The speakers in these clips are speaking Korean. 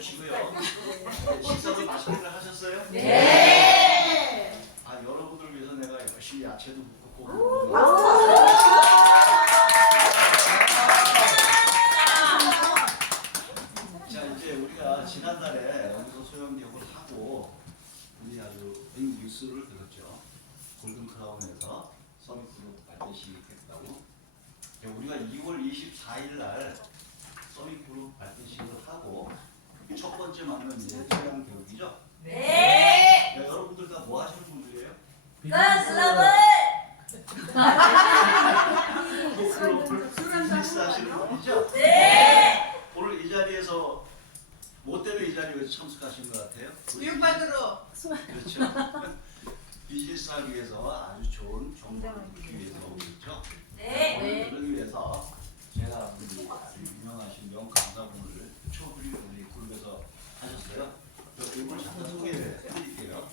주시고요. 식사도 맛있게 하셨어요? 네. 아, 여러분들 위해서 내가 열심히 야채도 볶고 고기 자, 이제 우리가 지난달에 여기서 소형교육을 하고 우리 아주 뉴스를 들었죠. 골든 크라운에서 서밋그룹 발대식이 있겠다고. 우리가 2월 24일 날 서밋그룹 발대식을 하고 첫 번째 만난 이제 소형교육이죠. 네. 야, 여러분들 다 뭐 하시는 분들이에요? 비즈니스 하시는 분이죠? 네. 오늘 이 자리에서 뭐 때문에 이 자리에 참석하신 것 같아요? 교육받으러. 그렇죠. 비즈니스 하기 위해서 아주 좋은 정보를 얻기 위해서 오셨죠? 네. 그러기 위해서 제가 우리 아주 유명하신 명강사분을 초빙 우리 그룹에서 하셨어요. 이분을 잠깐 소개해 드릴게요.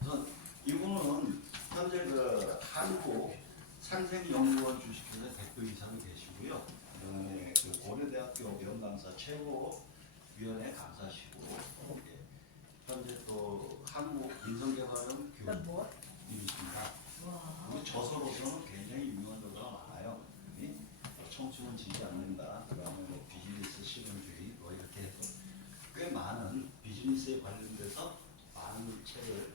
우선 이분은 현재 그 한국 산생연구원 주식회사 대표이사로 계시고요. 그 고려대학교 명강사 최고위원회 강사시고 현재 또 한국 인성개발원 교육이십니다. 우리 저서로서는 굉장히 유명한 저서가 많아요. 청춘은 지지 않는다. 그다음에 뭐 비즈니스 실현주의 뭐 이렇게 해서 꽤 많은 비즈니스에 관련돼서 많은 책을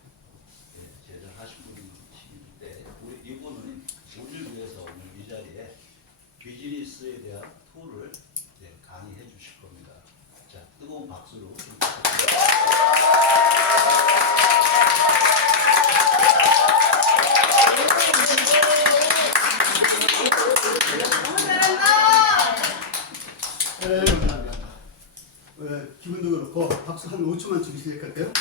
제작하신 분이신데 우리 이분은 우리를 위해서 오늘 이 자리에 비즈니스에 대한 툴을 강의해 주실 겁니다. 자, 뜨거운 박수로 네, 감사합니다. 기분도 그렇고 박수 한 5초만 주기 시작할까요?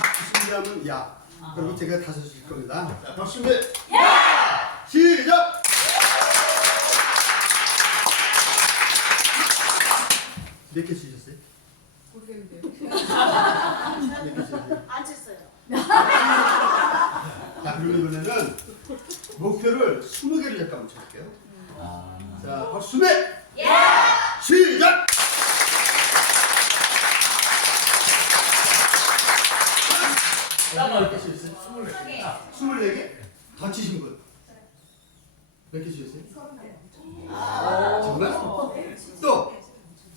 박수 준비하면 야. 그리고 제가 다섯 줄 겁니다. 자, 박수 준비. 야! 시작. 몇 개 주셨어요? 모르겠는데요. 몇 개 주셨어요? 안 쳤어요. 자, 그러면 이번에는 목표를 20개를 잠깐 맞춰볼게요. 자, 박수 준비. 야! 시작. 몇 개 주셨어요? 24개? 더 치신 분? 몇 개 주셨어요? 정말? 또?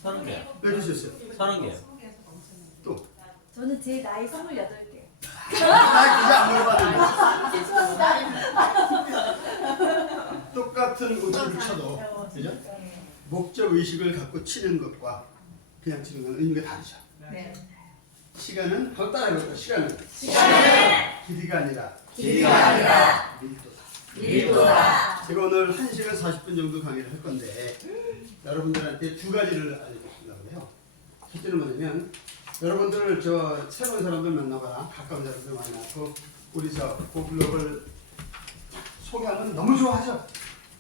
30개요. 몇 개 주셨어요? 30개요. 또? 저는 제 나이 28개. 나 그게 안 물어봤는데. 죄송합니다. 똑같은 우주를 쳐도 그죠? 목적 의식을 갖고 치는 것과 그냥 치는 건 의미가 다르죠. 네. 시간은 더 따라해볼까? 시간은 길이가 아니라 밀도다. 밀도다. 제가 오늘 1시간 40분 정도 강의를 할 건데 여러분들한테 두 가지를 알려드리려고 해요. 첫째는 뭐냐면 여러분들 저 새로운 사람들 만나거나 가까운 사람들 만나고 우리 저 고글로벌 소개하면 너무 좋아하죠?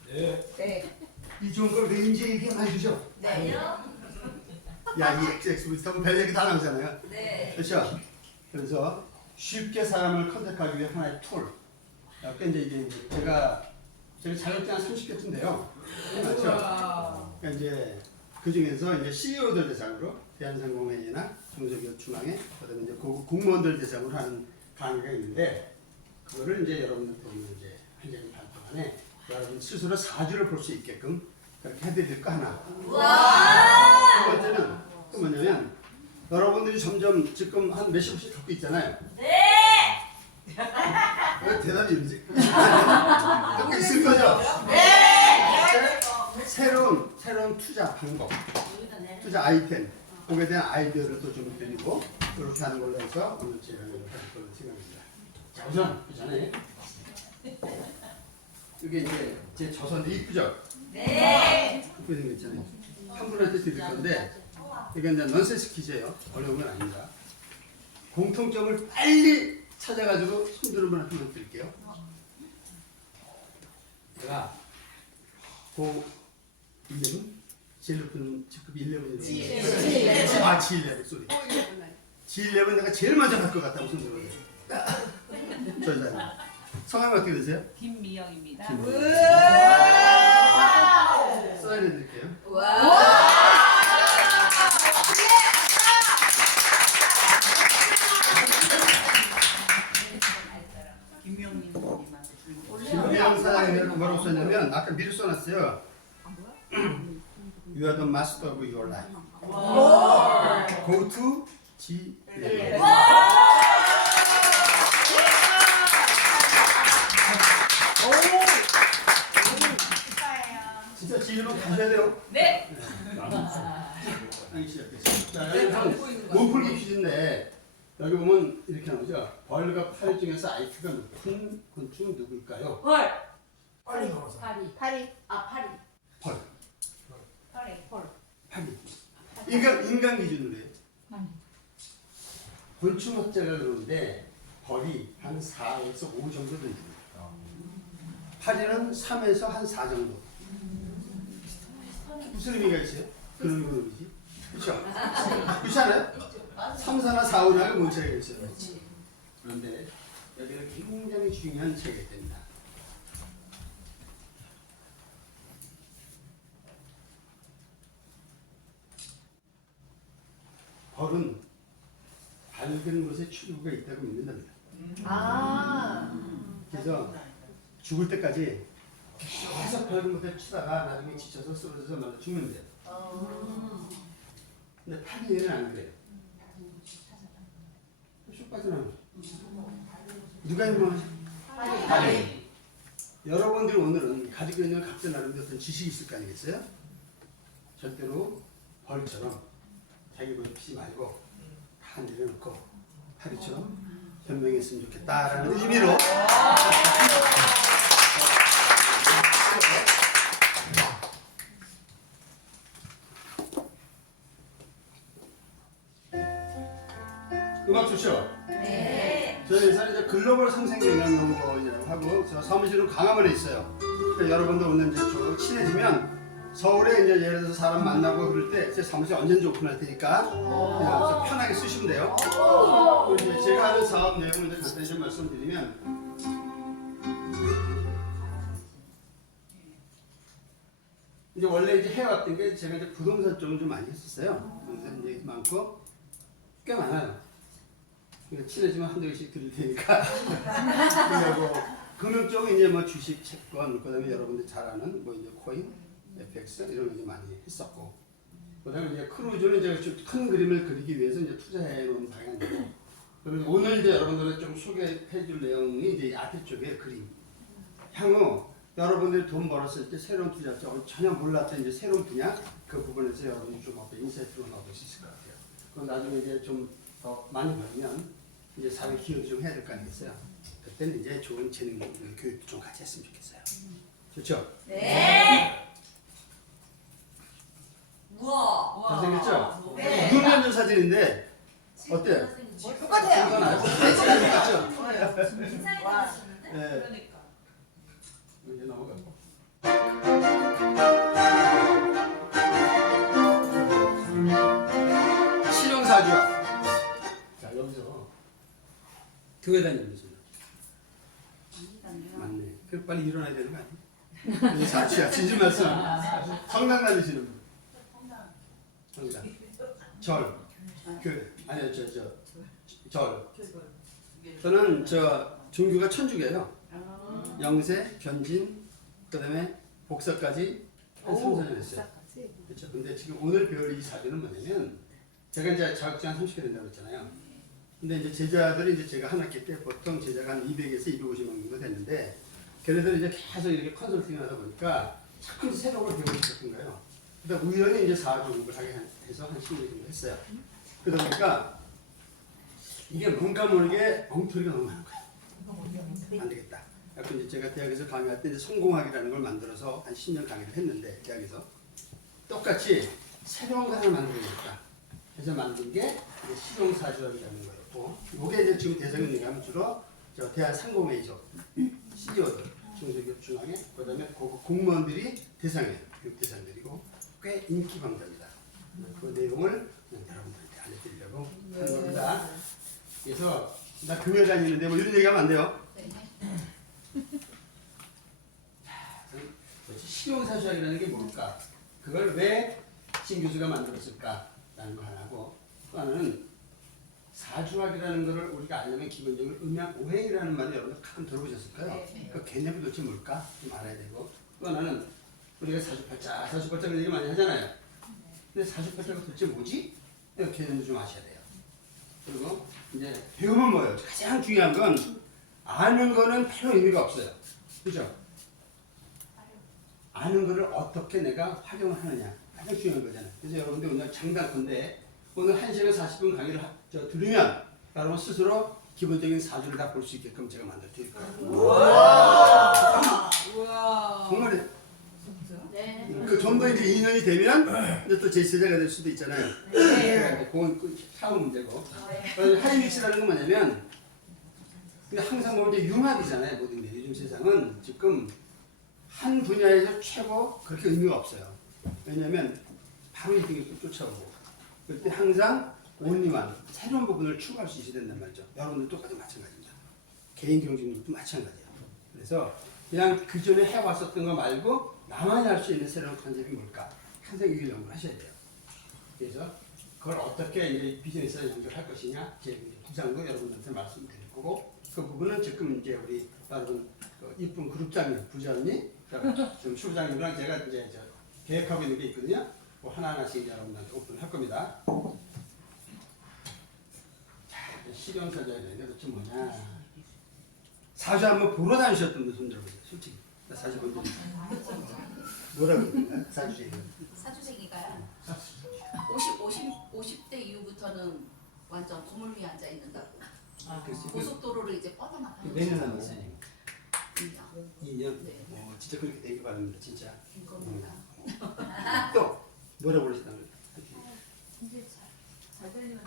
네. 이 좋은 걸 왜 이제 얘기 많이 주죠? 네요. 야, 이 XX부터 별 얘기 다 나오잖아요. 네. 그렇죠? 그래서 쉽게 사람을 컨택하기 위해 하나의 툴. 근데 이제 제가 자격증 한 30개쯤 돼요. 맞죠? 그러니까 이제 그 중에서 이제 CEO들 대상으로 대한상공회의나 중소기업 중앙회, 그다음에 이제 공무원들 대상으로 하는 강의가 있는데 그거를 이제 여러분들 보면 이제 한 시간 반 동안에 여러분 스스로 사주를 볼 수 있게끔 그렇게 해드릴 거 하나. 두 번째는 또 뭐냐면 여러분들이 점점 지금 한 몇십 분씩 갖고 있잖아요. 네. 왜 대답이 이러지? 갖고 있을 거죠? 네. 새로운 투자 방법, 투자 아이템, 거기에 대한 아이디어를 또 좀 드리고 그렇게 하는 걸로 해서 오늘 진행을 할 걸로 생각합니다. 자, 우선 그 전에 이게 이제 제 저서인데 이쁘죠? 네. 이쁘게 생겼잖아요. 한 분한테 드릴 건데 이게 이제 넌센스 퀴즈예요. 어려운 건 아닙니다. 공통점을 빨리 찾아가지고 손드는 분한테만 드릴게요. 제가 고 11? 제일 높은 직급이 11이에요. 아, G11, 쏘리. G11 내가 제일 먼저 갈 것 같다고 손들어요. 저 여자님. 성함이 어떻게 되세요? 김미영입니다. 김미영. 적어놨어요. You are the master of your life. Go to G. 진짜 G로 가셔야 돼요. 네. 하기 시작했어요. 자, 여기 몸풀기 퀴즈인데 여기 보면 이렇게 나오죠. 벌과 파리 중에서 IQ가 높은 곤충은 누구일까요? 헐. 빨리 나와서. 파리. 아 파리. 벌. 헐. 파리. 인간 기준으로 해요. 곤충학자가 그러는데 벌이 한 4에서 5 정도 됩니다. 파리는 3에서 한 4 정도. 무슨 의미가 있어요? 그런 의미지. 그렇죠? 그렇지 않아요? 3, 4나 4, 5나 뭔 차이가 있어요? 그런데 여기는 굉장히 중요한 차이가 됩니다. 벌은 밝은 곳에 출구가 있다고 믿는답니다. 그래서 죽을 때까지 계속 밝은 곳에 치다가 나중에 지쳐서 쓰러져서 말로 죽는데요. 근데 파리는 안 그래요. 쑥 빠져나와요. 누가 유명하죠? 파리. 여러분들 오늘은 가지고 있는 각자 나름대로 어떤 지식이 있을 거 아니겠어요? 절대로 벌처럼 자기 벌 피지 말고 다 내려놓고 파리처럼 현명했으면 좋겠다라는 의미로 음악 좋죠? 네. 저희 예전에 이제 글로벌 상생영양연구원이라고 하고 저 사무실은 강화문에 있어요. 그러니까 여러분들 오늘 이제 쭉 친해지면 서울에 이제 예를 들어서 사람 만나고 그럴 때 제 사무실 언제든지 오픈할 테니까 그냥 좀 편하게 쓰시면 돼요. 그리고 이제 제가 하는 사업 내용을 이제 간단히 좀 말씀드리면 이제 원래 이제 해왔던 게 제가 이제 부동산 쪽을 좀 많이 했었어요. 부동산 이제 많고 꽤 많아요. 그러니까 친해지면 한두 개씩 드릴 테니까. 그리고 금융 쪽은 이제 뭐 주식, 채권, 그다음에 여러분들 잘 아는 뭐 이제 코인, FX 이런 거 이제 많이 했었고, 그다음에 이제 크루즈는 이제 좀 큰 그림을 그리기 위해서 이제 투자해 놓은 방향이고, 그리고 오늘 이제 여러분들을 좀 소개해줄 내용이 이제 앞에 쪽에 그림. 향후 여러분들이 돈 벌었을 때 새로운 투자 쪽을 전혀 몰랐던 이제 새로운 분야 그 부분에서 여러분이 좀 어떤 인사이트를 얻을 수 있을 것 같아요. 그럼 나중에 이제 좀 더 많이 벌면 이제 사회 기여도 좀 해야 될 거 아니겠어요? 그때는 이제 좋은 재능 교육도 좀 같이 했으면 좋겠어요. 좋죠? 네. 우와. 잘생겼죠? 네. 눈 만든 사진인데 어때요? 똑같아요. 괜찮아요? 똑같죠? 인상이 와. 나시는데? 네. 그러니까. 이제 넘어가고. 실용사주학. 자 여기서 교회 다니면서 맞네. 그 빨리 일어나야 되는 거 아니야? 이제 사주야. 진주 말씀. 성당 다니시는 분. 성당. 절. 교회. 아니요 절. 저는 저 종교가 천주교예요. 영세, 견진, 그다음에 복사까지 한 3, 4년 했어요. 그렇죠. 근데 지금 오늘 배울 이 사주는 뭐냐면 제가 이제 자격증 한 30개 된다고 했잖아요. 근데 이제 제자들이 이제 제가 한 학기 때 보통 제자가 한 200에서 250명 정도 됐는데 걔네들이 이제 계속 이렇게 컨설팅을 하다 보니까 자꾸 새로운 걸 배우고 싶은 거예요. 그러다 우연히 이제 사주공부를 하게 해서 한 10년 정도 했어요. 그러다 보니까 이게 뭔가 모르게 엉터리가 너무 많은 거예요. 안 되겠다. 그래서 이제 제가 대학에서 강의할 때 이제 성공학이라는 걸 만들어서 한 10년 강의를 했는데 대학에서 똑같이 새로운 거 하나 만들어야겠다. 그래서 만든 게 실용사주학이라는 거였고, 이게 이제 지금 대상이 하면 주로 저 대한 상공회의소 CEO들, 중소기업 중앙에, 그다음에 공무원들이 대상이에요. 교육 대상들이고 꽤 인기 강좌입니다. 그 내용을 여러분들한테 알려드리려고 하는 겁니다. 그래서 나 교회 다니는데 뭐 이런 얘기하면 안 돼요. 실용사주학이라는 게 뭘까? 그걸 왜 신 교수가 만들었을까라는 거 하나고, 또 하나는 사주학이라는 것을 우리가 알려면 기본적으로 음양오행이라는 말을 여러분들 가끔 들어보셨을 거예요. 그 개념이 도대체 뭘까? 좀 알아야 되고, 또 하나는 우리가 사주팔자, 사주팔자를 얘기 많이 하잖아요. 근데 사주팔자가 도대체 뭐지? 이런 개념도 좀 아셔야 돼요. 그리고 이제 배우면 뭐예요? 가장 중요한 건 아는 거는 별로 의미가 없어요. 그죠? 아는 거를 어떻게 내가 활용을 하느냐. 가장 중요한 거잖아요. 그래서 여러분들 오늘 장단건데 오늘 1시간 40분 강의를 들으면 여러분 스스로 기본적인 사주를 다 볼 수 있게끔 제가 만들 드릴 거예요. 우와. 정말 네. 그 좀 더 이제 2년이 되면 이제 또 제 제자가 될 수도 있잖아요. 네. 그건 그 차후 문제고. 하이믹스라는 건 뭐냐면 근데 항상 보면 이제 융합이잖아요. 모든 게 요즘 세상은 지금 한 분야에서 최고 그렇게 의미가 없어요. 왜냐하면 바로 이등이 또 쫓아오고 그때 항상 온리만 새로운 부분을 추구할 수 있어야 된단 말이죠. 여러분들 똑같이 마찬가지입니다. 개인 경쟁력도 마찬가지예요. 그래서 그냥 그 전에 해왔었던 거 말고 나만이 할 수 있는 새로운 컨셉이 뭘까? 항상 이걸 연구를 하셔야 돼요. 그래서 그걸 어떻게 이제 비즈니스에 연결할 것이냐 제 구상도 여러분들한테 말씀드릴 거고 그 부분은 지금 이제 우리 여러분 그 이쁜 그룹장님, 부장님, 지금 추부장님이랑 제가 이제 계획하고 있는 게 있거든요. 그 하나하나씩 여러분들한테 오픈할 겁니다. 자, 실용사자에 대한 게 도대체 뭐냐? 사주 한번 보러 다니셨던 분 손 들어보세요. 솔직히. 나 사주 본 적 있어요. 뭐라고 그러나요? 사주 얘기. 사주세기가요. 50대 이후부터는 완전 고물 위에 앉아 있는다고. 고속도로를 이제 뻗어나가는 매년 하는 거예요. 2년? 네. 진짜 그렇게 되기 바랍니다. 진짜. 겁니다. 또 뭐라고 그러시나요? 이제 잘 되면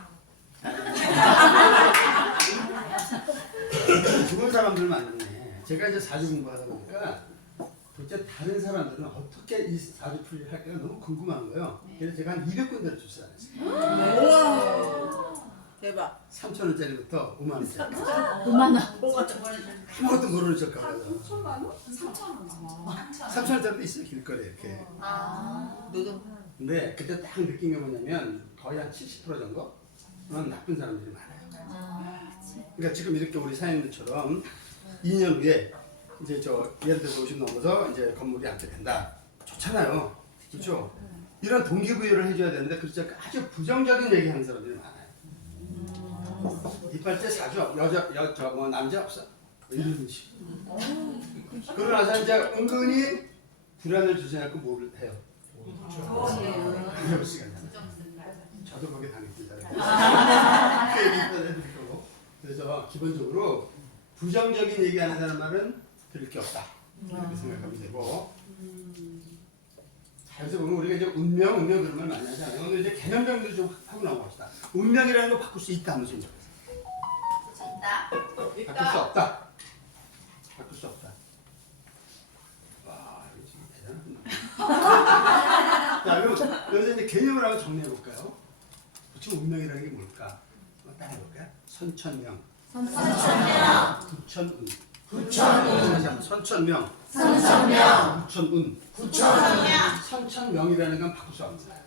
좋은 사람들 많네. 제가 이제 사주 공부하다 보니까 도대체 다른 사람들은 어떻게 이 사주 풀이를 할까가 너무 궁금한 거예요. 그래서 제가 한 200군데를 조사를 했어요. 우와. 대박. 3,000원짜리부터 5만원짜리. 5만 원. 아무것도 모르는 척하고 3천만 원? 3,000원짜리도 있어요. 길거리에 이렇게. 노동. 근데 그때 딱 느낀 게 뭐냐면 거의 한 70% 정도? 는 나쁜 사람들이 많아요. 그러니까 지금 이렇게 우리 사장님들처럼 2년 후에 이제 예를 들어서 50 넘어서 이제 건물이 안 된다. 좋잖아요. 그렇죠? 이런 동기부여를 해줘야 되는데 그렇죠. 아주 부정적인 얘기하는 사람들이 많아요. 이빨째 사주 뭐 남자 없어. 이런 식. 그러고 나서 이제 은근히 불안을 주제하고 뭐를 해요. 그럴 수가 있잖아요. 저도 거기에 당했습니다. 그 얘기 해드릴 거고. 그래서 기본적으로 부정적인 얘기하는 사람 말은 들을 게 없다. 이렇게 생각하면 되고. 자, 그래서 보면 우리가 이제 운명 그런 말 많이 하잖아요. 오늘 이제 개념 정도 좀 하고 넘어갑시다. 운명이라는 거 바꿀 수 있다 하면서 이제 있다. 바꿀 수 없다. 바꿀 수 없다. 와, 이거 지금 대단하구나. 자, 그럼 여기서 이제 개념을 한번 정리해 볼까요? 도대체 운명이라는 게 뭘까? 한번 따라해 볼까요? 선천명. 선천명. 부천운. 부천운. 선천명. 선천명. 부천운. 부천명. 선천명이라는 건 바꿀 수 없어요.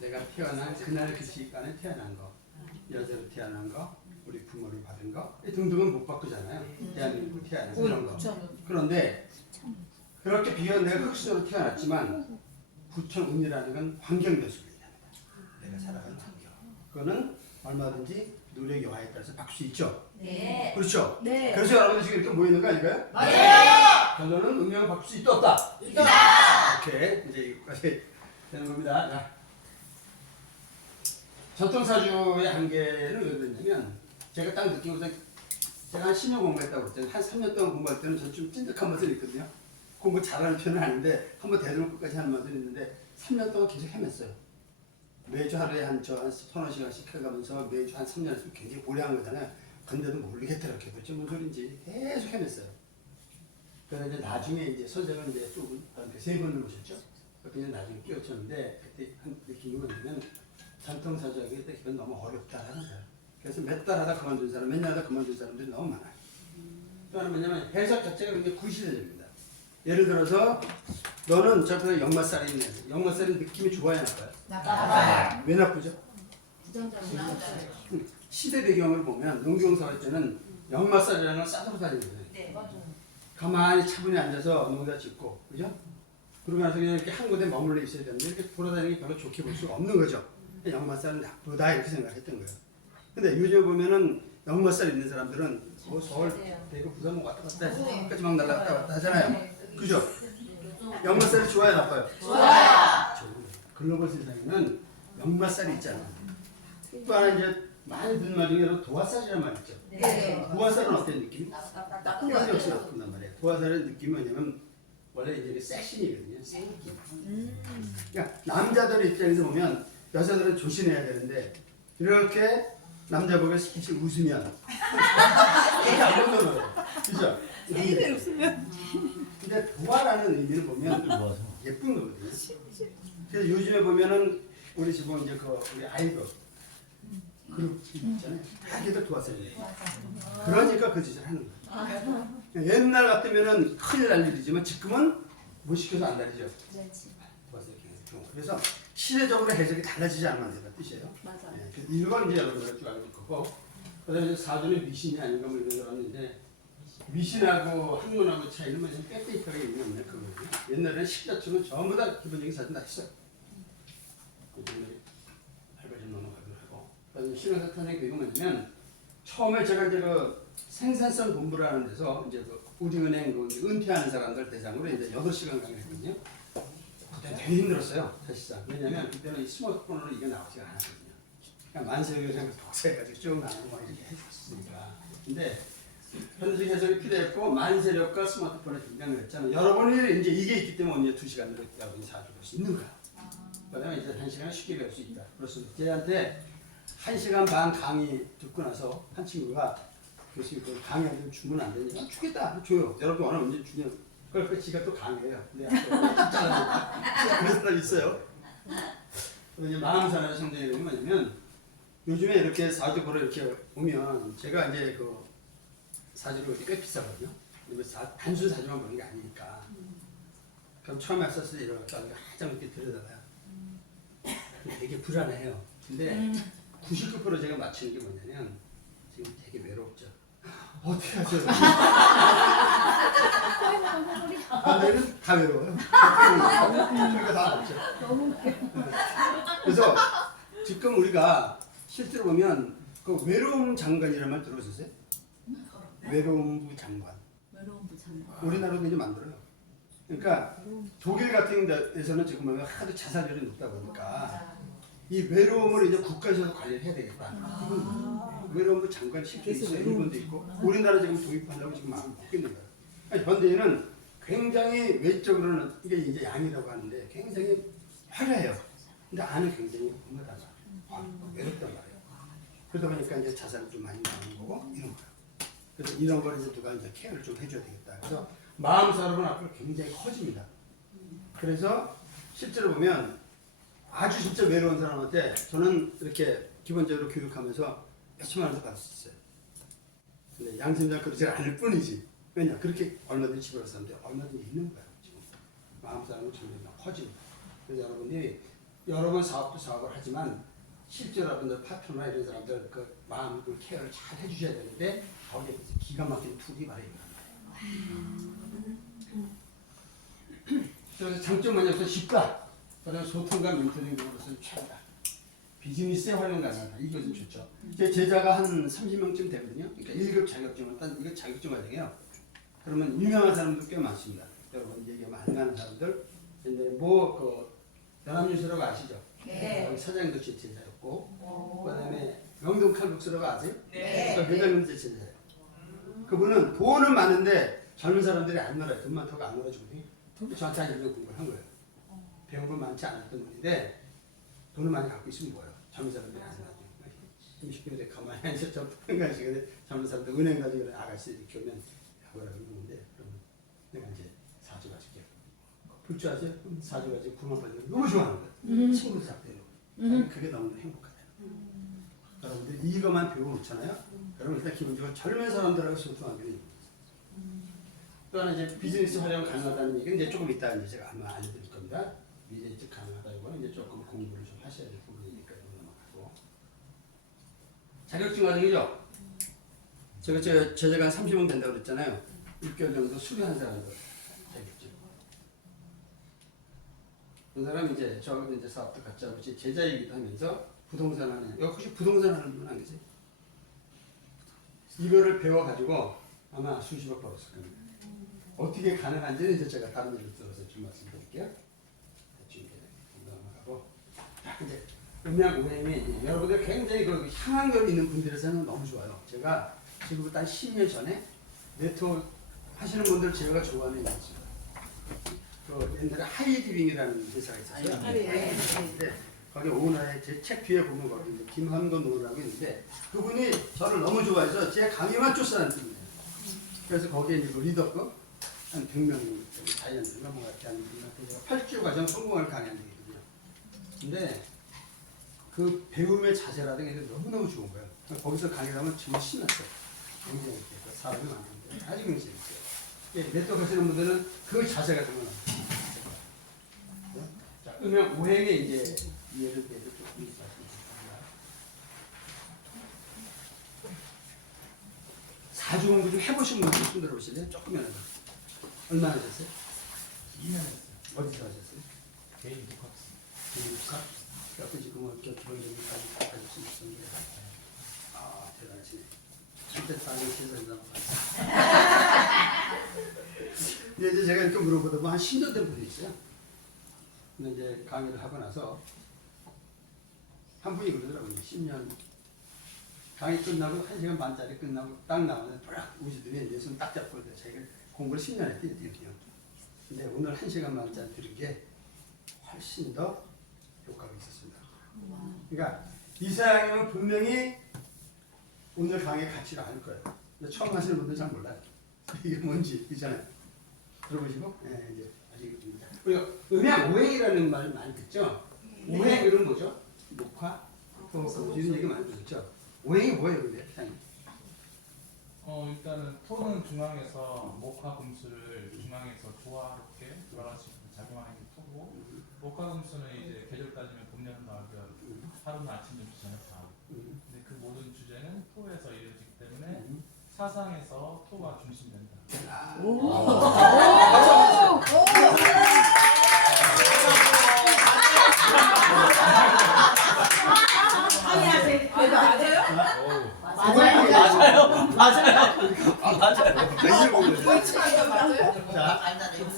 내가 태어난 그날 그 시간에 태어난 거, 여자로 태어난 거, 우리 부모를 받은 거 등등은 못 바꾸잖아요. 대한민국 태어난 그런 거. 그런데 그렇게 비교한 내가 흑수저로 태어났지만 부천운이라는 건 환경 요소를 얘기합니다. 내가 살아가는 환경. 그거는 얼마든지 노력 여하에 따라서 바꿀 수 있죠. 네. 그렇죠. 네. 그래서 여러분들 지금 이렇게 모이는 거 아닌가요? 맞아요. 결론은 운명을 바꿀 수 있다 없다. 있다. 이렇게 이제 이거까지 되는 겁니다. 자. 전통사주의 한계는 왜 그랬냐면 제가 딱 느끼고서 제가 한 10년 공부했다고 그랬잖아요. 한 3년 동안 공부할 때는 전 좀 찐득한 맛은 있거든요. 공부 잘하는 편은 아닌데 한번 대들면 끝까지 하는 맛은 있는데 3년 동안 계속 헤맸어요. 매주 하루에 한 서너 시간씩 해가면서 매주 한 3년 했으면 굉장히 오래 한 거잖아요. 근데도 모르겠더라고요. 도대체 뭔 소린지 계속 헤맸어요. 그래서 이제 나중에 이제 선생은 이제 두 세 번을 모셨죠. 그래서 나중에 끼워쳤는데 그때 한 느낀 게 뭐냐면 전통사주하기 때 이건 너무 어렵다라는 거예요. 그래서 몇 달 하다 그만둔 사람, 몇 년 하다 그만둔 사람들이 너무 많아요. 또 하나는 뭐냐면 해석 자체가 굉장히 구시대적입니다. 예를 들어서 너는 저번에 역마살이 있네. 역마살이 느낌이 좋아야 나빠요? 나빠요. 왜 나쁘죠? 부정적이나. 시대 배경을 보면 농경사회 때는 역마살이라는 걸 싸들고 다니거든요. 네. 맞아요. 가만히 차분히 앉아서 농사 짓고, 그죠? 그러고 나서 그냥 이렇게 한 곳에 머물러 있어야 되는데 이렇게 돌아다니는 게 별로 좋게 볼 수가 없는 거죠. 역마살은 나쁘다 이렇게 생각했던 거예요. 근데 요즘 보면은 역마살 있는 사람들은 뭐 서울, 대구, 부산 왔다 갔다 해서 막 날라갔다 왔다 하잖아요. 그죠? 역마살이 좋아요, 나빠요? 좋아요. 글로벌 세상에는 역마살이 있잖아. 또 하나 이제 많이 듣는 말 중에 도화살이란 말 있죠. 네. 도화살은 어떤 느낌? 나쁜 도화살 역시 나쁜단 말이에요. 도화살의 느낌이 뭐냐면 원래 이제 섹신이거든요. 그러니까 남자들 입장에서 보면 여자들은 조심해야 되는데 이렇게 남자 보고 슬슬 웃으면 이게 안 보잖아요. 그죠? 근데 도화라는 의미를 보면 예쁜 거거든요. 그래서 요즘에 보면은 우리 지금 이제 그 우리 아이돌 그룹 있잖아요. 다 걔들 도화살이에요. 그러니까 그 짓을 하는 거예요. 옛날 같으면은 큰일 날 일이지만 지금은 못 시켜서 안 달리죠. 도화살 경우. 그래서 시대적으로 해석이 달라지지 않으면 된다 뜻이에요. 맞아. 네, 그래서 이건 이제 여러분들 쭉 알고 있고, 그다음에 이제 사전에 미신이 아닌가 뭐 이런 걸 알았는데 미신하고 학문하고 차이는 뭐냐면 빼빼이하게 있는 그거예요. 옛날에는 십자수는 전부 다 기본적인 사전 다 했어요. 할바지 논어가지고 하고, 그다음에 신화사탄의 교육은 뭐냐면 처음에 제가 이제 그 생산성 공부를 하는 데서 이제 그 우리은행 그 은퇴하는 사람들 대상으로 이제 8시간 강의를 했거든요. 그때 되게 힘들었어요, 사실상. 왜냐면 그때는 이 스마트폰으로 이게 나오지가 않았거든요. 그러니까 만세교장 독서해가지고 쭉 나누고 막 이렇게 해줬으니까. 근데 현직 해석이 필요했고 만세력과 스마트폰의 등장을 했잖아요. 여러분이 이제 이게 있기 때문에 이제 2시간으로 여러분이 사주할 수 있는 거야. 그다음에 이제 1시간 쉽게 배울 수 있다. 그렇습니다. 쟤한테 1시간 반 강의 듣고 나서 한 친구가 교수님 그 강의하면 주면 안 되니까 주겠다. 줘요. 여러분 원하면 언제 주냐. 그걸 지가 또 강의해요. 근데 진짜 그런 사람이 있어요. 이제 마음산하는 성장이 뭐냐면 요즘에 이렇게 사주 보러 이렇게 오면 제가 이제 그 사주를 꽤 비싸거든요. 단순 사주만 보는 게 아니니까. 그럼 처음에 왔었을 때 일어났다 한참 이렇게 들여다봐요. 되게 불안해요. 근데 99% 제가 맞추는 게 뭐냐면 지금 되게 외롭죠. 어떻게 하죠? 반대는 다 외로워요. 그러니까 다 없죠. 그래서 지금 우리가 실제로 보면 그 외로움 장관이라는 말 들어보셨어요? 외로움부 장관. 외로움부 장관. 우리나라도 이제 만들어요. 그러니까 독일 같은 데에서는 지금 보면 하도 자살률이 높다 보니까 이 외로움을 이제 국가에서도 관리를 해야 되겠다. 외로움부 장관 시키고 있어요. 일본도 있고 우리나라 지금 도입한다고 지금 마음을 먹고 있는 거예요. 그러니까 현대인은 굉장히 외적으로는 이게 이제 양이라고 하는데 굉장히 화려해요. 근데 안은 굉장히 험하다. 외롭단 말이에요. 그러다 보니까 이제 자살을 좀 많이 나오는 거고 이런 거예요. 그래서 이런 걸 이제 누가 이제 케어를 좀 해줘야 되겠다. 그래서 마음 사람은 앞으로 굉장히 커집니다. 그래서 실제로 보면 아주 진짜 외로운 사람한테 저는 이렇게 기본적으로 교육하면서 몇천만 원도 받을 수 있어요. 근데 양심상 그러지 않을 뿐이지. 왜냐? 그렇게 얼마든지 집을 사는데 얼마든지 있는 거예요. 지금 마음 사람은 점점 커집니다. 그래서 여러분들이 여러 번 사업도 사업을 하지만 실제로 여러분들 파트너나 이런 사람들 그 마음 그 케어를 잘 해주셔야 되는데 거기에 기가 막힌 툴이 바로 이거란 말이에요. 그래서 장점은 뭐냐면 쉽다. 그다음에 소통과 멘토링 으로서는 최고다. 비즈니스에 활용 가능하다. 이것은 좋죠. 제 제자가 한 30명쯤 되거든요. 그러니까 1급 자격증을 딴 이거 자격증 과정이에요. 그러면 유명한 사람들 꽤 많습니다. 여러분 얘기하면 안 가는 사람들. 근데 뭐그 연합뉴스라고 아시죠? 네. 거기 사장님도 제 제자였고, 그다음에 명동 칼국수라고 아세요? 네. 그 회장님도 제 제자예요. 그분은 돈은 많은데 젊은 사람들이 안 놀아요. 돈 많다고 안 놀아주거든요. 저한테 한 2년 공부를 한 거예요. 배운 건 많지 않았던 분인데 돈을 많이 갖고 있으면 뭐예요? 젊은 사람들이 안 놀아줘요. 30km 가만히 앉아서 저 평간 시간에 젊은 사람들 은행 가지고 아가씨 이렇게 오면 야구라고 그러는데 그러면 내가 이제 사주 가질게요. 불 줄 아세요? 사주 가지고 구만 빠지고 너무 좋아하는 거예요. 친구도 잡대요. 그게 너무 행복하대요. 여러분들 이거만 배워놓잖아요. 여러분 일단 기본적으로 젊은 사람들하고 소통하면 또 하나 이제 비즈니스 활용 가능하다는 얘기는 이제 조금 이따 이제 제가 아마 알려드릴 겁니다. 이제 가능하다고는 이제 조금 공부를 좀 하셔야 될 부분이니까 넘어가고. 자격증 과정이죠. 제가 제자가 한 30명 된다고 그랬잖아요. 6개월 정도 수료한 사람들 자격증. 그 사람이 이제 저하고 이제 사업도 같이 하고 제 제자이기도 하면서 부동산 하는 여기 혹시 부동산 하는 분 안 계세요? 이거를 배워가지고 아마 수십억 벌었을 겁니다. 어떻게 가능한지는 이제 제가 다른 일을 들어서 좀 말씀드릴게요. 지금 넘어가고 자 이제 음양 오행이 여러분들 굉장히 그 향한결 있는 분들에서는 너무 좋아요. 제가 지금부터 한 10년 전에 네트워크 하시는 분들 제가 좋아하는 게 있어요. 그 옛날에 하이디빙이라는 회사가 있었어요. 네. 거기 오너의 제 책 뒤에 보면 거기 이제 김한돈 오너라고 있는데 그분이 저를 너무 좋아해서 제 강의만 쫓아다니는 분이에요. 그래서 거기에 이제 그 리더급 한 100명 자이언트가 뭐 이렇게 하는 분한테 제가 8주 과정 성공을 강의한 적이 있거든요. 근데 그 배움의 자세라든가 이게 너무너무 좋은 거예요. 거기서 강의를 하면 정말 신났어요. 굉장히 사람이 많은데 아주 굉장히 재밌어요. 예, 네트워크 하시는 분들은 그 자세가 정말 많아요. 자, 음양 오행에 이제 예를 들어서 조금 말씀드리겠습니다. 사주 공부 좀 해보신 분들 손 들어보실래요? 조금이라도. 얼마나 하셨어요? 2년 했어요. 어디서 하셨어요? 개인 복합스. 미국사? 그래서 지금 이렇게 기본적인까지 가질 수 있었는데 아 대단하시네. 진짜 다른 세상이라고 근데 이제 제가 이렇게 물어보다 보면 한 10년 된 분이 있어요. 근데 이제 강의를 하고 나서 한 분이 그러더라고요. 10년 강의 끝나고 1시간 반짜리 끝나고 딱 나오는데 딱 우시더니 내 손 딱 잡고 자기가 공부를 10년 했대요. 근데 오늘 1시간 반짜리 들은 게 훨씬 더 효과가 있었습니다. 그러니까 이 사람은 분명히 오늘 강의 가치를 알 거예요. 근데 처음 하시는 분들은 잘 몰라요. 이게 뭔지 있잖아요. 들어보시고 네, 이제 아직 우리가 음양 오행이라는 말 많이 듣죠. 오행은 뭐죠? 목화, 토목, 이런 얘기 많이 듣죠. 오행이 뭐예요, 근데? 일단은 토는 중앙에서 목화 금수를 중앙에서 조화롭게 돌아갈 수 있게 작용하는 게 토고, 목화 금수는 이제 계절 따지면 봄, 여름, 가을, 겨울, 하루는 아침, 점심, 저녁 다 하고. 근데 그 모든 주제는 토에서 이루어지기 때문에 사상에서 토가 중심된다.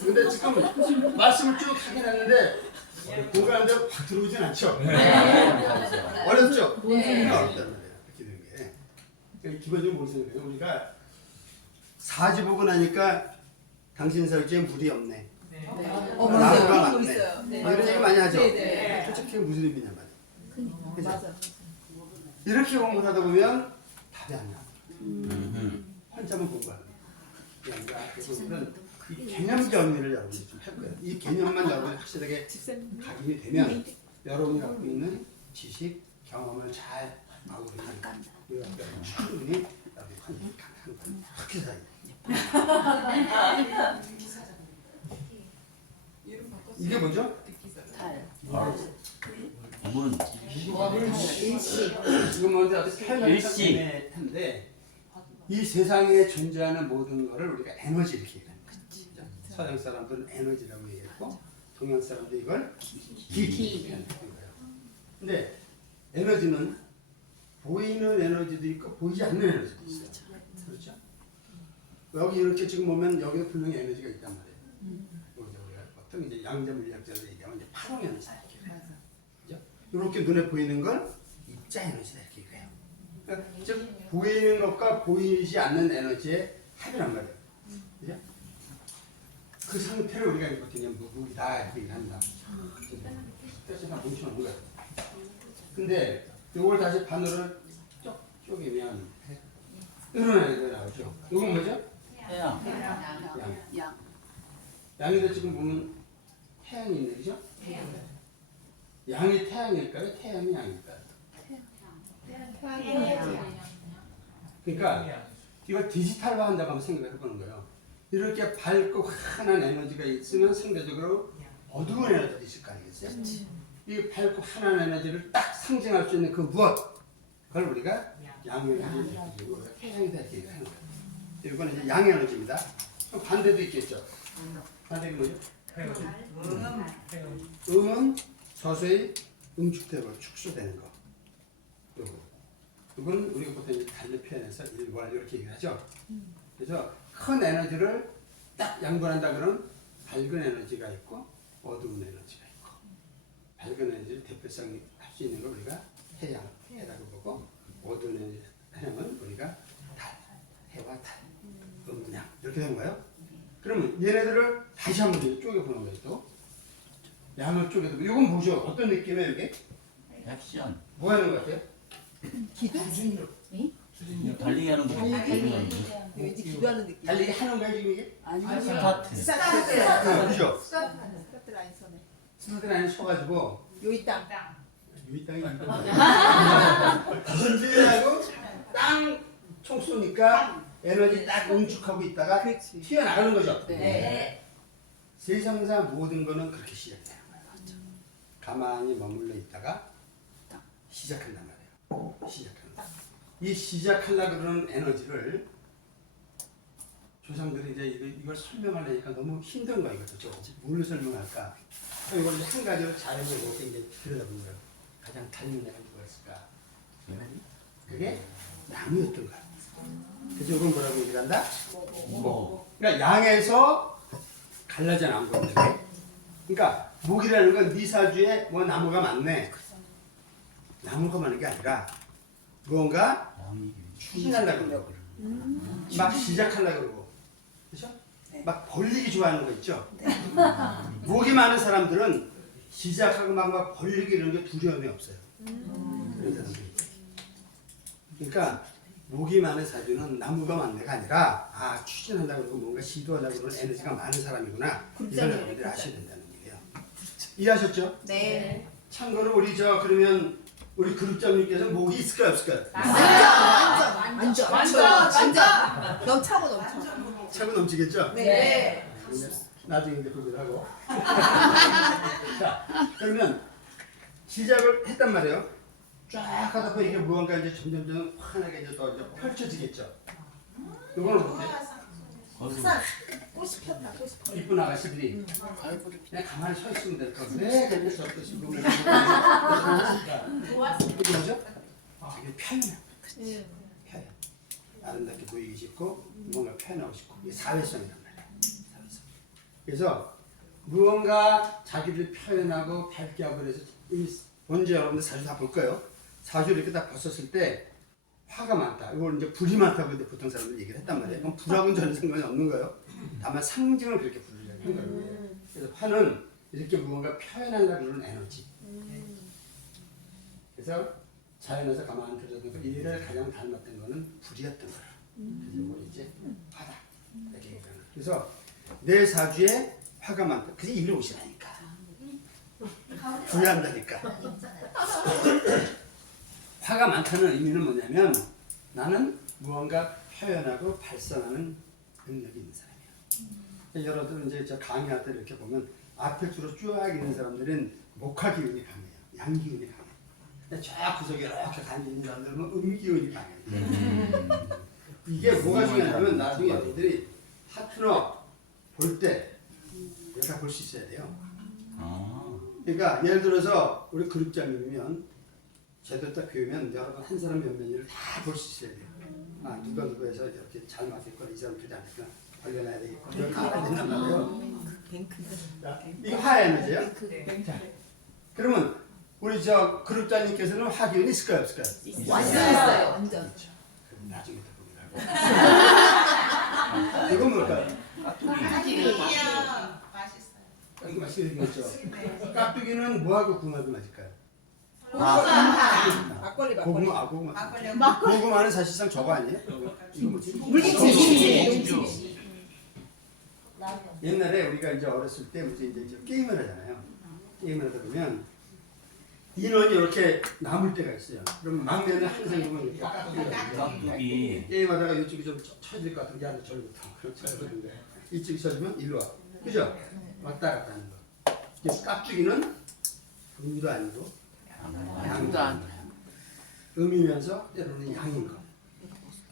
근데 지금 말씀을 쭉 하긴 했는데 공부하는데 확 들어오진 않죠? 어렵죠? 네. 어렵단 말이에요. 이렇게 되는 게. 그러니까 기본적으로 무슨 거예요? 우리가 사지 보고 나니까 당신 설지에 물이 없네. 나무가 맞아요. 많네. 있어요. 네. 이런 얘기 많이 하죠? 네, 네. 솔직히 무슨 의미냐 말이에요. 그죠? 맞아. 이렇게 공부를 하다 보면 답이 안 나와. 한참은 공부하는 거예요. 그러니까 이 개념 정리를 여러분이 좀 할 거예요. 이 개념만 여러분이 확실하게 각인이 되면 여러분이 갖고 있는 지식, 경험을 잘 아우르는 우리가 충분히 여러분이 가능한 거예요. 그렇게 살아요. 이게 뭐죠? 문. 지금 먼저 일시. 텐데 이 세상에 존재하는 모든 것을 우리가 에너지 이렇게 얘기하는 거죠. 서양 사람들은 에너지라고 얘기했고 동양 사람들은 이걸 기라고 하는 거예요. 근데 에너지는 보이는 에너지도 있고 보이지 않는 에너지도 있어요. 그렇죠? 여기 이렇게 지금 보면 여기도 분명히 에너지가 있단 말이에요. 여기서 우리가 보통 이제 양자 물리학자로 얘기하면 이제 파동 에너지 이렇게 그래요. 그죠? 이렇게 눈에 보이는 건 입자 에너지다 이렇게 그래요. 그러니까 즉 보이는 것과 보이지 않는 에너지의 합이란 말이에요. 그죠? 그 상태를 우리가 이렇게 무기다 이렇게 얘기한다. 그래서 다 뭉쳐놓은 거예요. 근데 이걸 다시 반으로 쪼개면 이런 애가 나오죠. 이건 뭐죠? 태양. 양. 양에도 지금 보면 태양이 있네, 그죠? 양이 태양일까요? 태양이 양일까요? 그러니까 이걸 디지털화 한다고 한번 생각을 해보는 거예요. 이렇게 밝고 환한 에너지가 있으면 상대적으로 어두운 에너지도 있을 거 아니겠어요? 이 밝고 환한 에너지를 딱 상징할 수 있는 그 무엇? 그걸 우리가 양에너지, 태양이다 이렇게 얘기하는 거예요. 이건 이제 양에너지입니다. 그럼 반대도 있겠죠? 반대가 뭐죠? 폐음. 음은 서서히 응축되고 축소되는 거. 이건 우리가 보통 이제 달리 표현해서 일괄 이렇게 얘기를 하죠. 그래서 큰 에너지를 딱 양분한다 그러면 밝은 에너지가 있고 어두운 에너지가 있고, 밝은 에너지를 대표성 할 수 있는 걸 우리가 해라고 보고, 어두운 에너지는 우리가 달, 해와 달, 음양 이렇게 된 거예요. 그러면 얘네들을 다시 한번 쪼개보는 거예요. 또 양을 쪼개도 이건 뭐죠? 어떤 느낌이에요 이게? 액션. 뭐 하는 것 같아요? 달리기 하는 거. 왠지 기도하는 느낌. 달리기 하는 거야 지금 이게? 스타트. 그죠? 스타트 라인 선에. 스타트 라인에 서가지고 요이 땅. 이 땅이 던지하고 땅 총 쏘니까 에너지 딱 응축하고 있다가 그렇지. 튀어나가는 거죠. 네. 세상상 모든 거는 그렇게 시작되는 거예요. 가만히 머물러 있다가 시작한단 말이에요. 시작한다. 이 시작하려고 그러는 에너지를 조상들이 이제 이걸 설명하려니까 너무 힘든 거야. 이것도 뭘 설명할까? 그럼 이걸 한 가지로 잘해보고 이제 들여다보는 거예요. 가장 닮은 애가 누가 있을까? 그게 나무였던 거야. 그래서 이건 뭐라고 얘기를 한다? 목. 그러니까 양에서 갈라져 나온 거거든요. 그러니까 목이라는 건 네 사주에 뭐 나무가 많네. 나무가 많은 게 아니라 무언가 추진하려고 그러고 막 시작하려고 그러고, 그렇죠? 막 벌리기 좋아하는 거 있죠? 목이 많은 사람들은 시작하고 막 벌리기 이런 게 두려움이 없어요. 그런 사람들이. 그러니까 목이 많은 사주는 나무가 많네가 아니라 추진한다고 그러고 뭔가 시도하려고 그러는 에너지가 많은 사람이구나. 이걸 여러분들이 아셔야 된다는 얘기예요. 이해하셨죠? 네. 참고로 그러면 우리 그룹장님께서 목이 있을까요 없을까요? 완전. 넘차고 넘쳐. 차고 넘치겠죠? 네. 그러면 나중에 이제 구별 하고. 자, 그러면 시작을 했단 말이에요. 쫙 하다 보면 이게 무언가 이제 점점 환하게 이제 또 이제 펼쳐지겠죠. 이거는 어때요? 꽃이 폈다. 꽃이 폈다. 이쁜 아가씨들이 그냥 가만히 서 있으면 될 거. 왜 근데 저렇게 수고를 이게 뭐죠? 되게 표현해. 표현. 아름답게 보이기 싶고 뭔가 표현하고 싶고 이게 사회성이란 말이야. 사회성. 그래서 무언가 자기를 표현하고 밝게 하고 그래서 먼저 여러분들 사주 다 볼 거예요. 사주 이렇게 딱 봤었을 때 화가 많다. 이걸 이제 불이 많다고 근데 보통 사람들 얘기를 했단 말이에요. 그럼 불하고는 전혀 상관이 없는 거예요. 다만 상징을 그렇게 부르려고 한 거예요. 그래서 화는 이렇게 무언가 표현하려고 그러는 에너지. 그래서 자연에서 가만히 들여다보고 얘를 가장 닮았던 거는 불이었던 거예요. 그래서 이걸 이제 화다. 이렇게 얘기하는 거예요. 그래서 내 사주에 화가 많다. 그게 일로 오시라니까. 부여한다니까. 화가 많다는 의미는 뭐냐면 나는 무언가 표현하고 발산하는 능력이 있는 사람이야. 여러분 이제 저 강의할 때 이렇게 보면 앞에 주로 쫙 있는 사람들은 목화 기운이 강해요. 양 기운이 강해요. 쫙 구석에 이렇게 앉아 있는 사람들은 음 기운이 강해요. 이게 뭐가 중요하냐면 나중에 여러분들이 파트너 볼 때 내가 볼 수 있어야 돼요. 그러니까 예를 들어서 우리 그룹장님이면 제대로 딱 배우면 여러분 한 사람 몇 명을 다 볼 수 있어야 돼요. 누가 누구에서 이렇게 잘 맞겠거나 이 사람 그러지 않겠거나 관련해야 되겠고 이렇게 알아야 된단 말이에요. 자, 이거 화 에너지예요. 자, 그러면 우리 저 그룹장님께서는 화기운이 있을까요 없을까요? 완전 있어요. 완전. 그렇죠. 그럼 나중에 또 보기로 하고. 이건 뭘까요? 깍두기 맛있게 생겼죠? 깍두기는 뭐하고 궁합이 맞을까요? 막걸리. 고구마. 고구마는 사실상 저거 아니에요? 이거 뭐지? 물김치. 옛날에 우리가 이제 어렸을 때 이제 게임을 하잖아요. 게임을 하다 보면 인원이 이렇게 남을 때가 있어요. 그럼 막내는 항상 보면 이렇게 깍두기 게임하다가 이쪽이 좀 쳐질 것 같으면 야너 저리부터 그렇게 하거든요. 이쪽이 쳐지면 일로 와. 그죠? 왔다 갔다 하는 거. 그래서 깍두기는 음도 아니고 양도 아니고 음이면서 때로는 양인 거.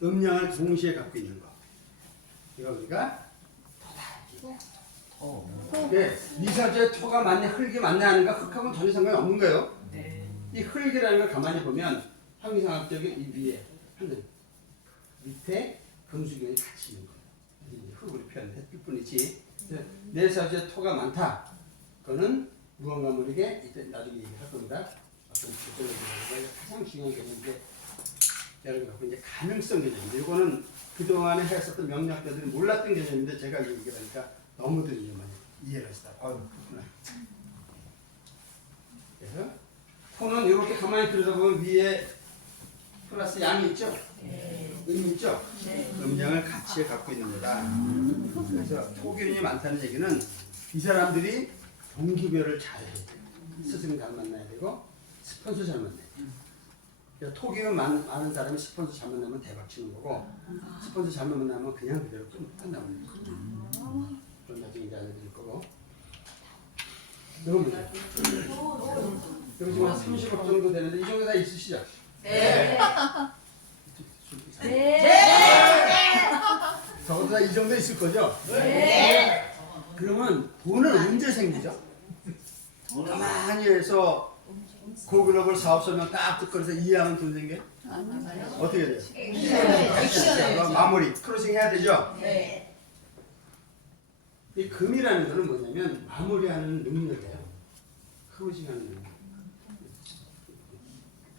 음양을 동시에 갖고 있는 거. 이거 우리가 예, 미사주에 토가 많네, 흙이 많네 하는가 흙하고는 전혀 상관이 없는 거예요. 이 흙이라는 걸 가만히 보면 형이상학적인 이 위에 하늘, 밑에 금수경이 같이 있는 거예요. 이 흙으로 표현했을 뿐이지. 내 사주에 토가 많다. 그거는 무언가 모르게 이때 나중에 얘기할 겁니다. 어떤 결정을 내리는 가장 중요한 개념인데 여러분 이제 가능성 개념인데 이거는 그동안에 했었던 명략자들이 몰랐던 개념인데 제가 얘기하니까 너무들 이해를 했어요. 그렇구나. 그래서 토는 이렇게 가만히 들여다보면 위에 플러스 양이 있죠? 음이 있죠? 음양을 같이 갖고 있는 거다. 그래서 토균이 많다는 얘기는 이 사람들이 동기별을 잘 해야 돼요. 스승 잘 만나야 되고 스폰서 잘 만나야 돼요. 그러니까 토기는 많은 사람이 스폰서 잘 만나면 대박 치는 거고 스폰서 잘못 만나면 그냥 그대로 끝나버리는 거예요. 그건 나중에 이제 알려드릴 거고 이건 뭐죠? 여기 지금 한 30억 정도 되는데 이 정도 다 있으시죠? 네. 적어도 다 이 정도 있을 거죠? 네. 그러면 돈은 언제 생기죠? 가만히 해서 고글로벌 사업 설명 딱 듣고 그래서 이해하면 돈 생겨요? 어떻게 돼요? 액션. 마무리, 크로징 해야 되죠? 네. 이 금이라는 거는 뭐냐면 마무리하는 능력이에요. 크로징하는 능력.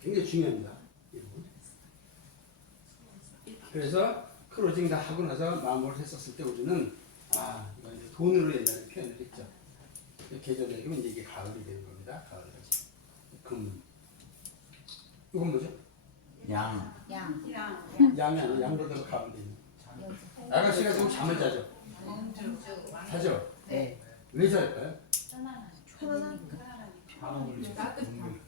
굉장히 중요합니다. 그래서 크로징 다 하고 나서 마무리를 했었을 때 우리는 이거 이제 돈으로 옛날에 표현을 했죠. 계절 얘기면 이제 이게 가을이 되는 겁니다. 가을까지. 금. 이건 뭐죠? 양. 양. 양이 아니라 양보다도 가을이 되는. 아가씨가 지금 잠을 자죠. 자죠? 네. 왜 잘까요?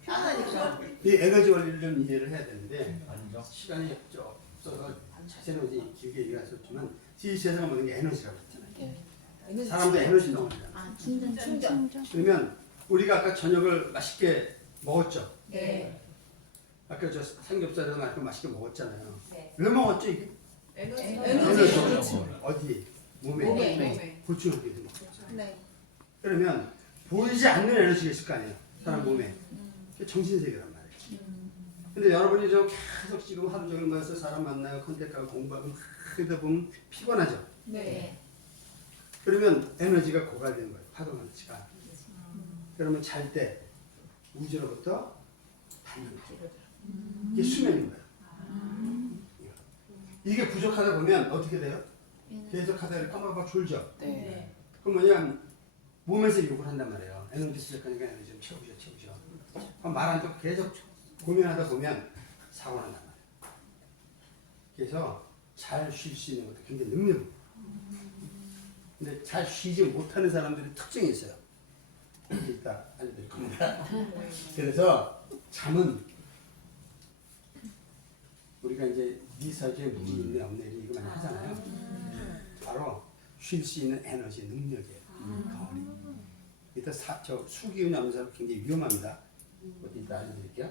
편하니까. 이 에너지 원리를 좀 이해를 해야 되는데 시간이 좀 없어서 자세는 이제 길게 얘기할 수 없지만 이 세상에 모든 게 에너지라고 했잖아요. 사람도 에너지 나오잖아요. 충전. 그러면 우리가 아까 저녁을 맛있게 먹었죠. 네. 아까 저 삼겹살에서 맛있게 먹었잖아요. 네. 왜 먹었죠 이게? 에너지. 어디? 몸에. 몸에. 보충하게 되는 거죠. 네. 그러면 보이지 않는 에너지가 있을 거 아니에요. 사람 몸에. 그게 정신세계란 말이에요. 근데 여러분이 좀 계속 지금 하루 종일 모여서 사람 만나요. 컨택하고 공부하고 그러다 보면 피곤하죠. 네. 그러면 에너지가 고갈되는 거예요. 파동 에너지가. 그러면 잘 때 우주로부터 받는 거예요. 이게 수면인 거예요. 이게 부족하다 보면 어떻게 돼요? 계속 하다가 까먹어 졸죠. 네. 그럼 뭐냐 몸에서 욕을 한단 말이에요. 에너지 부족하니까 에너지 좀 채우죠. 그럼 말 안 듣고 계속 고민하다 보면 사고 난단 말이에요. 그래서 잘 쉴 수 있는 것도 굉장히 능력이에요. 근데 잘 쉬지 못하는 사람들이 특징이 있어요. 이따 알려드릴 겁니다. 그래서 잠은 우리가 이제 미사주에 물이 있네 없네 이거 많이 하잖아요. 바로 쉴 수 있는 에너지 능력이에요. 가을이. 이따 저 수기운이 없는 사람 굉장히 위험합니다. 이따 알려드릴게요.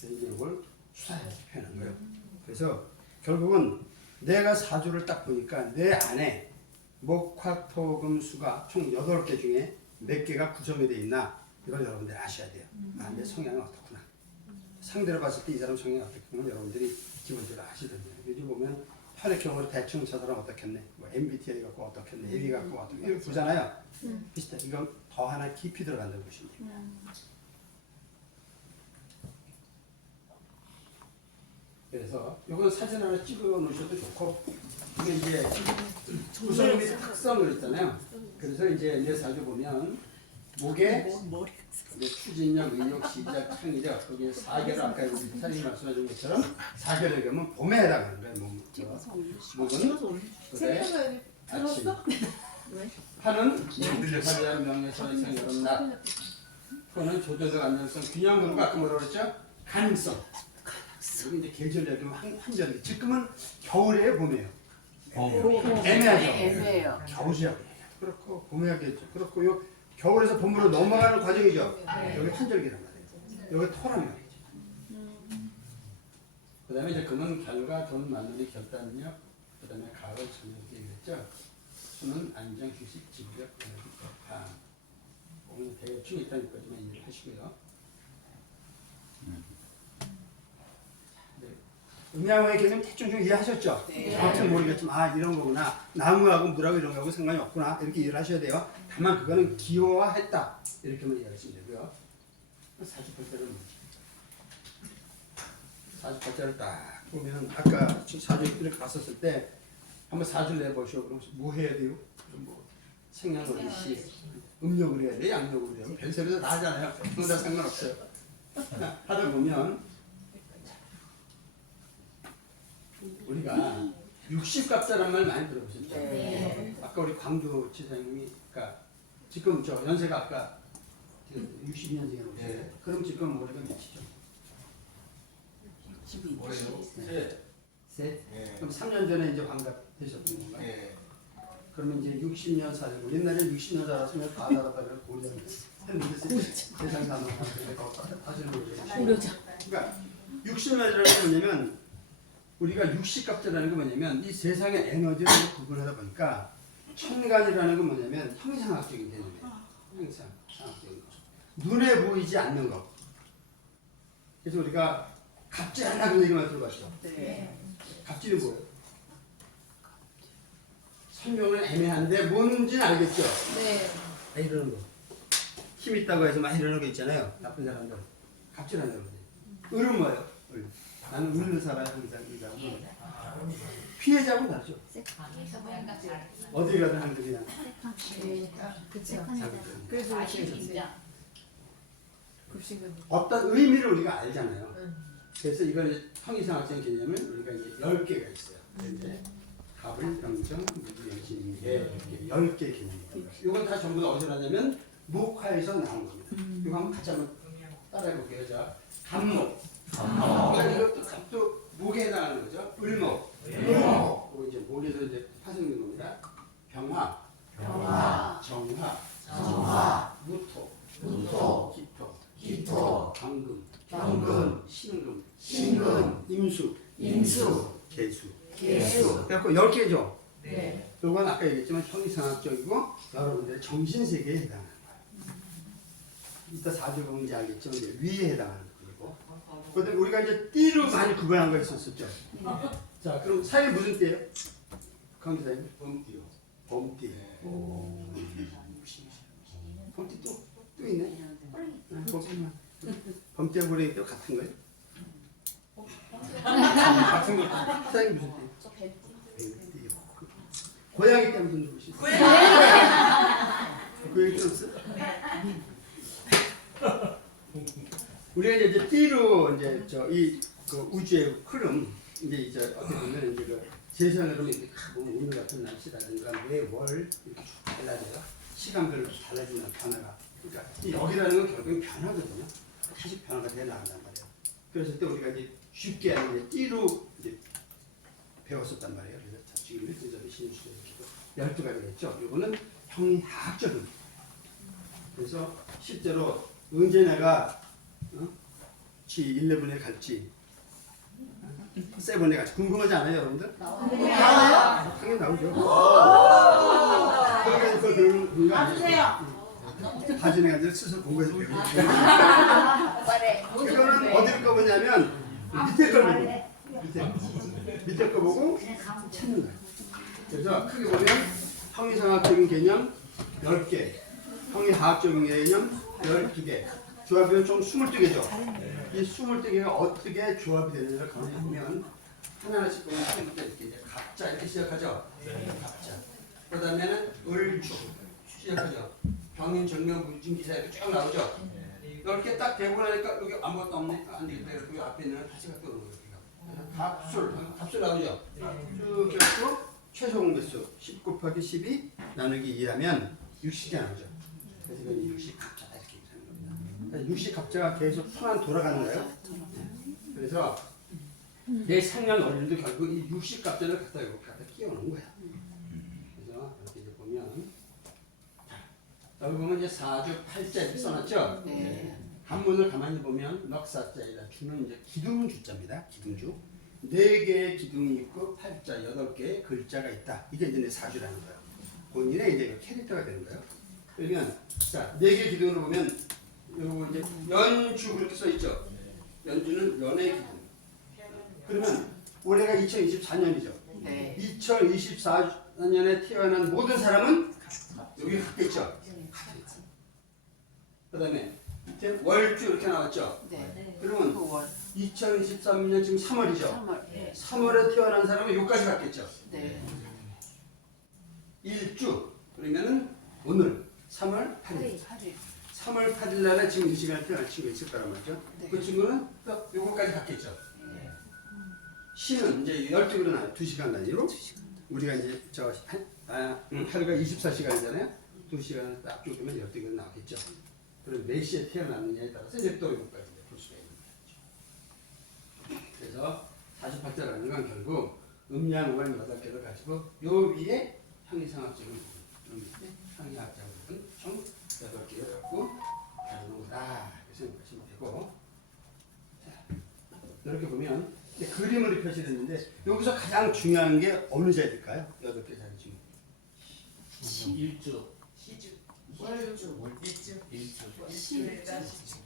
그래서 이제 이걸 수사해서 표현한 거예요. 그래서 결국은 내가 사주를 딱 보니까 내 안에 목화토금수가 총 8개 중에 몇 개가 구성이 되어 있나 이걸 여러분들이 아셔야 돼요. 내 성향은 어떻구나. 상대로 봤을 때 이 사람 성향이 어떻구나 여러분들이 기본적으로 아시던데 요즘 보면 혈액형으로 대충 저 사람 어떻겠네 뭐 MBTI 갖고 어떻겠네 AV 갖고 어떻게 이렇게 보잖아요. 비슷해. 이건 더 하나 깊이 들어간다고 보시면 됩니다. 그래서 이건 사진 하나 찍어 놓으셔도 좋고 이게 이제 구성의 특성을 있잖아요. 그래서 이제 내 사주 보면 목에 이제 추진력, 의욕, 시작, 창의력 거기에 사계를 아까 우리 사장님 말씀하신 것처럼 사계를 그러면 봄에 해당하는 거예요. 목은 그래 아침 하는 장들려사리한 명예서에서 여름 낮 토는 조절적 안정성 균형으로 아까 뭐라고 그랬죠? 가능성 여기 이제 계절적인 한절 지금은 겨울이에요 봄이에요? 애매하죠? 애매해요. 겨울이라고 그렇고 봄이야겠죠. 그렇고 요 겨울에서 봄으로 넘어가는 과정이죠. 여기 환절기란 말이에요. 여기 토란 말이죠. 그 다음에 이제 금은 결과, 돈, 마늘이 결단력, 그 다음에 가을, 저녁 얘기했죠. 수는 안정, 휴식, 지구력, 방. 오늘 대충 일단 여기까지만 이해를 하시고요. 네. 음양의 개념 대충 좀 이해하셨죠? 정확히 모르겠지만 아 이런 거구나. 나무하고 물하고 이런 거하고 상관이 없구나. 이렇게 이해를 하셔야 돼요. 다만 그거는 기호화했다. 이렇게만 이해하시면 되고요. 48자를 48자를 딱 보면 아까 사주 이렇게 봤었을 때 한번 사주를 내보시오. 그럼 뭐 해야 돼요? 그럼 뭐 생년월일 시 음력을 해야 돼, 양력을 해야 돼. 별세에서 다 하잖아요. 그건 다 상관없어요. 하다 보면 우리가 60갑자란 말 많이 들어보셨죠? 네. 아까 우리 광주 지사님이 그러니까 지금 저 연세가 아까 62년생이라고 하셨어요. 그럼 지금 머리가 몇이죠? 뭐예요? 셋? 그럼 3년 전에 이제 환갑 되셨던 건가요? 예. 그러면 이제 60년 살고 옛날에 60년 살았으면 다 살았다가 고령 했는데 세상 사는 사람들이 하시는 거죠. 그러니까 60년이라는 게 뭐냐면 우리가 60갑자라는 게 뭐냐면 이 세상의 에너지를 구분하다 보니까 천간이라는 건 뭐냐면 형상학적인 개념이에요. 형상학적인 거. 눈에 보이지 않는 거. 그래서 우리가 갑질한다 그런 얘기만 들어봤죠. 네. 갑질이 뭐예요? 설명은 애매한데 뭔지는 알겠죠? 네. 막 이러는 거. 힘 있다고 해서 막 이러는 거 있잖아요. 나쁜 사람들. 갑질한다고 그러지. 을은 뭐예요? 을. 나는 을로 살아요. 항상 이가. 피해자하고는 다르죠. 어디 가든 하는 그냥. 그쵸. 자극적인. 그래서 아, 이렇게 진짜. 급식은 어떤 의미를 우리가 알잖아요. 그래서 이걸 형이상학적 개념을 우리가 이제 10개가 있어요. 이제 갑을, 병정, 무기, 영신, 예, 이렇게 10개 개념이에요. 이건 다 전부 다 어디서 나냐면 목화에서 나온 겁니다. 이거 한번 같이 한번 따라해 볼게요. 자, 갑목. 그러니까 이것도 갑도 목에 해당하는 거죠. 을목. 그리고 이제 목에서 이제 파생된 겁니다. 병화. 정화. 무토. 기토. 경금. 신금. 임수. 개수. 그래갖고 10개죠. 네. 이건 아까 얘기했지만 형이상학적이고 여러분들의 정신세계에 해당하는 거예요. 이따 사주 보면 이제 알겠죠. 이제 위에 해당하는 거고. 그런데 우리가 이제 띠로 많이 구분한 거 있었었죠. 자, 그럼 사이 무슨 띠예요? 강기사님? 범띠요. 범띠. 범띠 또 있네. 범띠하고 우리 또 같은 거예요? 같은 거. 사이 무슨 띠? 뱀띠요. 고양이 때문에 좀 보시죠. 그 얘기 들었어? 우리가 이제 띠로 이제 그 우주의 흐름 이제 어떻게 보면 이제 그 세상으로 이렇게 오늘 같은 날씨라든가 매월 이렇게 쭉 달라져요. 시간별로 달라지는 변화가. 그러니까 이 여기라는 건 결국엔 변화거든요. 다시 변화가 돼 나간단 말이에요. 그래서 때 우리가 이제 쉽게 이제 띠로 이제 배웠었단 말이에요. 그래서 지금 1등점이 신유수에 12가지가 있죠. 이거는 형이학적인. 그래서 실제로 언제 내가 G11에 갈지 세븐에 갈지 궁금하지 않아요, 여러분들? 나와요? 당연히 나오죠. 그러니까 그거 배우는 거 아니에요? 봐주는 게 아니라 스스로 공부해서 배우는 거예요. 이거는 어디를 꺼보냐면 밑에 걸 보고 밑에 거 보고 찾는 거예요. 그래서 크게 보면 형이상학적인 개념 10개, 형이하학적인 개념 12개, 조합이면 총 22개죠. 이 22개가 어떻게 조합이 되는지를 가만히 보면 하나하나씩 보면 처음부터 이렇게 이제 갑자 이렇게 시작하죠. 갑자. 그 다음에는 을축 시작하죠. 병인, 정명, 무진기사 이렇게 쭉 나오죠. 이렇게 딱 되고 나니까 여기 아무것도 없네. 안 되겠다. 이렇게 앞에 있는 다시 갖다 놓는 거예요. 갑술 나오죠. 쭉 해서 최소 공배수 10 곱하기 12 나누기 2하면 60개 나오죠. 그래서 이건 60갑자다 이렇게 하는 겁니다. 60갑자가 계속 순환 돌아가는 거예요. 그래서 내 생년월일도 결국 이 60갑자를 갖다 끼워놓은 거야. 그래서 이렇게 이제 보면 여기 보면 이제 4주 8자 이렇게 써놨죠. 네. 한문을 가만히 보면 넉사자이다. 주는 이제 기둥 주자입니다. 기둥주. 4개의 기둥이 있고 8자 8개의 글자가 있다. 이게 이제 내 사주라는 거예요. 본인의 이제 그 캐릭터가 되는 거예요. 그러면 자, 4개 기둥으로 보면 요거 이제 연주 그렇게 써 있죠. 연주는 연의 기둥. 그러면 올해가 2024년이죠. 네. 2024년에 태어난 모든 사람은 여기 갔겠죠. 그다음에 밑에 월주 이렇게 나왔죠. 네. 그러면 그 월. 2023년 지금 3월이죠. 3월. 네. 3월에 태어난 사람은 여기까지 갔겠죠. 네. 일주 그러면은 오늘 3월 8일. 8일. 3월 8일 날에 지금 이 시간에 태어난 친구가 있을 거란 말이죠. 네. 그 친구는 또 요거까지 갔겠죠. 시는 이제 12개로 나와요. 2시간 단위로. 우리가 이제 하루가 24시간이잖아요. 2시간을 딱 쪼개면 12개로 나오겠죠. 그리고 몇 시에 태어났느냐에 따라서 이제 또 요거까지 볼 수가 있는 거죠. 그래서 48자라는 건 결국 음양을 8개를 가지고 요 위에 형이상학적인 부분, 형이학적인 부분 총 8개를 갖고 다루는 거다 이렇게 생각하시면 되고, 자, 이렇게 보면 이제 그림을 펼쳐졌는데 여기서 가장 중요한 게 어느 자리일까요? 8개 자리 중에 일주.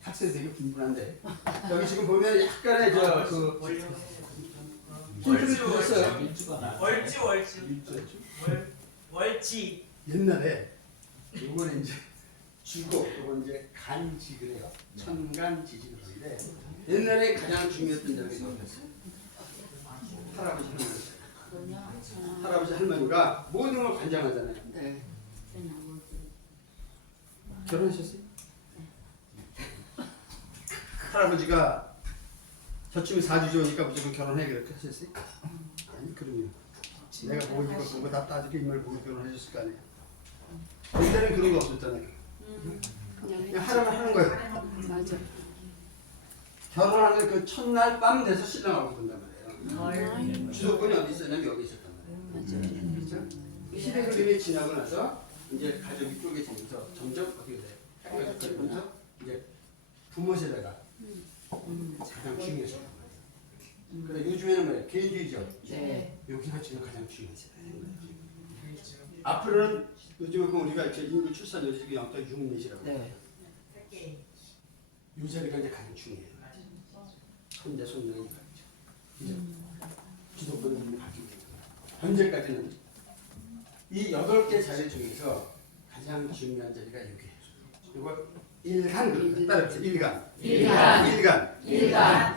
학생이 되게 분분한데 여기 지금 보면 약간의 저그 힌트를 드렸어요. 일주가 나. 월지. 옛날에 요거는 이제 주고 요건 이제 간직을 해요. 천간지직을 하는데 옛날에 가장 중요했던 자리가 어디였어요? 할아버지 할머니가 모든 걸 관장하잖아요. 네. 결혼하셨어요? 할아버지가 저 친구 4주조니까 무조건 결혼해 그렇게 하셨어요? 아니 그럼요. 내가 뭐 이거 그거 다 따지게 인물 보고 결혼하셨을 거 아니에요. 옛날엔 그런 거 없었잖아요. 그냥 하라면 하는 거예요. 맞아. 결혼하는 그 첫날 밤 돼서 신랑하고 본단 말이에요. 주도권이 어디 있었냐면 여기 있었단 말이에요. 그렇죠? 시대 흐름이 지나고 나서 이제 가족이 쪼개지면서 점점 어떻게 돼요? 가족이 되면서 이제 부모 세대가 가장 중요해서. 그래 요즘에는 뭐예요? 개인주의죠. 네. 여기가 지금 가장 중요한 세대예요. 앞으로는 요즘에 보면 우리가 이렇게 인구 출산율이 0.6넷이라고 네. 이 자리가 이제 가장 중요해요. 손자 손녀니까 기독교는 이미 바뀌고 현재까지는 이 8개 자리 중에서 가장 중요한 자리가 여기예요. 이거 일간 따라서 일간.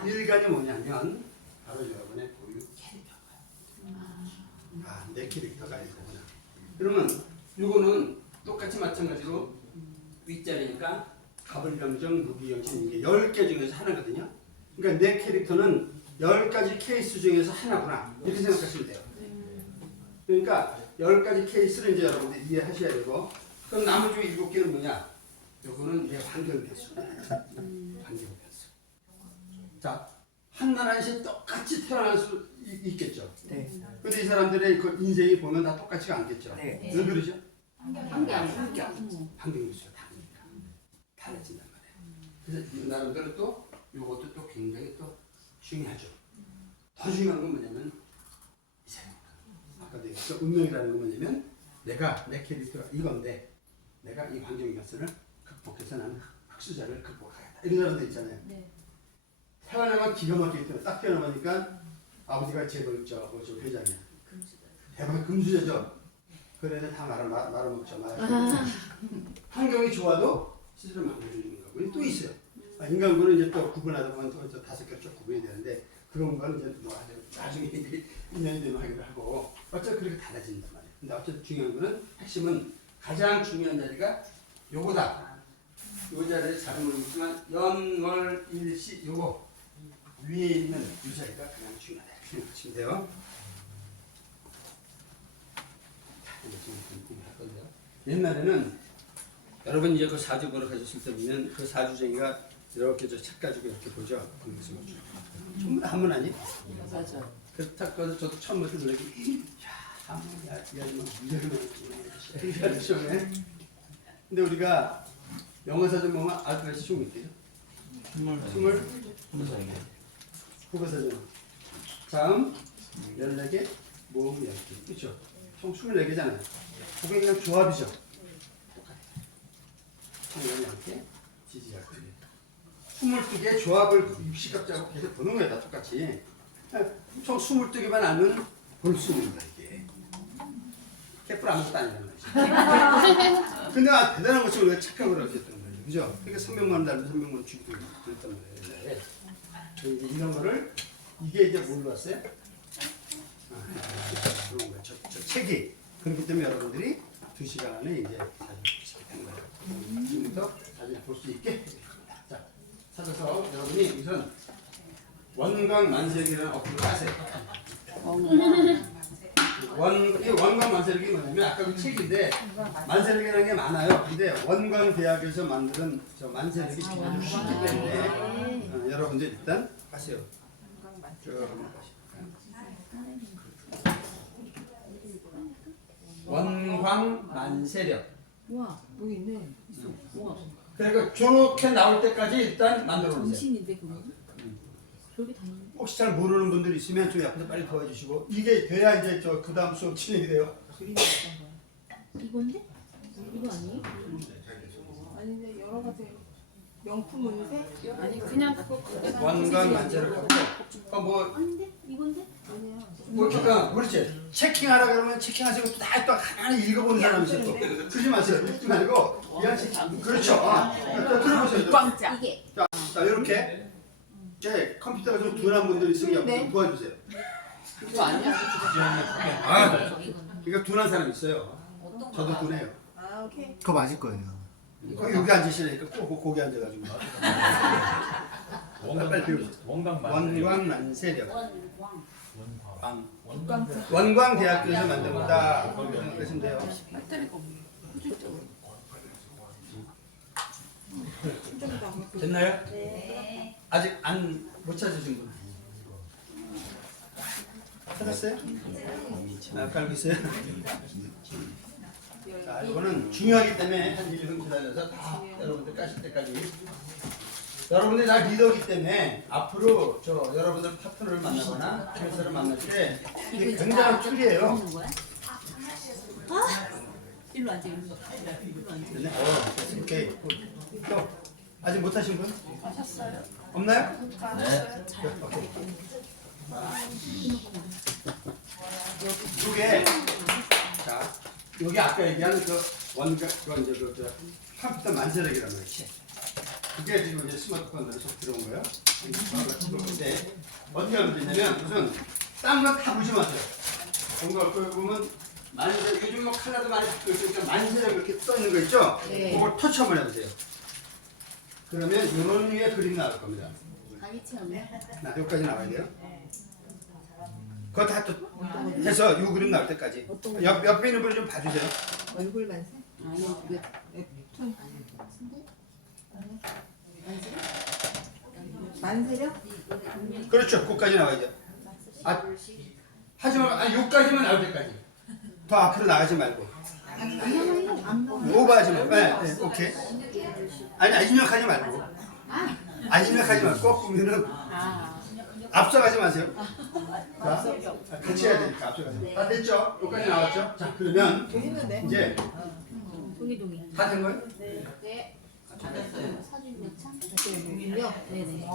일간이 뭐냐면 바로 여러분의 고유 캐릭터가. 내 캐릭터가 이거구나. 그러면 이거는 똑같이 마찬가지로 윗자리니까 갑을병정, 무기영신 이게 10개 중에서 하나거든요. 그러니까 내 캐릭터는 10가지 케이스 중에서 하나구나 이렇게 생각하시면 돼요. 그러니까 10가지 케이스를 이제 여러분들 이해하셔야 되고, 그럼 나머지 7개는 뭐냐? 요거는 이제 환경 변수. 환경 변수. 자, 한 나라에서 똑같이 태어날 수 있겠죠. 네. 근데 이 사람들의 그 인생이 보면 다 똑같지가 않겠죠. 네. 왜 그러죠? 환경. 환경 변수가 다르니까 달라진단 말이에요. 그래서 이 나름대로 또 요것도 또 굉장히 또 중요하죠. 더 중요한 건 뭐냐면 이 사람. 아까도 얘기했죠. 운명이라는 건 뭐냐면 내가 내 캐릭터가 이건데 내가 이 환경 변수를 극복해서 나는 흑수자를 극복하겠다. 이런 사람들 있잖아요. 네. 태어나면 기가 막히기 때문에 딱 태어나보니까 아버지가 재벌 저 회장이야. 대박 금수저죠. 그래서 다 말아먹죠. 환경이 좋아도 스스로 망가지는 거고 또 있어요. 인간군은 이제 또 구분하다 보면 또 5개로 쭉 구분이 되는데 그런 건 이제 뭐 나중에 인연이 되면 하기로 하고 어차피 그렇게 달라진단 말이에요. 근데 어쨌든 중요한 거는 핵심은 가장 중요한 자리가 요거다. 요 자리를 잡으면 있지만 연월일시 요거 위에 있는 이 자리가 가장 중요하다. 이렇게 생각하시면 돼요. 옛날에는 여러분 이제 그 사주 보러 가셨을 때 보면 그 사주쟁이가 이렇게 저 책 가지고 이렇게 보죠. 거기서 전부 다 한문 아니? 맞아. 그 딱 가서 저도 처음 봤을 때 야, 이거 시원해. 근데 우리가 영어 사전 보면 알파벳이 총 몇 개죠? 20. 국어 사전. 자음 14개, 모음 10개. 그렇죠? 총 24개잖아요. 그게 그냥 조합이죠. 청년이한테 지지자들이 22개의 조합을 입시각자고 계속 보는 거예요. 다 똑같이. 총 22개만 알면 볼 수 있는 거야 이게. 개뿔 아무것도 아니라는 거지. 근데 대단한 것이 우리가 착각을 하고 있었던 거예요. 그죠? 그러니까 300만 원 달면 300만 원 주기도 그랬단 말이에요. 옛날에. 이제 이런 거를 이게 이제 뭘로 왔어요? 그런 거예요. 저 책이. 그렇기 때문에 여러분들이 2시간 안에 이제 사진을 시작하는 거예요. 지금부터 사진을 볼 수 있게 해드립니다. 자, 찾아서 여러분이 우선 원광만세력이라는 어플을 하세요. 이 원광만세력이 뭐냐면 아까 그 책인데 만세력이라는 게 많아요. 근데 원광대학에서 만든 저 만세력이 비교적 쉽기 때문에 여러분들 일단 하세요. 원광만세력. 와, 여기 있네. 와, 그러니까 저렇게 나올 때까지 일단 만들어 놓으세요. 정신인데 그거? 저기 다 있는데. 혹시 잘 모르는 분들 있으면 좀 옆에서 빨리 도와주시고 이게 돼야 이제 저 그 다음 수업 진행이 돼요. 그림이 어떤 거야? 이건데? 이거 아니에요? 아닌데 여러 가지 명품 운세? 아니 그냥 그거 원광만세력 하고 뭐 아닌데? 이건데? 아니야. 뭐 그러니까 그렇지 체킹하라 그러면 체킹하시고 또 하나하나 읽어보는 사람이 있어 또 그러지 마세요. 읽지 말고 그냥 체킹 그렇죠. 들어보세요. 꽝짜. 이게 자 이렇게 제 컴퓨터가 좀 둔한 분들 있으면 옆에 좀 도와주세요. 이거 아니야? 그러니까 둔한 사람 있어요. 저도 둔해요. 아 오케이. 그거 맞을 거예요. 여기 앉으시니까 꼭 거기 앉아가지고 빨리 배우세요. 원광만세력 원광대학교에서 만듭니다. 그러시면 돼요. 됐나요? 네. 아직 못 찾으신 분? 찾았어요? 깔고 있어요? 자, 이거는 중요하기 때문에 한 1분 기다려서 다 여러분들 까실 때까지 여러분들이 다 리더이기 때문에 앞으로 저 여러분들 파트너를 만나거나 교사를 만날 때 이게 굉장한 툴이에요. 하는 거야? 아! 일로 앉아 일로. 됐네? 오케이. 또 아직 못 하신 분? 하셨어요? 없나요? 네. 오케이. 요게 자 여기 아까 얘기하는 그 원가 그 이제 그 컴퓨터 만세력이라는 거지. 그게 지금 이제 스마트폰으로 쏙 들어온 거예요. 근데 어떻게 하면 되냐면 우선 딴 건 다 보지 마세요. 뭔가 그 보면 만세력 요즘 뭐 칼라도 많이 있으니까 만세력 이렇게 써 있는 거 있죠? 네. 그걸 터치 한번 해보세요. 그러면 이런 위에 그림 나올 겁니다. 강의 체험이야? 나 여기까지 나와야 돼요. 그거 다 또 해서 이 그림 나올 때까지 옆에 있는 분 좀 봐주세요. 얼굴 만세? 아니 왜 웹툰. 만세력? 그렇죠. 거기까지 나와야죠. 하지만 여기까지만 나올 때까지. 더 앞으로 나가지 말고. 안 나와요. 오버하지 말고. 네, 오케이. 아니 입력하지 말고. 입력하지 말고 꼭 보면은 앞서가지 마세요. 자, 같이 해야 되니까 앞서가지. 다 됐죠? 여기까지 나왔죠? 자, 그러면 재밌는데? 이제 동의동의. 다 된 거예요? 네. 사진 몇 장? 여기요? 네네.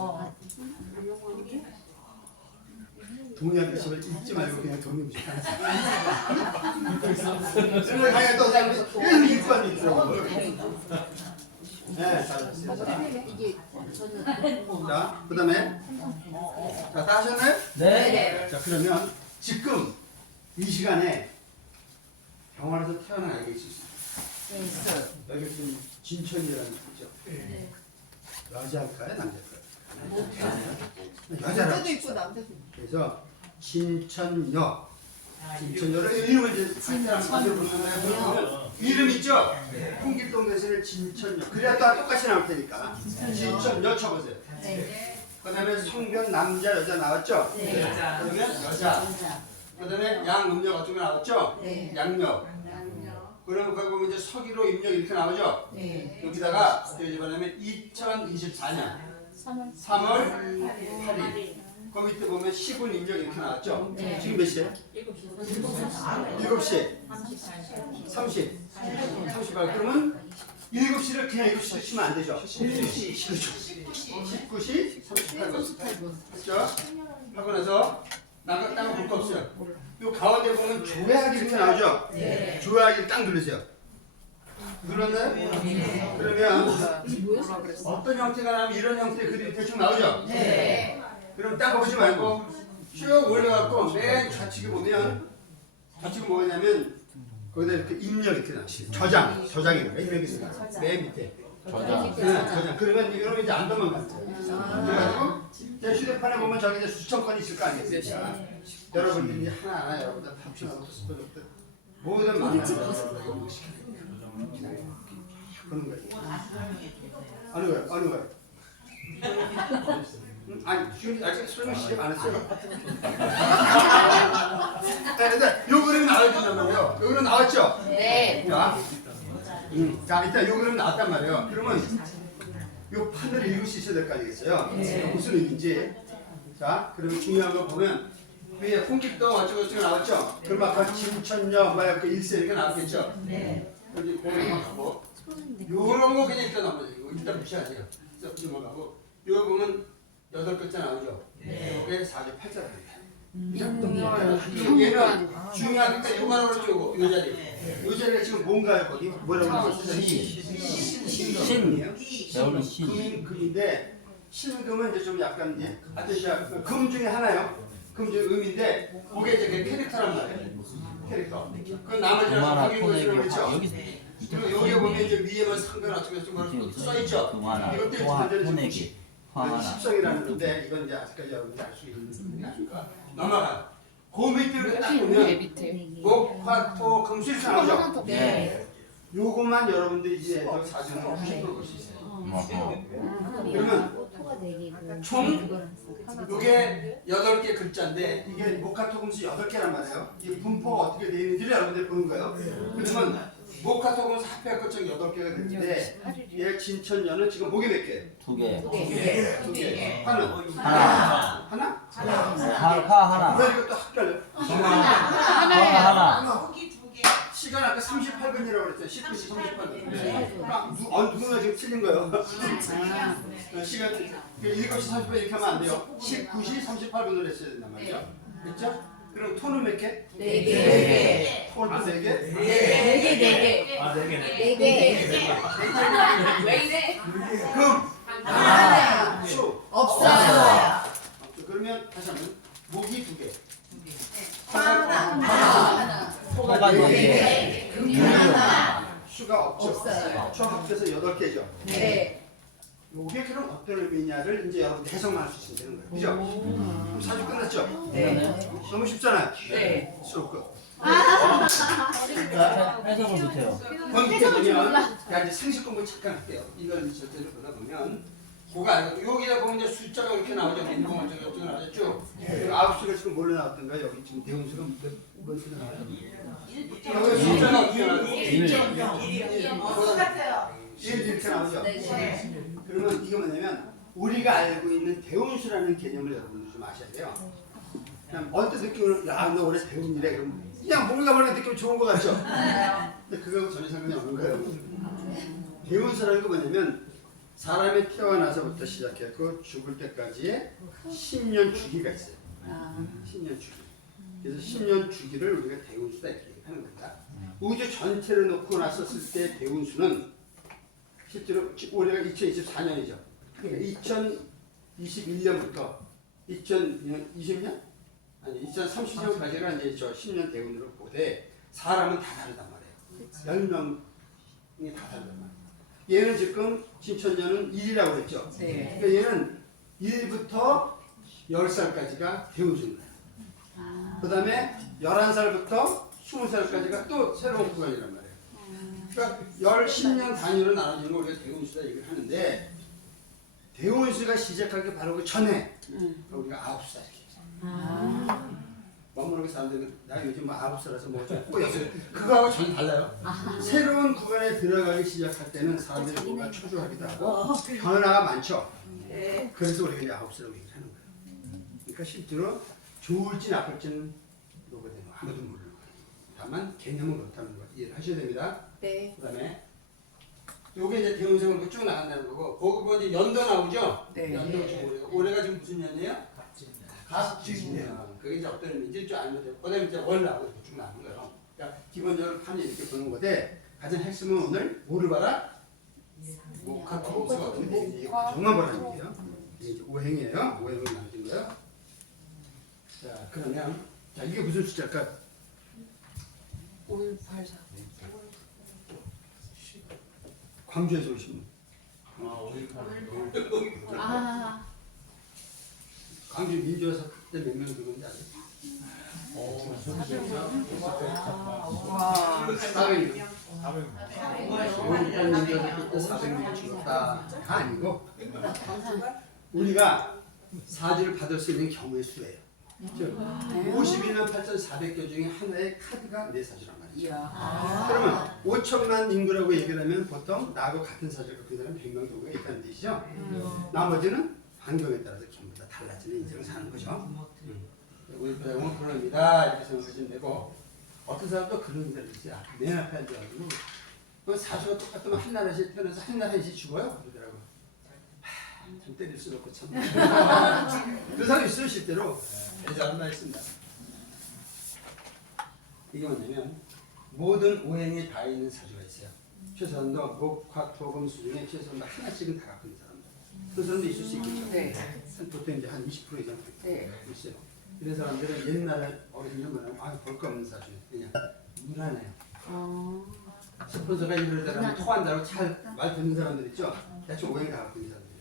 동의하기 집을 읽지 말고 그냥 동의 무시 하세요. 생각하니까 또 사람이 읽고 하는 있더라고요. 네, 잘하셨어요. 이게 저는 자, 그 다음에 자, 다 하셨나요? 네. 자, 그러면 지금 이 시간에 병원에서 태어난 아이가 있을 수 있어요. 있어요. 여기 지금 진천이라는 곳이죠. 여자일까요? 남자일까요? 여자라고. 남자도 있고 남자도 있고. 그래서 진천여. 진천여를 이름을 이제 사람들 부르는 이름 있죠? 홍길동 대신에 진천여. 그래야 또 똑같이 나올 테니까. 진천여 쳐보세요. 그 다음에 성별 남자 여자 나왔죠? 그러면 여자. 그 다음에 양음력 어떤 거 나왔죠? 양력. 그리고 그거 이제 서기로 입력 이렇게 나오죠? 여기다가 어떻게 집어넣으면 2024년 3월 8일 거기 밑에 보면 10분 입력 이렇게 나왔죠? 네. 지금 몇 시에? 7시 30 38 그러면 7시를 그냥 7시 치면 안 되죠? 19시 38분 그렇죠? 하고 나서 나가 볼 거 없어요. 요 가운데 보면 조회하기 이렇게 나오죠? 네. 조회하기 딱 누르세요. 눌렀나요? 그러면 어떤 형태가 나면 이런 형태의 그림이 대충 나오죠? 네. 그럼 딱 보지 말고 쭉 올려갖고 맨 좌측에 보면 좌측은 뭐냐면 거기다 이렇게 입력 이렇게 나와요. 저장이에요. 입력이 있어요. 맨 밑에. 저장. 그러면 이거는 이제 안 도망갔어요. 그래가지고 제 휴대폰에 보면 저기 이제 수천 건이 있을 거 아니겠습니까? 여러분들이 하나하나 여러분들 합쳐놓고 스포츠부터 모든 많은 그런 거예요. 어느 거요? 아니 지금 아직 설명 시작 안 했어요. 일단 요 그림이 나와야 된단 말이에요. 요 그림 나왔죠? 네. 자 일단 요 그림 나왔단 말이에요. 그러면 요 판을 읽을 수 있어야 될 거 아니겠어요? 무슨 의미인지. 자 그러면 중요한 거 보면 위에 홍길동 어쩌고저쩌고 나왔죠? 그럼 아까 진천녀 뭐야 그 일세 이렇게 나왔겠죠? 네. 여기 보면 가고 요런 거 그냥 일단 넘어져. 이거 일단 무시하세요. 넘어가고 요거 보면 8글자 나오죠? 네. 요게 4조 8자입니다. 얘는 중요하니까 요거는 그렇죠. 요 자리. 요 자리가 지금 뭔가요? 거기 뭐라고 하셨어요? 신이에요? 금인데 신금은 이제 좀 약간 이제 하여튼 금 중에 하나요. 금 중에 음인데 그게 이제 그 캐릭터란 말이에요. 캐릭터. 그 나머지는 거기 보시면 그렇죠. 그리고 여기 보면 이제 위에만 상관없이 좀 써있죠. 이것도 완전히 십성이라는 건데 이건 이제 아직까지 여러분이 알 수 있는 부분이 아닐까. 넘어가. 그 밑에 딱 보면 목화토 금수일 나오죠. 네. 요것만 여러분들이 이제 여기 사진을 90% 볼 수 있어요. 그러면 총 요게 8개 글자인데 이게 목화토 금수 8개란 말이에요. 이 분포가 어떻게 되어 있는지를 여러분들이 보는 거예요. 그러면 목화토 금수 합해할 것처럼 8개가 됐는데 얘 진천녀는 지금 목이 몇 개? 2개. 2개. 화는? 하나. 하나? 하나. 왜 이거 또 헷갈려? 하나. 시간 아까 38분이라고 그랬죠. 19시 38분. 누구나 지금 틀린 거예요. 시간 7시 30분 이렇게 하면 안 돼요. 19시 38분을 했어야 된단 말이죠. 그렇죠? 그럼 토는 몇 개? 4개. 토는 4개? 4개. 아, 4개. 4개. 왜 이래? 금, 수 없어요. 그러면 다시 한번 목이 2개. 하나. 토가 토가 4개. 4개. 수가 없죠. 없어요. 총 합해서 8개죠. 네. 요게 그럼 어떤 의미냐를 이제 여러분 해석만 할 수 있으면 되는 거예요. 그죠? 그럼 사주 끝났죠? 네. 너무 쉽잖아요. 네. 수업 끝. 해석을 못해요. 거기 밑에 보면 이제 상식 공부 잠깐 할게요. 이걸 절대로 보다 보면 고가 여기다 보면 이제 숫자가 이렇게 나오죠. 민봉 어쩌고 나오죠. 쭉. 9수가 지금 뭘로 나왔던가 여기 지금 대운수가 몇 수가 나와요? 여기 숫자가 어떻게 나와요? 1 이렇게 나오죠. 그러면 이게 뭐냐면 우리가 알고 있는 대운수라는 개념을 여러분들 좀 아셔야 돼요. 그냥 언뜻 느낌으로 야너 올해 대운이래 그럼 그냥 뭔가 모르게 느낌이 좋은 것 같죠? 근데 그거하고 전혀 상관이 없는 거예요. 대운수라는 게 뭐냐면 사람이 태어나서부터 시작해서 죽을 때까지의 10년 주기가 있어요. 10년 주기. 그래서 10년 주기를 우리가 대운수다 이렇게 하는 겁니다. 우주 전체를 놓고 났었을 때 대운수는 실제로 올해가 2024년이죠. 그러니까 2021년부터 2020년? 아니 2030년까지가 이제 저 10년 대운으로 보되 사람은 다 다르단 말이에요. 10명이 다 다르단 말이에요. 얘는 지금 진천년은 1이라고 그랬죠. 네. 그러니까 얘는 1부터 10살까지가 대운수인 거예요. 그 다음에 11살부터 20살까지가 또 새로운 구간이란 말이에요. 그러니까 10년 단위로 나눠지는 걸 우리가 대운수다 얘기를 하는데 대운수가 시작하기 바로 그 전에 우리가 9살 이렇게 머무르게 사람들은 나 요즘 뭐 9살라서 뭐좀 꼬여서 그거하고 전혀 달라요. 새로운 구간에 들어가기 시작할 때는 사람들이 뭔가 초조하기도 하고 변화가 많죠. 그래서 우리가 이제 9살로 얘기를 하는 거예요. 그러니까 실제로 좋을지 나쁠지는 노고되는 아무도 모르는 거예요. 다만 개념은 그렇다는 거 이해를 하셔야 됩니다. 네. 그다음에 요게 이제 대운생으로 쭉 나간다는 거고 보고 이제 연도 나오죠? 네. 연도 지금 올해가 지금 무슨 년이에요? 갑진이에요. 그게 이제 어떤 의미인지 좀 알면 되고 그다음에 이제 월 나오고 이렇게 쭉 나오는 거예요. 그러니까 기본적으로 판이 이렇게 보는 건데 가장 핵심은 오늘 뭐를 봐라? 목화토금수가 어떻게 되는지 이게 정말 보라는 얘기예요. 이게 이제 오행이에요. 오행을 남긴 거예요. 자 그러면 자 이게 무슨 숫자일까? 5184. 광주에서 오신 분. 아. 광주 민주에서 그때 몇 명 들어온지 아세요? 와. 400명. 민주에서 그때 400명이 죽었다가 아니고 우리가 사주를 받을 수 있는 경우의 수예요. 즉 52만 8,400개 중에 하나의 카드가 내 사주란 말이죠. 그러면 5천만 인구라고 얘기를 하면 보통 나하고 같은 사주를 갖고 있는 사람 100명 정도가 있다는 뜻이죠. 나머지는 환경에 따라서 전부 다 달라지는 인생을 사는 거죠. 우리 배움은 그런 의미다 이렇게 생각하시면 되고 어떤 사람도 그런 의미를 있어요. 맨 앞에 앉아가지고 사주가 똑같으면 한나라씩 태어나서 한나라씩 죽어요. 그러더라고. 좀 때릴 수도 없고 참. 그 사람이 있어요 실제로. 대단한 말 있습니다. 이게 뭐냐면 모든 오행이 다 있는 사주가 있어요. 최소한도 목화토금수 중에 최소한도 하나씩은 다 갖고 있는 사람들. 그 사람도 있을 수 있겠죠. 네. 보통 이제 한 20% 이상 네. 있어요. 이런 사람들은 옛날에 어린이는 뭐냐면 볼 거 없는 사주예요. 그냥 무난해요. 스폰서가 이럴 때는 토한다고 잘 말 듣는 사람들 있죠. 대충 오행 다 갖고 있는 사람들.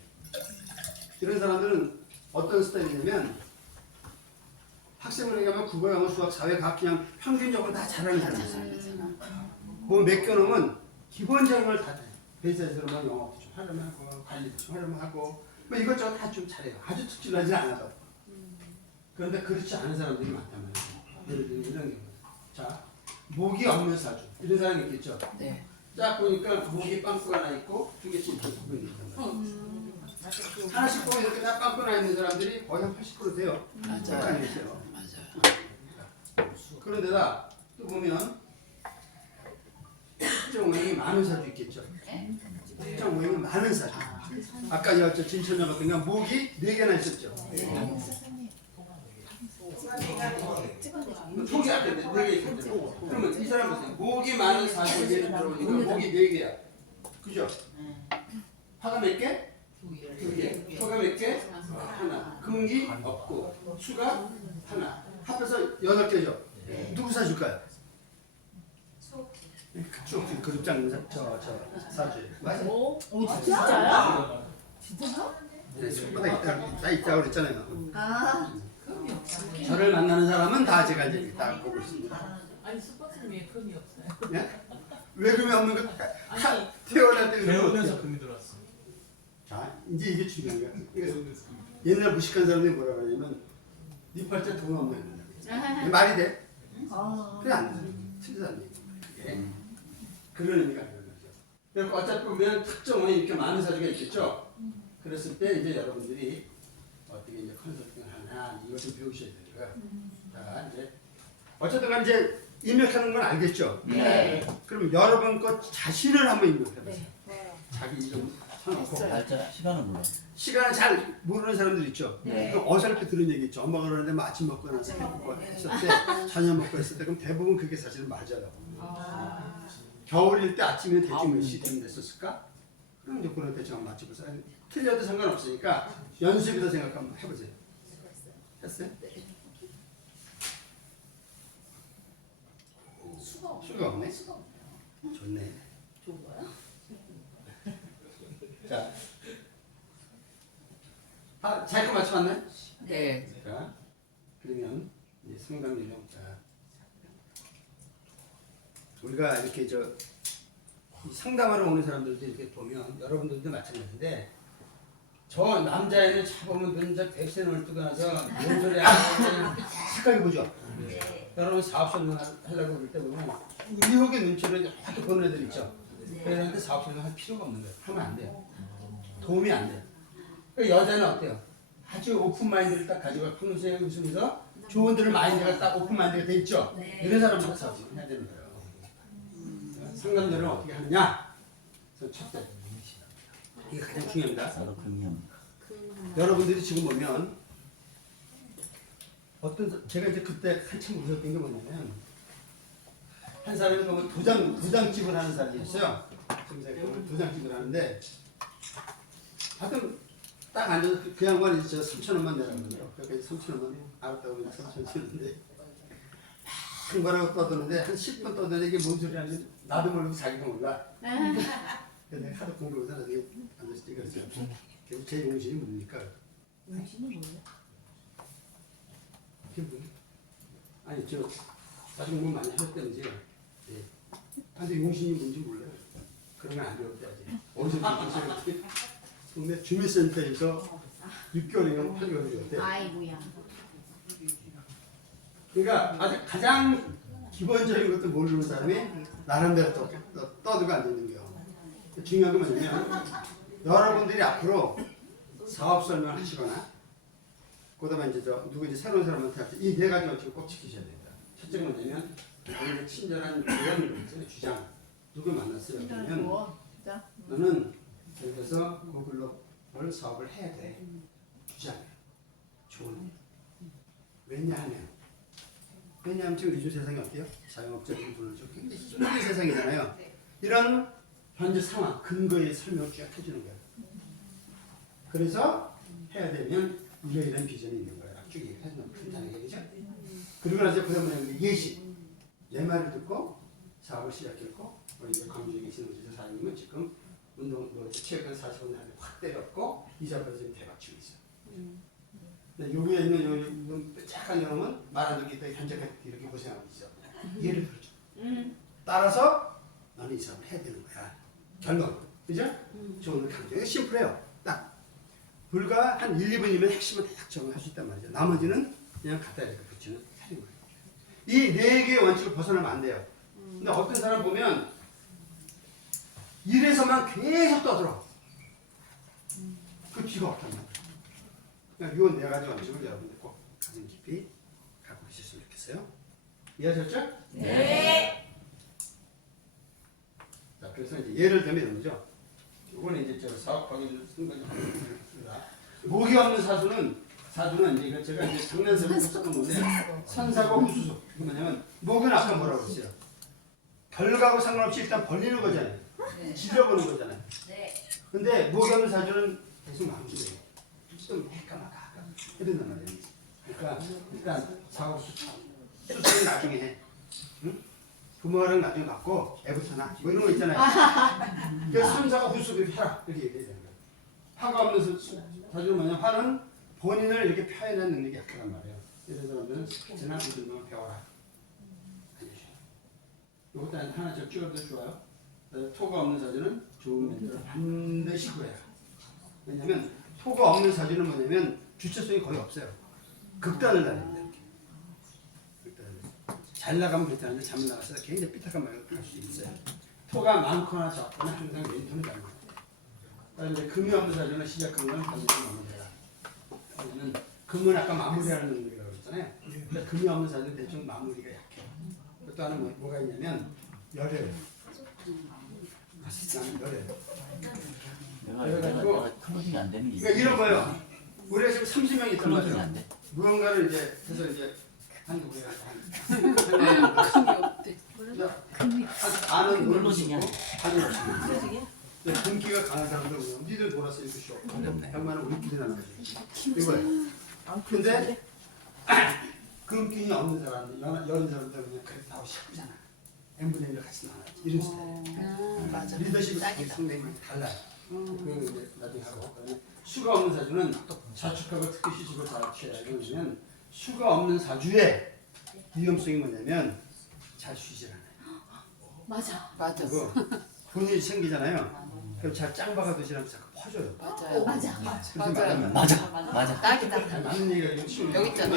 이런 사람들은 어떤 스타일이냐면 학생을 가면 국어, 영어, 수학, 사회, 과학 그냥 평균적으로 다 잘하는 사람이 있어요. 그거 맡겨놓으면 기본적인 걸 다 해요. 회사에서는 영어도 좀 하려면 하고 관리도 좀 하려면 하고 뭐 이것저것 다 좀 잘해요. 아주 특출나지 않아도. 그런데 그렇지 않은 사람들이 많단 말이에요. 예를 들면 이런 경우. 자, 목이 없는 사주. 이런 사람이 있겠죠. 네. 딱 보니까 목이 빵꾸 하나 있고 두 개씩 이렇게 부분이 있단 말이에요. 하나씩 보면 이렇게 딱 빵꾸 나 있는 사람들이 거의 한 80% 돼요. 맞아요. 있어요. 그런데다 또 보면 특정 오행이 많은 사주 있겠죠. 특정 오행이 많은 사주. 아까 저 진천녀 같은 경우 목이 4개나 있었죠. 속이 안 되는데 4개 있었죠. 그러면 이 사람 보세요. 목이 많은 사주 예를 들어보니까 목이 4개야. 그죠? 화가 몇 개? 2개. 토가 몇 개? 하나. 금기 없고 수가 하나. 합해서 8개죠. 누구 사줄까요? 그쪽 그룹 장저 사주예요. 맞아요. 오, 진짜요? 네, 손바닥 다 있다고 그랬잖아요. 저를 만나는 사람은 다 제가 이제 딱 보고 있습니다. 아니 스포츠는 왜 금이 없어요? 네? 왜 금이 없는 거? 태어날 때 배우면서 금이 들어왔어. 자, 이제 이게 중요한 거야. 옛날 무식한 사람들이 뭐라고 하냐면 네 팔자 돈 없는 거야. 말이 돼? 그게 안 돼. 틀리다는 얘기. 그런 의미가 있는 거죠. 그리고 어차피 보면 특정은 이렇게 많은 사주가 있겠죠. 그랬을 때 이제 여러분들이 어떻게 이제 컨설팅을 하나 이것을 배우셔야 되는 거야. 자, 이제 어쨌든 간에 이제 입력하는 건 알겠죠. 네. 그럼 여러분 것 자신을 한번 입력해보세요. 자기 이름 쳐놓고 날짜 시간은 몰라. 시간을 잘 모르는 사람들 있죠. 네. 그럼 어설프게 들은 얘기 있죠. 엄마가 그러는데 뭐 아침 먹고 나서 먹고 했을 때 저녁 먹고 했을 때 그럼 대부분 그게 사실은 맞아요. 겨울일 때 아침에 대충 몇 시쯤 됐었을까? 그럼 이제 그런 대충 맞춰보세요. 틀려도 상관없으니까 연습이다 생각 한번 해보세요. 했어요? 수가 없네. 좋네. 좋은 거야? 자, 잘 거 맞춰봤나요? 네. 자, 그러면 이제 상담 내용. 자, 우리가 이렇게 상담하러 오는 사람들도 이렇게 보면 여러분들도 마찬가지인데 저 남자애는 차 보면 눈자 백센을 뜨고 나서 뭔 소리 안 하고 착하게 보죠. 여러분 사업설명 하려고 그럴 때 보면 의혹의 눈치로 이렇게 보는 애들 있죠. 그런데 사업설명 할 필요가 없는 거예요. 하면 안 돼요. 도움이 안 돼요. 그 여자는 어때요? 아주 오픈 마인드를 딱 가지고 평소에 웃으면서 조언들을 마인드가 딱 오픈 마인드가 돼 있죠. 이런 사람들과 싸우면 해야 되는 거예요. 상담자를 어떻게 하느냐? 그래서 첫째, 이게 가장 중요합니다. 나도 금융. 여러분들이 지금 보면 어떤 제가 이제 그때 한참 웃었던 게 뭐냐면 한 사람이 보면 도장집을 하는 사람이었어요. 도장집을 하는데 하여튼 딱 앉아서 그 양반이 저 3,000원만 내라고 그러더라고요. 그러니까 3,000원만 알았다고 그냥 3,000원 쓰는데 막 뭐라고 떠드는데 한 10분 떠드는데 이게 뭔 소리 하는지 나도 모르고 자기가 몰라. 그래서 내가 하도 공부해서 나중에 앉아서 찍었어요. 그래서 제 용신이 뭡니까? 용신이 뭐예요? 그게 뭐예요? 아니 저 나중에 공부 많이 하셨다는지 예. 근데 용신이 뭔지 몰라요. 그러면 안 배웠대 아직. 어디서 배웠어요? 동네 주민센터에서 6개월인가 8개월 배웠대. 아이고야. 그러니까 아주 가장 기본적인 것도 모르는 사람이 나름대로 떠들고 앉아있는 거예요. 중요한 건 뭐냐면 여러분들이 앞으로 사업 설명을 하시거나 그다음에 이제 누구 이제 새로운 사람한테 할 때 이 네 가지 원칙을 꼭 지키셔야 됩니다. 첫째가 뭐냐면 본인의 친절한 조언을 주장 누굴 만났어요? 그러면 너는 여기서 고글로벌 사업을 해야 돼. 주장해. 좋은. 왜냐하면 지금 요즘 세상이 어때요? 자영업자들이 불러줘. 굉장히 힘든 세상이잖아요. 이런 현재 상황, 근거의 설명을 쭉 해주는 거예요. 그래서 해야 되면 이런 비전이 있는 거예요. 쭉 얘기해주는 간단하게 얘기죠. 그리고 나서 그다음에 예시. 내 말을 듣고 사업을 시작했고 우리 광주에 계시는 우리 사장님은 지금 운동 체육관 40분 안에 확 때렸고 이자까지 지금 대박 치고 있어요. 근데 여기에 있는 요 약간 여러분 말하는 게 현재까지 이렇게 고생하고 있어. 예를 들죠. 따라서 나는 이 사업을 해야 되는 거야. 결론. 그죠? 저 오늘 강조가 심플해요. 딱. 불과 한 1, 2분이면 핵심은 딱 정할 수 있단 말이죠. 나머지는 그냥 갖다 이렇게 붙이는 사진 거예요. 이 네 개의 원칙을 벗어나면 안 돼요. 근데 어떤 사람 보면 이래서만 계속 떠들어. 그 기가 없단 말이에요. 그러니까 이 네 가지 원칙을 여러분들 꼭 가슴 깊이 갖고 계셨으면 좋겠어요. 이해하셨죠? 네. 자, 그래서 이제 예를 들면 이런 거죠. 이거는 이제 저 사업하기 쓴 거죠. 목이 없는 사주는 이제 제가 이제 장난스럽게 썼던 건데 선사고 후수소. 이게 뭐냐면 목은 아까 뭐라고 했어요? 결과하고 상관없이 일단 벌리는 거잖아요. 질려보는 거잖아요. 근데 목이 없는 사주는 계속 망치돼요. 좀 해까마까 이런단 말이에요. 그러니까 일단 사고 수술은 나중에 해. 응? 부모랑 나중에 맞고 애부터 나. 뭐 이런 거 있잖아요. 그래서 선사가 후수를 해라 이렇게 얘기해야 되는 거예요. 화가 없는 사주는 뭐냐? 화는 본인을 이렇게 표현하는 능력이 약하단 말이에요. 이런 사람들은 스피치나 이런 거 배워라. 이것도 하나 좀 찍어도 좋아요. 토가 없는 사주는 좋은 멘트를 반드시 구해라. 왜냐면 토가 없는 사주는 뭐냐면 주체성이 거의 없어요. 극단을 다닙니다. 잘 나가면 괜찮은데 잘못 나가서 굉장히 삐딱한 말을 할 수 있어요. 토가 많거나 적거나 항상 멘트는 다릅니다. 그런데 금이 없는 사주는 시작한 건 반드시 마무리해라. 왜냐면 금은 아까 마무리하는 능력이라고 했잖아요. 근데 금이 없는 사주는 대충 마무리가 약해요. 또 하나 뭐가 있냐면 열애요. 나는 열애요. 내가 클로징이 안 되는 게 그러니까 이런 거예요. 우리가 지금 30명 있단 클로징이 말이에요. 안 돼. 무언가를 이제 해서 이제 한국 우리가 아는 클로징이야. 하는 없이 분기가 강한 사람들 보면 니들 돌아서 이렇게 쇼. 백만은 우리끼리 나는 거지. 이거예요. 근데 금기이 없는 사람들, 여는 사람들 그냥 그렇게 하고 싶잖아. N분의 1을 같이 나눠. 이런 스타일. 맞아. 리더십이 상당히 달라요. 그걸 이제 나중에 하고. 수가 없는 사주는 자축하고 특히 시집을 잘 취해야 되면 수가 없는 사주의 위험성이 뭐냐면 잘 쉬질 않아요. 맞아. 그리고 본인이 생기잖아요. 그럼 잘 짱박아 드시라면 자꾸 퍼져요. 맞아요. 맞아. 그래서 말하면 맞아. 딱이다. 맞는 얘기가 좀 쉬워요. 여기 있잖아.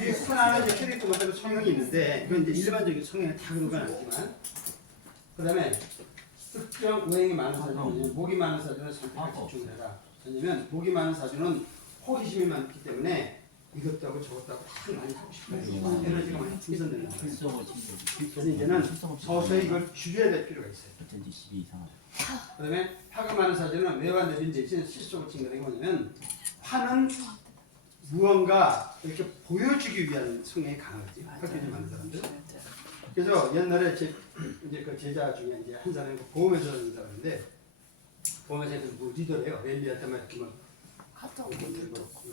이게 하나하나 이제 캐릭터마다 성향이 있는데 이건 이제 일반적인 성향이 다 그런 건 아니지만 그다음에 특정 오행이 많은 사주는 목이 많은 사주는 선택에 집중을 해라. 왜냐면 복이 많은 사주는 호기심이 많기 때문에 이것도 하고 저것도 하고 다 많이 하고 싶어요. 에너지가 많이 분산되는 거예요. 필속을 친구. 그래서 이제는 서서히 이걸 줄여야 될 필요가 있어요. 어쩐지 12 이상하죠. 그다음에 화가 많은 사주는 매화 내린 대신 실속을 친거는 뭐냐면 화는 무언가 이렇게 보여주기 위한 성향이 강하지. 학교에 많은 사람들. 그래서 옛날에 이제 그 제자 중에 이제 한 사람이 보험회사 하는 사람인데 보험회사에서 뭐 리더래요. 랠리할 때만 이렇게 막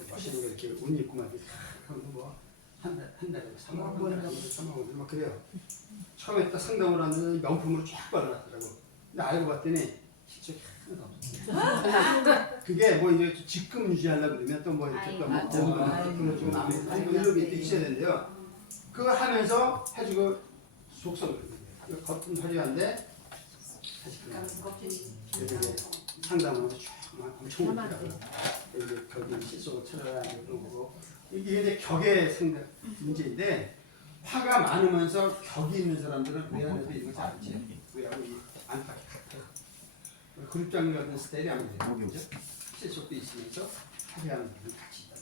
멋있는 거 이렇게 옷 입고 막 이렇게 하면 뭐한 달에 3만 원, 3만 원 막 그래요. 처음에 딱 상담을 하는 명품으로 쫙 발라놨더라고. 근데 알고 봤더니 실적이 하나도 없어. 그게 뭐 이제 직급 유지하려고 그러면 또 뭐 이렇게 또 뭐 끊어주고 남의 아니 뭐 이런 게 있어야 되는데요. 그거 하면서 해주고 속성을 겉은 화려한데 사실 그래서 이제 상담을 막 엄청 못하더라고요. 이제 거기 실속을 찾아라 그런 거고 이게 이제 격의 상담 문제인데 화가 많으면서 격이 있는 사람들은 외환에도 이거 잘 알지. 외하고 이 안팎이 같아요. 그룹장님 같은 스타일이 아무래도 그죠? 실속도 있으면서 화려한 부분이 같이 있다.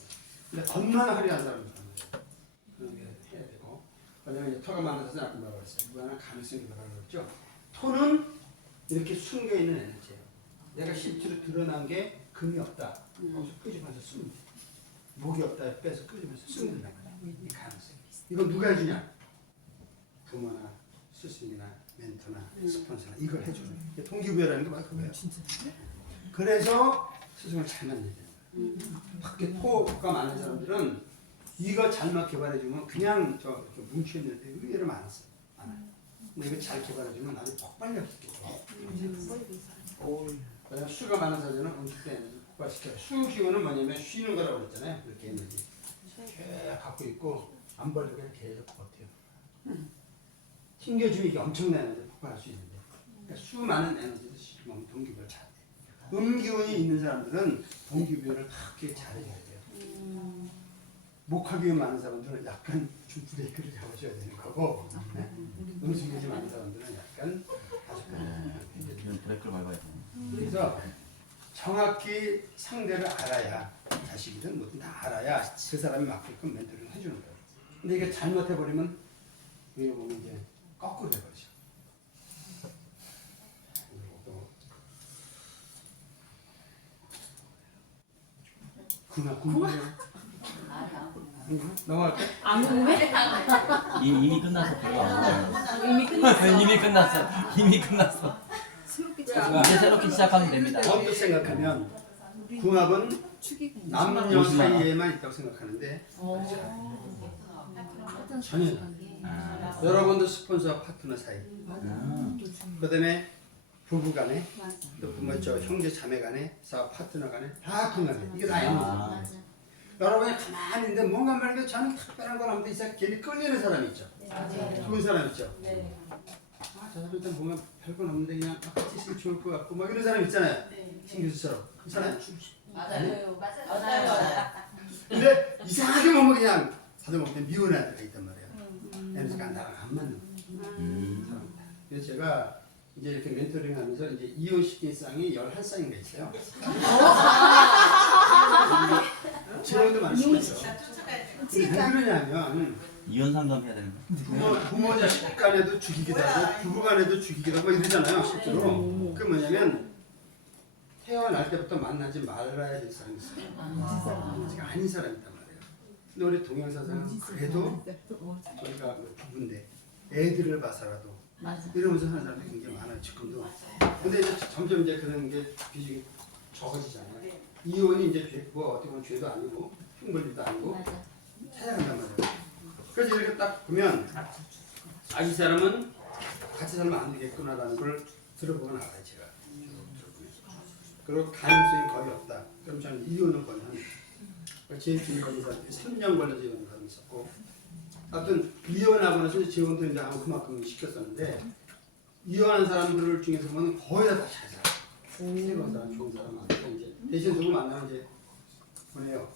근데 겉만 화려한 사람은 그런 게 해야 되고 왜냐면 이제 터가 많아서 아까 말했어요. 무한한 가능성이 들어가는 거죠. 토는 이렇게 숨겨있는 에너지예요. 내가 실제로 드러난 게 금이 없다. 거기서 끄집어서 쓰면 돼. 목이 없다 빼서 끄집어서 쓰면 된다. 이 가능성. 이거 누가 해주냐? 부모나 스승이나 멘토나 스폰서나 이걸 해주는 게 동기부여라는 게 바로 그거예요. 그래서 스승을 잘 만나야 돼요. 밖에 토가 많은 사람들은 이거 잘만 개발해주면 그냥 저 뭉쳐있는데 의외로 많았어요. 많아요. 근데 이거 잘 개발해주면 나중에 폭발력있게 그다음에 수가 많은 사주는 음식 때 폭발시켜요. 수 기운은 뭐냐면 쉬는 거라고 그랬잖아요. 그렇게 에너지 쭉 갖고 있고 안 벌리고 그냥 계속 버텨요. 튕겨주면 이게 엄청난 에너지 폭발할 수 있는데 그러니까 수 많은 에너지도 시키면 동기부여를 잘해요. 음기운이 있는 사람들은 동기부여를 그렇게 잘해줘야 돼요. 목화기운 많은 사람들은 약간 좀 브레이크를 잡아줘야 되는 거고 네? 음수기운이 많은 사람들은 약간 아주 이건 브레이크를 밟아야 돼. 그래서 정확히 상대를 알아야 자식이든 뭐든 다 알아야 그 사람이 맞게끔 멘토링을 해주는 거예요. 근데 이게 잘못해버리면 이거 보면 이제 거꾸로 돼버리죠. 궁금해요. 넘어갈게. 안 궁금해? 이미 끝났어. 별로 안 궁금해. 이미 끝났어. 이미 끝났어. 이미 끝났어. 새롭게 이제 새롭게 시작하면 됩니다. 언뜻 생각하면 궁합은 남녀 사이에만 있다고 생각하는데 전혀 여러분들 스폰서와 파트너 사이 그 다음에 부부간에 또 뭐죠 형제 자매간에 사업 파트너 간에 다 궁합해. 이게 다 에너지. 여러분이 가만히 있는데 뭔가 말이야 저는 특별한 걸 하는데 이 사람 괜히 끌리는 사람이 있죠. 좋은 사람 있죠. 저 사람 일단 보면 별건 없는데 그냥 같이 있으면 좋을 것 같고 막 이런 사람 있잖아요. 신교수처럼 그 사람 맞아요. 근데 이상하게 보면 그냥 다들 먹는 미운 애들이 있단 말이에요. 에너지가 나랑 안 맞는 사람이다. 그래서 제가 이제 이렇게 멘토링 하면서 이제 이혼시킨 쌍이 11쌍인가 있어요. 제형도 많이 시켰죠. 근데 왜 그러냐면 이혼 상담해야 되는 거. 부모 자식 간에도 죽이기도 하고 부부 간에도 죽이기도 하고 이러잖아요. 실제로. 그게 뭐냐면 태어날 때부터 만나지 말아야 될 사람이 있어요. 에너지가 아닌 사람이 있단 말이에요. 근데 우리 동양사상은 그래도 우리가 부부인데 애들을 봐서라도 이러면서 하는 사람들이 굉장히 많아요. 지금도. 근데 이제 점점 이제 그런 게 비중이 적어지잖아요. 이혼이 이제 뭐 어떻게 보면 죄도 아니고 흉벌리도 아니고 찾아간단 말이에요. 그래서 이렇게 딱 보면 이 사람은 같이 살면 안 되겠구나라는 걸 들어보고 나와요. 제가. 그리고 가능성이 거의 없다. 그럼 저는 이혼을 권하는 제일 중요한 사람이 3년 걸려서 이혼을 하고 있었고 하여튼 이혼하고 나서 재혼도 이제 하고 그만큼 시켰었는데 이혼한 사람들 중에서 보면 거의 다 잘 살아. 새로운 사람, 좋은 사람 많고 이제 대신 누구 만나면 이제 보내요.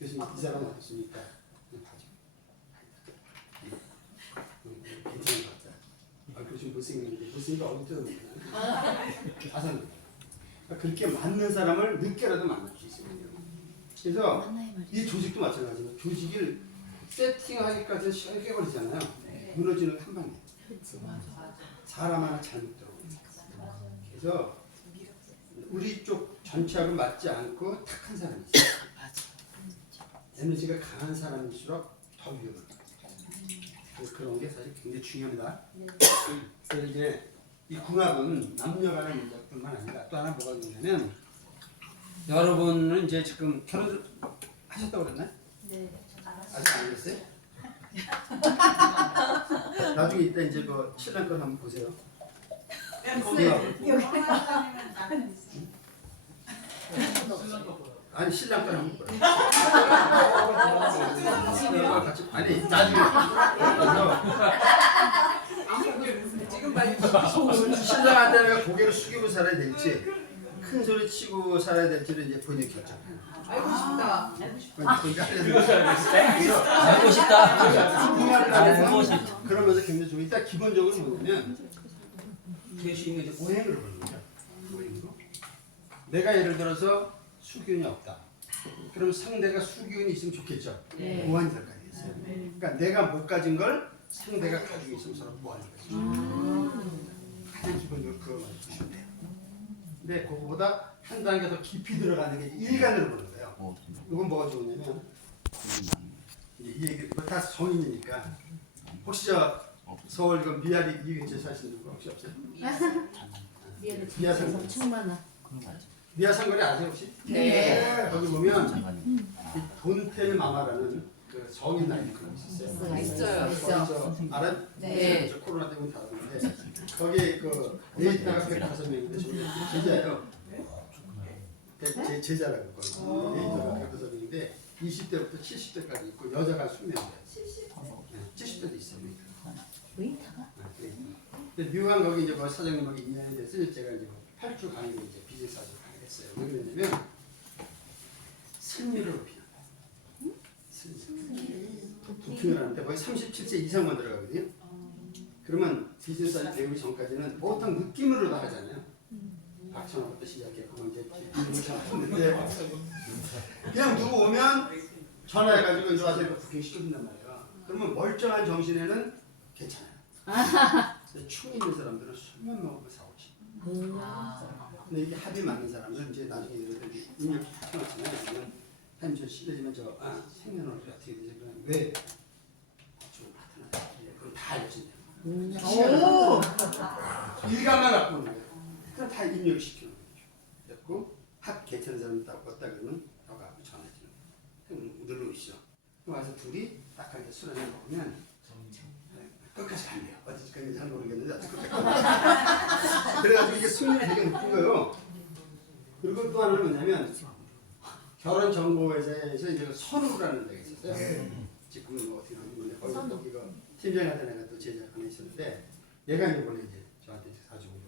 교수님 이 사람 어떻습니까? 봐줘. 괜찮은 것 같다. 교수님 못생겼는데 못생긴 거 어디 뜯어놓나? 가서 그렇게 맞는 사람을 늦게라도 만날 수 있어요. 그래서 이 조직도 마찬가지예요. 조직을 세팅하기까지 시간이 꽤 걸리잖아요. 무너지는 한 방에. 사람 하나 잘못 들어오고. 그래서 우리 쪽 전체하고 맞지 않고 탁한 사람이 있어요. 에너지가 강한 사람일수록 더 위험합니다. 그런 게 사실 굉장히 중요합니다. 그래서 이제 이 궁합은 남녀 간의 문제뿐만 아니라 또 하나 뭐가 있냐면 여러분은 이제 지금 결혼 하셨다고 그랬나요? 네. 아직 안 하셨어요? 나중에 이따 이제 그 신랑 걸 한번 보세요. 아니 신랑 걸 한번 보세요. 신랑 같이 아니 나중에 지금 빨리 신랑한테 고개를 숙이고 살아야 될지 큰 소리 치고 살아야 될지를 이제 본인이 결정해요. 알고 싶다. 알고 싶다. 알고 싶다. 그러면서 굉장히 좀 일단 기본적으로 뭐냐면 그게 쉬운 게 이제 오행으로 보는 거죠. 오행으로. 내가 예를 들어서 수기운이 없다. 그럼 상대가 수기운이 있으면 좋겠죠. 보완이 될 거 아니겠어요. 그러니까 내가 못 가진 걸 상대가 가지고 있으면 서로 보완이 되죠. 가장 기본적으로 그거 먼저 보시면 돼요. 근데 그거보다 한 단계 더 깊이 들어가는 게 일간으로 보는 거예요. 이건 뭐가 좋으냐면 이제 이 얘기 이거 다 성인이니까 혹시 저 서울 그 미아리 이 근처에 사시는 분 혹시 없어요? 미아 상거리 엄청 많아. 미아 상거리 아세요 혹시? 네. 거기 보면 이 돈텔 마마라는 그 성인 나이 클럽이 있었어요. 있어요. 알아? 네. 저 코로나 때문에 닫았는데 거기 그 에이타가 105명인데 저기 제자예요. 제 제자라고 거기 에이타가 105명인데 20대부터 70대까지 있고 여자가 20명이에요. 70대도 있어요. 웨이터가? 근데 묘한 거기 이제 뭐 사장님하고 인연이 돼서 제가 이제 8주 강의 이제 비즈니스 사주 강의 했어요. 왜 그랬냐면 승리를 높이는 거예요. 부킹을 하는데 거의 37세 이상만 들어가거든요. 그러면 비즈니스 사주 배우기 전까지는 보통 느낌으로 나가잖아요. 박찬호부터 시작해서 이제 이름을 잘 했는데 그냥 누구 오면 전화해가지고 이리 와서 이거 부킹 시켜준단 말이에요. 그러면 멀쩡한 정신에는 괜찮아요. 근데 충 있는 사람들은 술만 먹으면 사오지. 근데 이게 합이 맞는 사람은 이제 나중에 이렇게 인력 키워놨잖아요. 그러면 한전 실례지만 생년월일이 어떻게 되지? 그러면 왜 좀 나타나요? 그럼 다 알려진대요. 일감만 갖고 오는 거예요. 그럼 다 입력을 시키는 거죠. 그래갖고 합 개체는 사람 딱 왔다 그러면 너가 전화해주는 거예요. 눌러 있어. 와서 둘이 딱 이렇게 술 한잔 먹으면 끝까지 간대요. 어디까지 잘 모르겠는데 아직 끝까지 그래가지고 이게 승률이 되게 높은 거예요. 그리고 또 하나는 뭐냐면 결혼정보회사에서 이제 선우라는 데가 있었어요. 지금은 뭐 어떻게 하는지 모르겠는데 거기 이거 팀장한테 내가 또 제자 하나 있었는데 얘가 이번에 이제 저한테 사적으로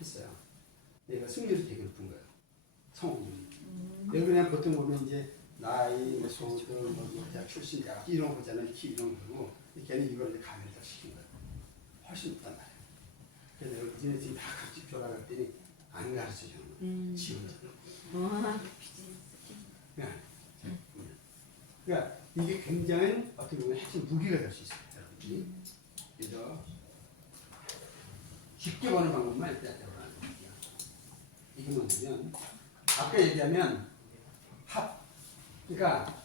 했어요. 얘가 승률이 되게 높은 거예요. 성우님이. 왜 그냥 보통 보면 이제 나이, 뭐 소득, 뭐 대학 출신, 대학 이런 거 보잖아요. 키 이런 거고 걔는 이걸 이제 가면을 다 시킨 거예요. 훨씬 높단 말이에요. 그래서 내가 니네 지금 다 각집 줘라 그랬더니 안 가르쳐주는 지 혼자. 그러니까 이게 굉장히 어떻게 보면 핵심 무기가 될 수 있어요. 여러분들이. 그래서 쉽게 버는 방법만 일단 해보라는 거예요. 이게 뭐냐면 아까 얘기하면 합. 그러니까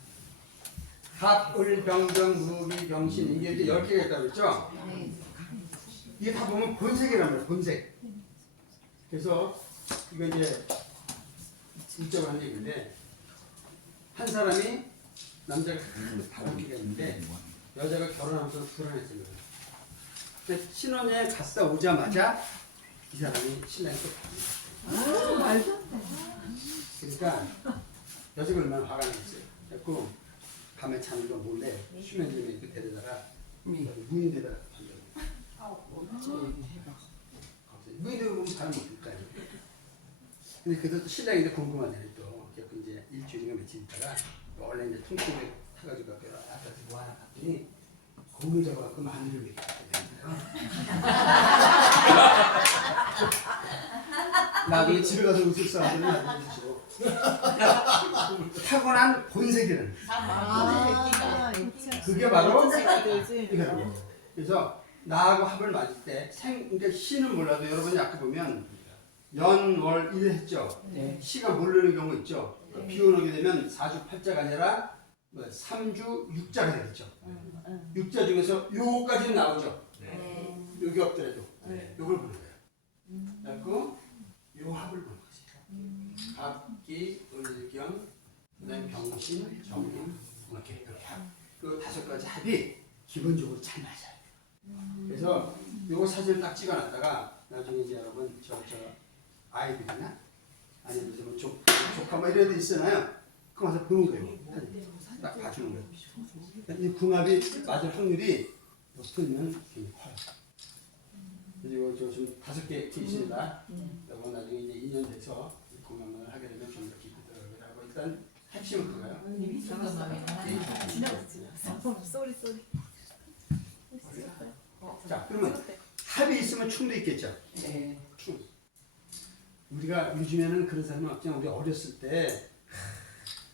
합, 을, 병정, 무비, 병신 이게 이제 10개가 있다고 했죠? 이게 다 보면 본색이란 말이에요. 본색. 그래서 이거 이제 일적으로 하는 얘기인데 한 사람이 남자가 바람기가 있는데 여자가 결혼하면서 불안했던 거예요. 근데 신혼여행 갔다 오자마자 이 사람이 신랑이 또 말도 안 돼. 그러니까 여자가 얼마나 화가 났어요. 그래서 밤에 자는 거 몰래 수면제에 이렇게 데려다가 무인대에다가 던져요. 무인대로 보면 잘 못할까요? 근데 그래도 신랑이 궁금하잖아요. 또 그래서 이제 일주일인가 며칠 있다가 원래 이제 통증에 타가지고 아까 뭐 하나 봤더니 고물 잡아갖고 마늘을 이렇게 갖고 다녔어요. 나중에 집에 가서 웃을 사람들은 나중에 웃으시고 타고난 본색이라는 그게 바로 이거예요. 그래서 나하고 합을 맞을 때 그러니까 시는 몰라도 여러분이 아까 보면 연, 월, 일 했죠. 시가 모르는 경우 있죠. 비운 오게 되면 4주 8자가 아니라 3주 6자가 되겠죠. 6자 중에서 요거까지는 나오죠. 여기 없더라도 요걸 보는 거예요. 그래서 요 합을 보는 거지. 갑기, 을경, 그다음에 병신, 정임 이렇게 합. 그 5가지 합이 기본적으로 잘 맞아요. 그래서 요거 사진을 딱 찍어놨다가 나중에 이제 여러분 저 아이들이나 아니면 무슨 뭐 조카 뭐 이런 데 있잖아요. 그거 와서 보는 거예요. 딱 봐주는 거예요. 이 궁합이 맞을 확률이 높으면 굉장히 커요. 그리고 저 좀 5개 있습니다. 요거 나중에 이제 2년 돼서 궁합을 하게 되면 좀 이렇게 하고 일단 핵심은 그거예요. 쏘리. 자, 그러면 합이 있으면 춤도 있겠죠. 춤. 우리가 요즘에는 그런 사람은 없지만 우리 어렸을 때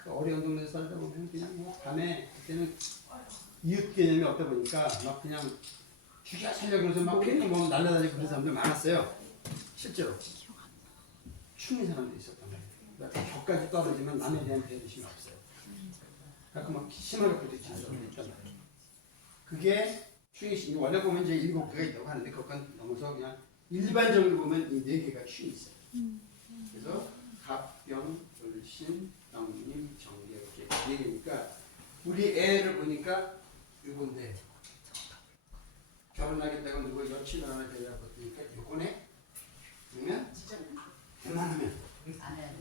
그 어려운 동네 살다 보면 그냥 뭐 밤에 그때는 이웃 개념이 없다 보니까 막 그냥 죽여 살려 그러면서 막 괜히 뭐 날라다니고 그런 사람들 많았어요. 실제로 춤인 사람도 있었단 말이에요. 그러니까 벽까지 떨어지면 남에 대한 배려심이 없어요. 그러니까 막 심하게 부딪히는 사람도 있단 말이에요. 그게 춤이 원래 보면 이제 7개가 있다고 하는데 그건 넘어서 그냥 일반적으로 보면 이 4개가 춤이 있어요. 그래서 갑병, 을신, 영림, 정계 이렇게 4개니까 우리 애를 보니까 요건데 결혼하겠다고 누구 여친을 하나 데려다 보니까 요거네. 그러면 웬만하면 가능하면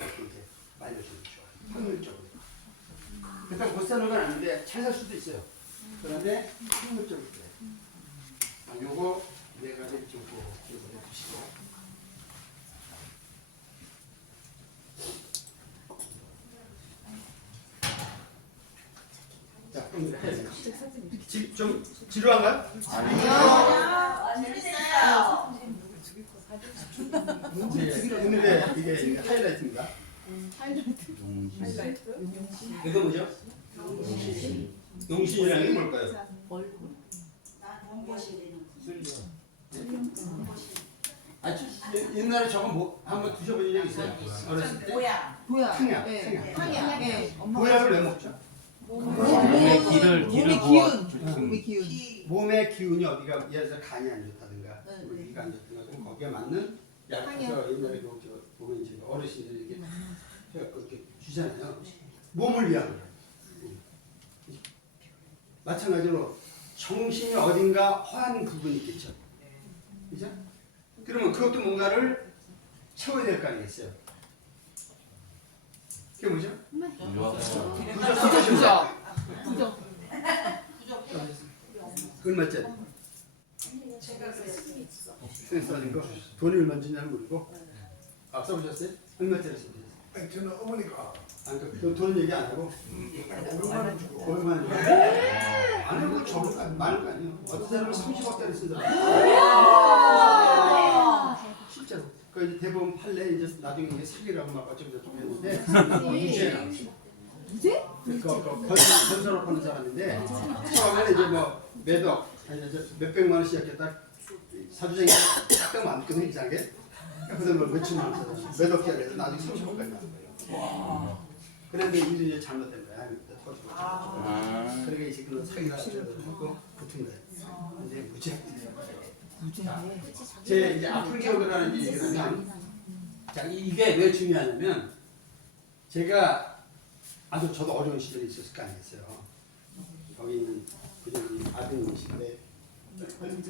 이렇게 말려주면 좋아요. 확률적으로. 일단 못 사는 건 아닌데 잘 살 수도 있어요. 그런데 확률적으로 그래요. 요거 4가지 좀 기억을 해주시고. 자, 그럼 좀 지루한가요? 네, 오늘의 이게 하이라이트입니다. 이거 뭐죠? 용신이라는 게 뭘까요? 옛날에 저거 뭐 한번 드셔본 적 있어요? 어렸을 때? 보약. 탕약. 보약을 왜 먹죠? 몸의 기를 몸의 기운. 몸의 기운이 어디가 예를 들어 간이 안 좋다든가 위가 안 좋다든가 그럼 거기에 맞는 약에서 옛날에 그 보면 이제 어르신들이 이렇게 해갖고 이렇게 주잖아요. 몸을 위한 거예요. 마찬가지로 정신이 어딘가 허한 부분이 있겠죠. 그죠? 그러면 그것도 뭔가를 채워야 될 거 아니겠어요? 그게 뭐죠? 부적. 얼마짜리? 스트레스 받은 거? 돈이 얼마인지 잘 모르고 써보셨어요? 얼마짜리 써보셨어요? 저는 어머니가 그 돈 얘기 안 하고 5만 주고 얼마나 주고 안 하고 적은 거 많은 거 아니에요. 어떤 사람은 30억짜리 쓰더라고요. 실제로. 그 이제 대법원 판례 이제 나중에 이게 사기라고 막 어쩌고저쩌고 했는데 무죄 나왔어요. 무죄? 그 건설업 하는 사람인데 처음에는 이제 뭐 매덕 아니 이제 몇백만 원 시작했다 사주쟁이 딱 만들거든요 이상하게. 그다음에 뭐 몇천만 원 써서 매덕해야 돼서 나중에 30억까지 나온 거예요. 그런데 일이 이제 잘못된 거야. 터지고. 그러니까 이제 그런 사기가 하고 붙은 거예요. 이제 무죄. 제 이제 아픈 기억을 하는 얘기냐면 자 이게 왜 중요하냐면 제가 아주 저도 어려운 시절이 있었을 거 아니겠어요. 거기 있는 부장님 아드님이신데 아니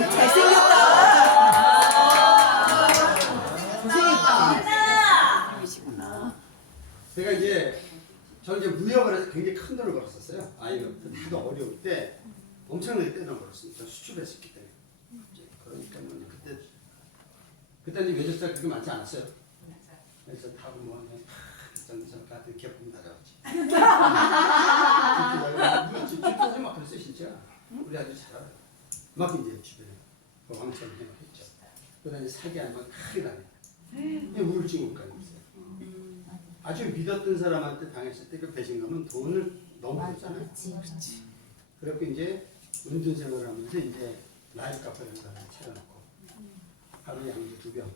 잘생겼다. 제가 이제 저는 이제 무역을 해서 굉장히 큰 돈을 벌었었어요. 아이들 다들 어려울 때 엄청나게 떼돈 벌었으니까 수출했었기 때문에. 그러니까 뭐 그때는 외제차 그렇게 많지 않았어요. 그래서 타고 뭐 전선 같은 개품 나가지. 뒷부분에 막 그랬어요 진짜. 우리 아주 잘 알아요. 막 이제 주변에 그 왕처럼 생각했죠. 그러다가 사기 한번 크게 당해요. 이게 우울증 효과가 있어요. 아주 믿었던 사람한테 당했을 때 그 배신감은 돈을 너무 줬잖아요. 그래갖고 이제 은둔 생활을 하면서 이제 라이프 카페라는 사람을 차려놓고 하루에 양주 2병,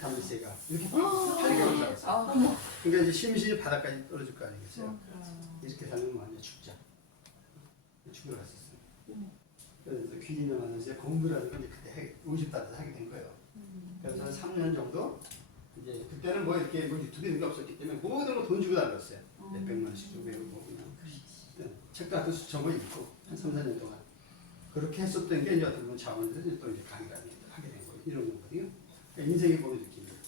담배세가 이렇게 8개월 살았어요. 그러니까 이제 심신이 바닥까지 떨어질 거 아니겠어요? 이렇게 살면 완전 죽자. 죽으러 갔었어요. 그래서 귀인을 만나서 공부라는 걸 그때 50달러 하게 된 거예요. 그래서 한 3년 정도 이제 그때는 뭐 이렇게 뭐 유튜브 이런 게 없었기 때문에 모든 거 돈 주고 다녔어요. 몇 백만 원씩 주고 배우고 그냥 책도 같은 수천 권 읽고 한 3, 4년 동안 그렇게 했었던 게 이제 어떻게 보면 자원에서 또 이제 강의를 하게 된 거예요. 이런 거거든요. 그러니까 인생의 법을 느끼는 거죠.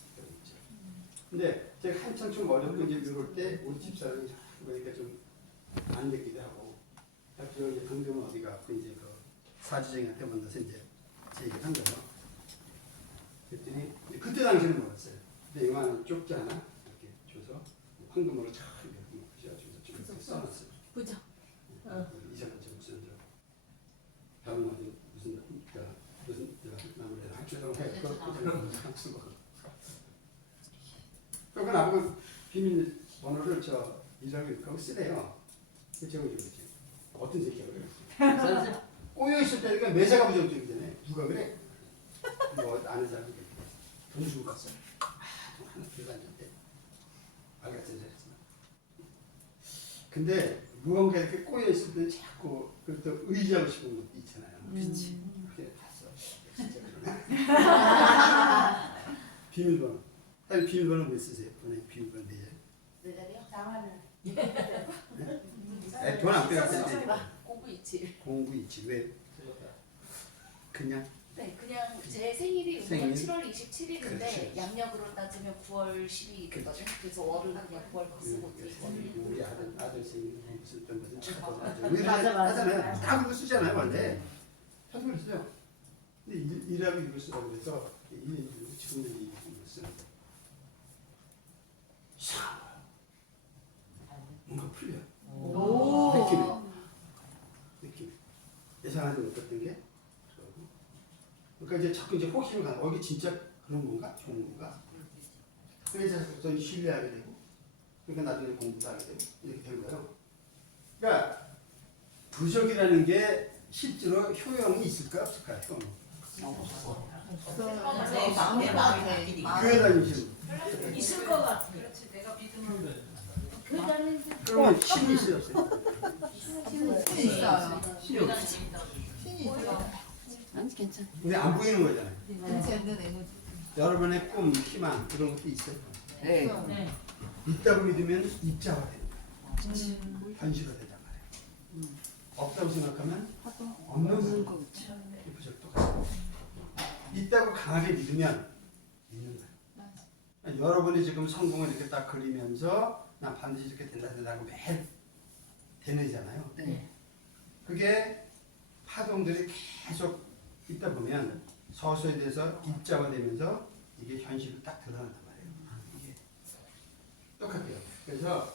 근데 제가 한참 좀 어렵고 이제 이럴 때 우리 집사람이 그러니까 좀 안 되기도 하고 저 이제 강동은 어디가 그 이제 그 사주쟁이한테 만나서 이제 제 얘기를 한 거예요. 그랬더니 그때 당시는 몰랐어요. 근데 이만한 쪽지 하나 이렇게 줘서 황금으로 잘 이렇게 그려줘서 좀 이렇게 써놨어요. 부자. 이상한 점 무슨 다른 어디 무슨 나무에다 학교라고 해서 쓰고 그러니까 나보고 비밀번호를 저 이라고 이렇게 쓰래요. 제가 이러지 어떤 새끼야 그래? 꼬여 있을 때니까 매사가 부정적이잖아요. 누가 그래? 뭐 아는 사람이 돈 주고 갔어요. 돈 하나 들어갔는데 알겠어요, 잘했지만. 근데 무언가 이렇게 꼬여 있을 때 자꾸 또 의지하고 싶은 것도 있잖아요. 그렇지. 그래 봤어. 진짜 그러네. 비밀번호. 아니 비밀번호 뭐 쓰세요? 비밀번호 네 자리. 돈안 빼갔을 때. 0927. 0927 왜? 그냥. 네, 그냥 제 생일이 생일? 7월 27일인데 그렇지. 양력으로 따지면 9월 12일이거든요. 그래서 월을 그냥 9월 거 쓰고 우리 아들 생일 무슨 좀 무슨 착하고 하잖아요. 다 그거 쓰잖아요 원래. 다 그거 써요. 근데 일하고 이거 쓰라고 그래서 지금 이거 쓰는 거. 뭔가 풀려. 느낌. 예상하지 못했던 게. 그러니까 이제 자꾸 이제 호기심을 가는. 이게 진짜 그런 건가? 좋은 건가? 그래서 더 신뢰하게 되고, 그러니까 나중에 공부도 하게 되고 이렇게 되는 거예요. 그러니까 부적이라는 게 실제로 효용이 있을까 없을까요? 교회 다니시는 있을 것 같아. 그렇지 내가 믿으면 교회 다니는 그러면 신이 있어요 없어요? 있어요. 신이 없어요. 신이 있어. 아니 괜찮아. 근데 안 보이는 거잖아요. 괜찮은 에너지. 여러분의 꿈, 희망 이런 것도 있어요. 네. 있다고 믿으면 입자가 됩니다. 현실화 되단 말이에요. 없다고 생각하면 없는 거. 부적 똑같아요. 있다고 강하게 믿으면 있는 거예요. 여러분이 지금 성공을 이렇게 딱 그리면서 나 반드시 이렇게 된다고 매일 되뇌잖아요. 네. 그게 파동들이 계속 있다 보면 서서히 돼서 입자가 되면서 이게 현실로 딱 드러난단 말이에요. 이게 똑같아요. 그래서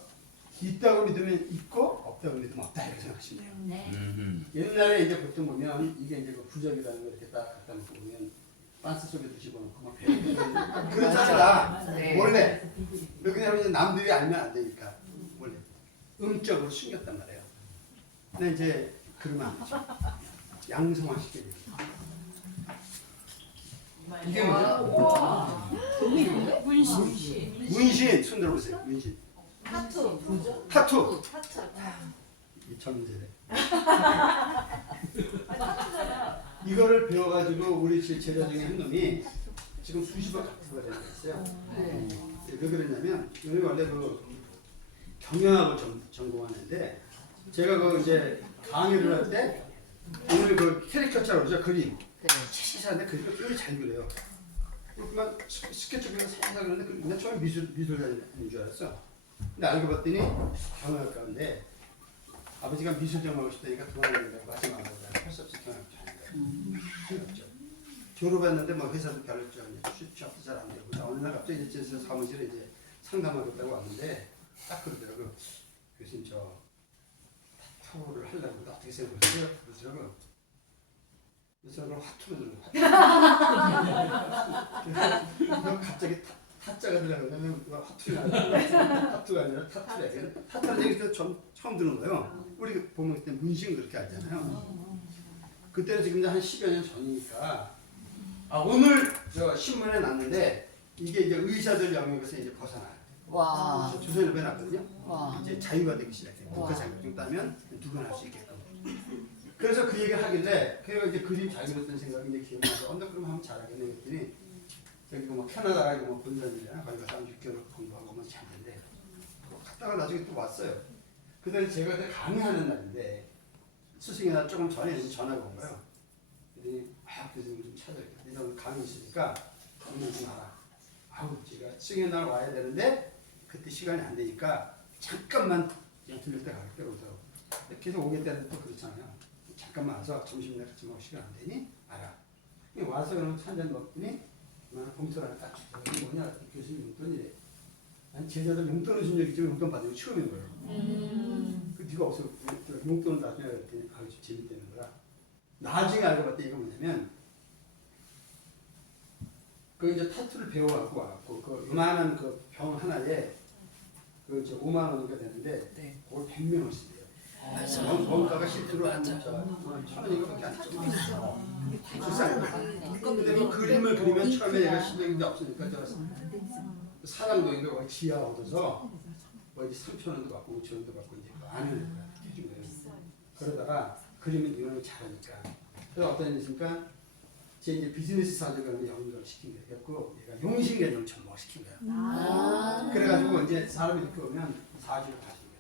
있다고 믿으면 있고 없다고 믿으면 없다 이렇게 생각하시면 돼요. 네. 옛날에 이제 보통 보면 이게 이제 그 부적이라는 거 이렇게 딱 갖다 놓고 보면 반스 속에 뒤집어놓고 막 그렇잖아. 네. 원래 그냥 이제 남들이 알면 안 되니까 원래 음적으로 숨겼단 말이에요. 근데 이제 그러면 안 되죠. 양성화 시켜야 돼요. 이게 뭐죠? 문신 손 들어보세요. 문신. 타투. 이 전제래. 이거를 배워가지고 우리 제자 중에 한 놈이 지금 수십억 타투가 되고 있어요. 왜 그랬냐면 이놈이 원래 그 경영학을 전공하는데 제가 그 이제 강의를 할 때 오늘 그 캐릭터처럼 그죠 그림. 치사한데 그림을 굉장히 잘 그려요. 그만 스케치북에서 살짝 그렸는데 나 처음에 미술가인 줄 알았어. 근데 알고 봤더니 경영학과인데 아버지가 미술 전공하고 싶다니까 도망가려고 하지 말라고 할 수 없이 경영학과 하는 거예요. 졸업했는데 뭐 회사도 별로 취업도 잘 안 되고 어느 날 갑자기 이제 사무실에 이제 상담하겠다고 왔는데 딱 그러더라고요. 교수님 저 타투를 하려고 어떻게 생각하세요? 그러더라고요. 그래서 그걸 화투로 들어요. 이거 갑자기 타짜가 들어가면 화투가 아니라 타투래. 타투는 얘기 처음 들은 거예요. 우리 보면 그때 문신 그렇게 하잖아요. 그때는 지금 한 10여 년 전이니까. 오늘 저 신문에 났는데 이게 이제 의사들 영역에서 이제 벗어나요. 와. 조선일보에 났거든요. 와. 이제 자유가 되기 시작해요. 국가 자격증 따면 누구나 할 수 있게끔. 그래서 그 얘기를 하길래 그래가 이제 그림 잘 그렸던 생각이 이제 기억나서 그럼 하면 잘하겠네 했더니 저기 뭐 캐나다가 이거 뭐 본산이잖아. 거기 가서 한 6개월 공부하고 뭐 잘했는데 갔다가 나중에 또 왔어요. 그때 제가 그때 강의하는 날인데 스승의 날 조금 전에 전화가 온 거예요. 그랬더니 교수님 좀 찾아야겠다. 이런 강의 있으니까 강의 좀 알아. 제가 스승의 날 와야 되는데 그때 시간이 안 되니까 잠깐만 그냥 들릴 때 갈게 그러더라고. 계속 오겠다는데 또 그렇잖아요. 잠깐만 와서 점심이나 같이 먹을 시간 안 되니? 알아. 와서 그러면 한잔 먹더니 봉투를 하나 딱 주고 이게 뭐냐? 교수님 용돈이래. 난 제자들 용돈을 준 적이 있지만 용돈 받은 게 처음인 거예요. 그 네가 없어 용돈을 나중에 그랬더니 재밌다는 거야. 나중에 알고 봤더니 이거 뭐냐면 그 이제 타투를 배워갖고 와갖고 그 요만한 그 병 하나에 그 이제 5만 원인가 되는데 네. 그걸 100명을 쓴대요. 원가가 실제로 한 1,000원인가밖에 안 써. 비싸요. 근데 그 그림을 그리면 처음에 얘가 실력이 없으니까 저 사랑도인가 거기 지하 얻어서 뭐 이제 3,000원도 받고 5,000원도 받고 이제 안을 해준 거예요. 그러다가 그림을 이런 잘하니까 그래서 어떤 일이 있으니까 제 이제 비즈니스 사주가는 연구를 시킨 거예요. 그래서 얘가 용신 개념을 접목시킨 거예요. 그래가지고 이제 사람이 이렇게 오면 사주를 가진 거예요.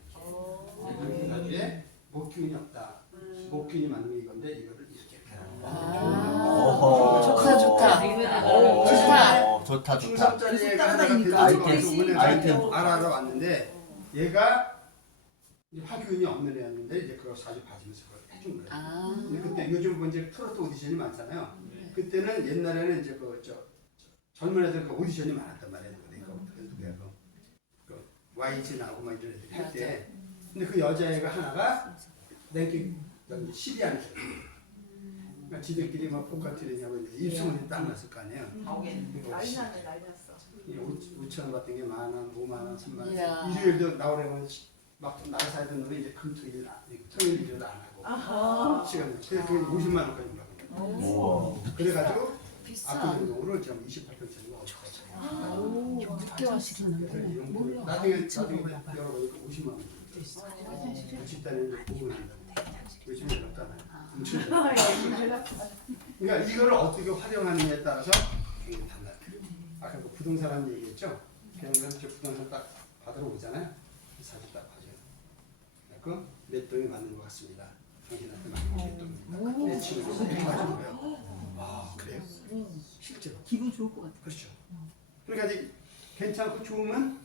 용신 사주에 목균이 없다. 목균이 맞는 게 이건데 이거를 이렇게 좋다. 중삼짜리 얘가 아이템. 알아왔는데 얘가 화균이 없는 애였는데 이제 그걸 사주 봐주면서 그걸 해준 거예요. 근데 그때 요즘 이제 트로트 오디션이 많잖아요. 그때는 옛날에는 이제 젊은 애들 그 오디션이 많았단 말이에요. 그 YG 나오고 막 이런 애들이 할 때. 근데 그 여자애가 하나가 랭킹 10위 안에 그러니까 지들끼리 막 포카트리냐고 입소문이 딱 났을 거 아니에요. 난리 났네, 난리 났어. 5,000원 같은 게 10,000원, 50,000원, 30,000원. 일요일도 나오려면 막 나가사야 되는 놈이 이제 금토일, 토요일 일요일 안 하고 시간. 그래서 그게 50만 원까지 올라가요. 그래가지고 압구정동으로 지금 28평짜리가 어떻게 늦게 와시는 나중에 열어보니까 50만 원. 60단에 부분을 한다고. 요즘에 연락도 그러니까 이거를 어떻게 활용하느냐에 따라서 굉장히 달라요. 아까 그 부동산 얘기했죠? 그냥 부동산 딱 받으러 오잖아요. 사진 딱 봐줘요. 그래서 몇 동이 맞는 것 같습니다. 당신한테 맞는 게 몇 동입니다. 내 친구가 이렇게 맞은 거예요. 와 그래요? 실제로. 기분 좋을 것 같아. 그렇죠. 그러니까 이제 괜찮고 좋으면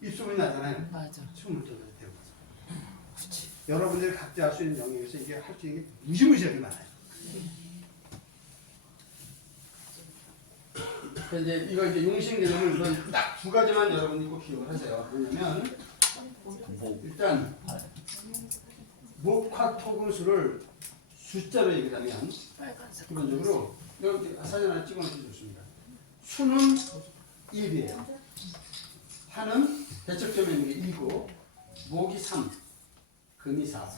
입소문이 나잖아요. 맞아. 소문 좀 되고 가서. 여러분들이 각자 할 수 있는 영역에서 이게 할 수 있는 게 무지무지하게 많아요. 그래서 이제 이거 이제 용신 개념을 딱 두 가지만 여러분이 꼭 기억을 하세요. 뭐냐면 일단 목화토금수를 숫자로 얘기하면 기본적으로 여기 사진 하나 찍어놓으면 좋습니다. 수는 1이에요. 화는 대척점에 있는 게 1고 목이 3, 금이 4,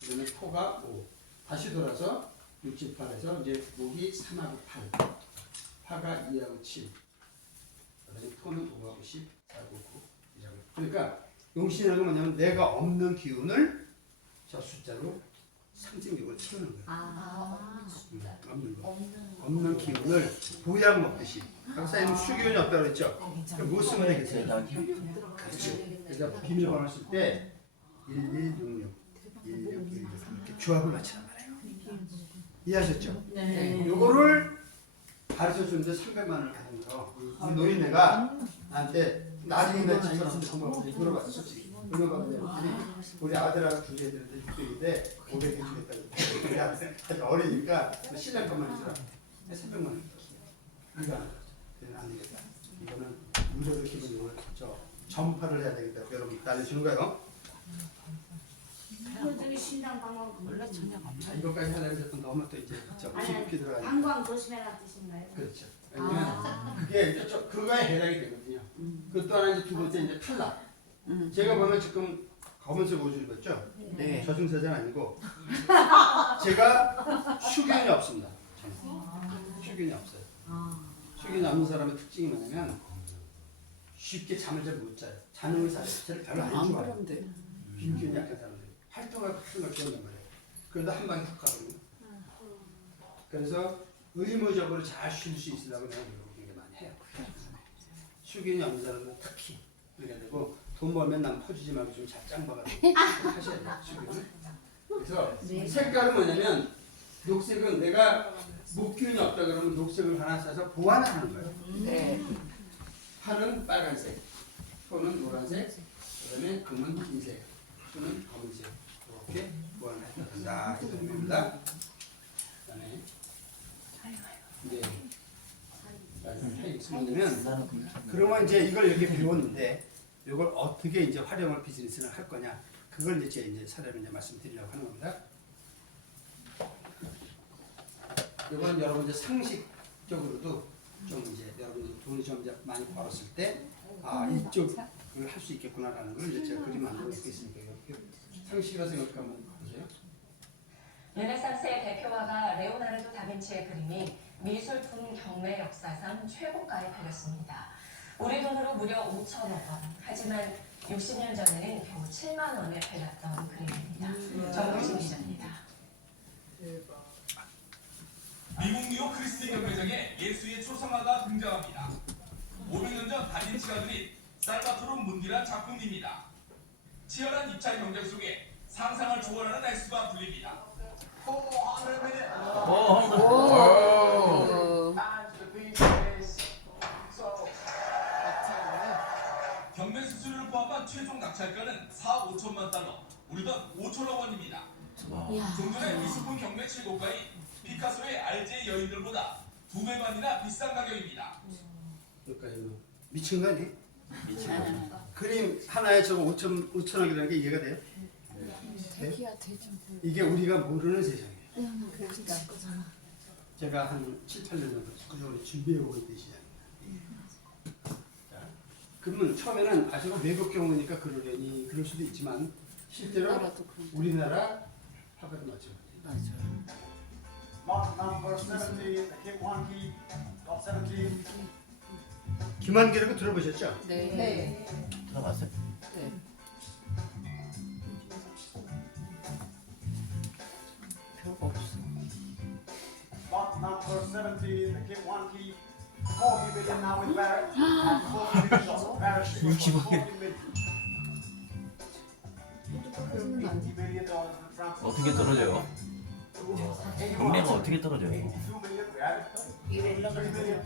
그다음에 토가 5. 다시 돌아서 68에서 이제 목이 3하고 8, 화가 2하고 7, 그다음에 토는 5하고 10, 4하고 9, 2하고. 그러니까 용신이라는 건 뭐냐면 내가 없는 기운을 저 숫자로 상징적으로 채우는 거예요. 없는 거. 없는 기운을 보약 먹듯이. 아까 사장님 수기운이 없다고 그랬죠? 그럼 뭐 쓰면 되겠어요? 그렇죠. 그래서 비밀번호를 쓸 때 1166, 1616 이렇게 조합을 맞추란 말이에요. 이해하셨죠? 네. 요거를 가르쳐 주는데 300만 원을 받은 거예요. 우리 노인네가 나한테 나중에 내 집사람한테 한번 물어봤어, 솔직히. 물어봤는데 우리 아들하고 두 애들인데 600인데 500개 주겠다고. 어리니까 신랑 것만 해주라. 300만 원. 이거 안 되겠다. 이거는 무료로 기본적으로 전파를 해야 되겠다. 여러분 날려주는 거예요. 그 저기 신당 방광 원래 저녁 안 자, 이것까지 하려면 또 너무 또 이제 깊이 들어가니까. 방광 조심해라 뜻인가요? 그렇죠. 왜냐면 그게 이제 그거에 해당이 되거든요. 그 또 하나 이제 두 번째 이제 탈락. 제가 보면 지금 검은색 옷을 입었죠? 네. 저승사자는 아니고 제가 휴견이 없습니다. 저는. 휴견이 없어요. 휴견이 없는 사람의 특징이 뭐냐면 쉽게 잠을 잘 못 자요. 자는 자체를 별로 안 안 좋아해요. 그런데. 빈균이 약한 사람들이 활동을 같은 걸 좋아한단 말이에요. 그러다 한 방에 훅 가거든요. 그래서 의무적으로 잘 쉴 수 있으려고 내가 노력을 굉장히 많이 해요. 휴견이 없는 사람은 특히 그렇게 되고 돈 벌면 남 퍼주지 말고 좀 잘 짱박아서 하셔야 돼요. 휴견은. 그래서 색깔은 뭐냐면 녹색은 내가 목균이 없다 그러면 녹색을 하나 사서 보완을 하는 거예요. 네. 팔은 빨간색, 손은 노란색, 그다음에 금은 흰색, 손은 검은색 이렇게 보완을 해야 된다. 이 정도입니다. 그다음에 이제 있으면 그러면 이제 이걸 이렇게 배웠는데 이걸 어떻게 이제 활용을 비즈니스를 할 거냐 그걸 이제 사례를 이제 말씀드리려고 하는 겁니다. 이건 여러분 이제 상식적으로도 좀 이제 여러분 돈이 좀 이제 많이 벌었을 때 아 이쪽을 할 수 있겠구나라는 걸 이제 제가 그림 만들어 놓겠으니까 이렇게 상식이라 생각하면 보세요. 르네상스의 대표화가 레오나르도 다빈치의 그림이 미술품 경매 역사상 최고가에 팔렸습니다. 우리 돈으로 무려 5천억 원. 하지만 60년 전에는 겨우 7만 원에 팔렸던 그림입니다. 정보진 기자입니다. 미국 뉴욕 크리스티 경매장에 예수의 초상화가 등장합니다. 500년 전 다빈치가 그린 살바토르 문디란 작품입니다. 치열한 입찰 경쟁 속에 상상을 초월하는 액수가 불립니다. 경매 수수료를 포함한 최종 낙찰가는 4억 5천만 달러, 우리 돈 5천억 원입니다. 좀 전에 미술품 경매 최고가인 피카소의 알제의 여인들보다 2배 반이나 비싼 가격입니다. 그러니까 미친 거 아니에요? 그림 하나에 저거 5천억이라는 게 이해가 돼요? 대기야 되지. 이게 우리가 모르는 세상이에요. 그러니까. 제가 한 7, 8년 전부터 적극적으로 준비해오고 있는 시장입니다. 자, 그러면 처음에는 아주 외국 경우니까 그러려니 그럴 수도 있지만 실제로 우리나라 화가도 마찬가지예요. 김한계라고 들어보셨죠? 네. 들어봤어요? 네. 별거 없어. Lot number 17, the Kip One Key, 40 million now with Barrett, and 40 million shots of Barrett, 40 million dollars in France. 어떻게 떨어져요? 경매가 어떻게 떨어져요? 82 million, we had it.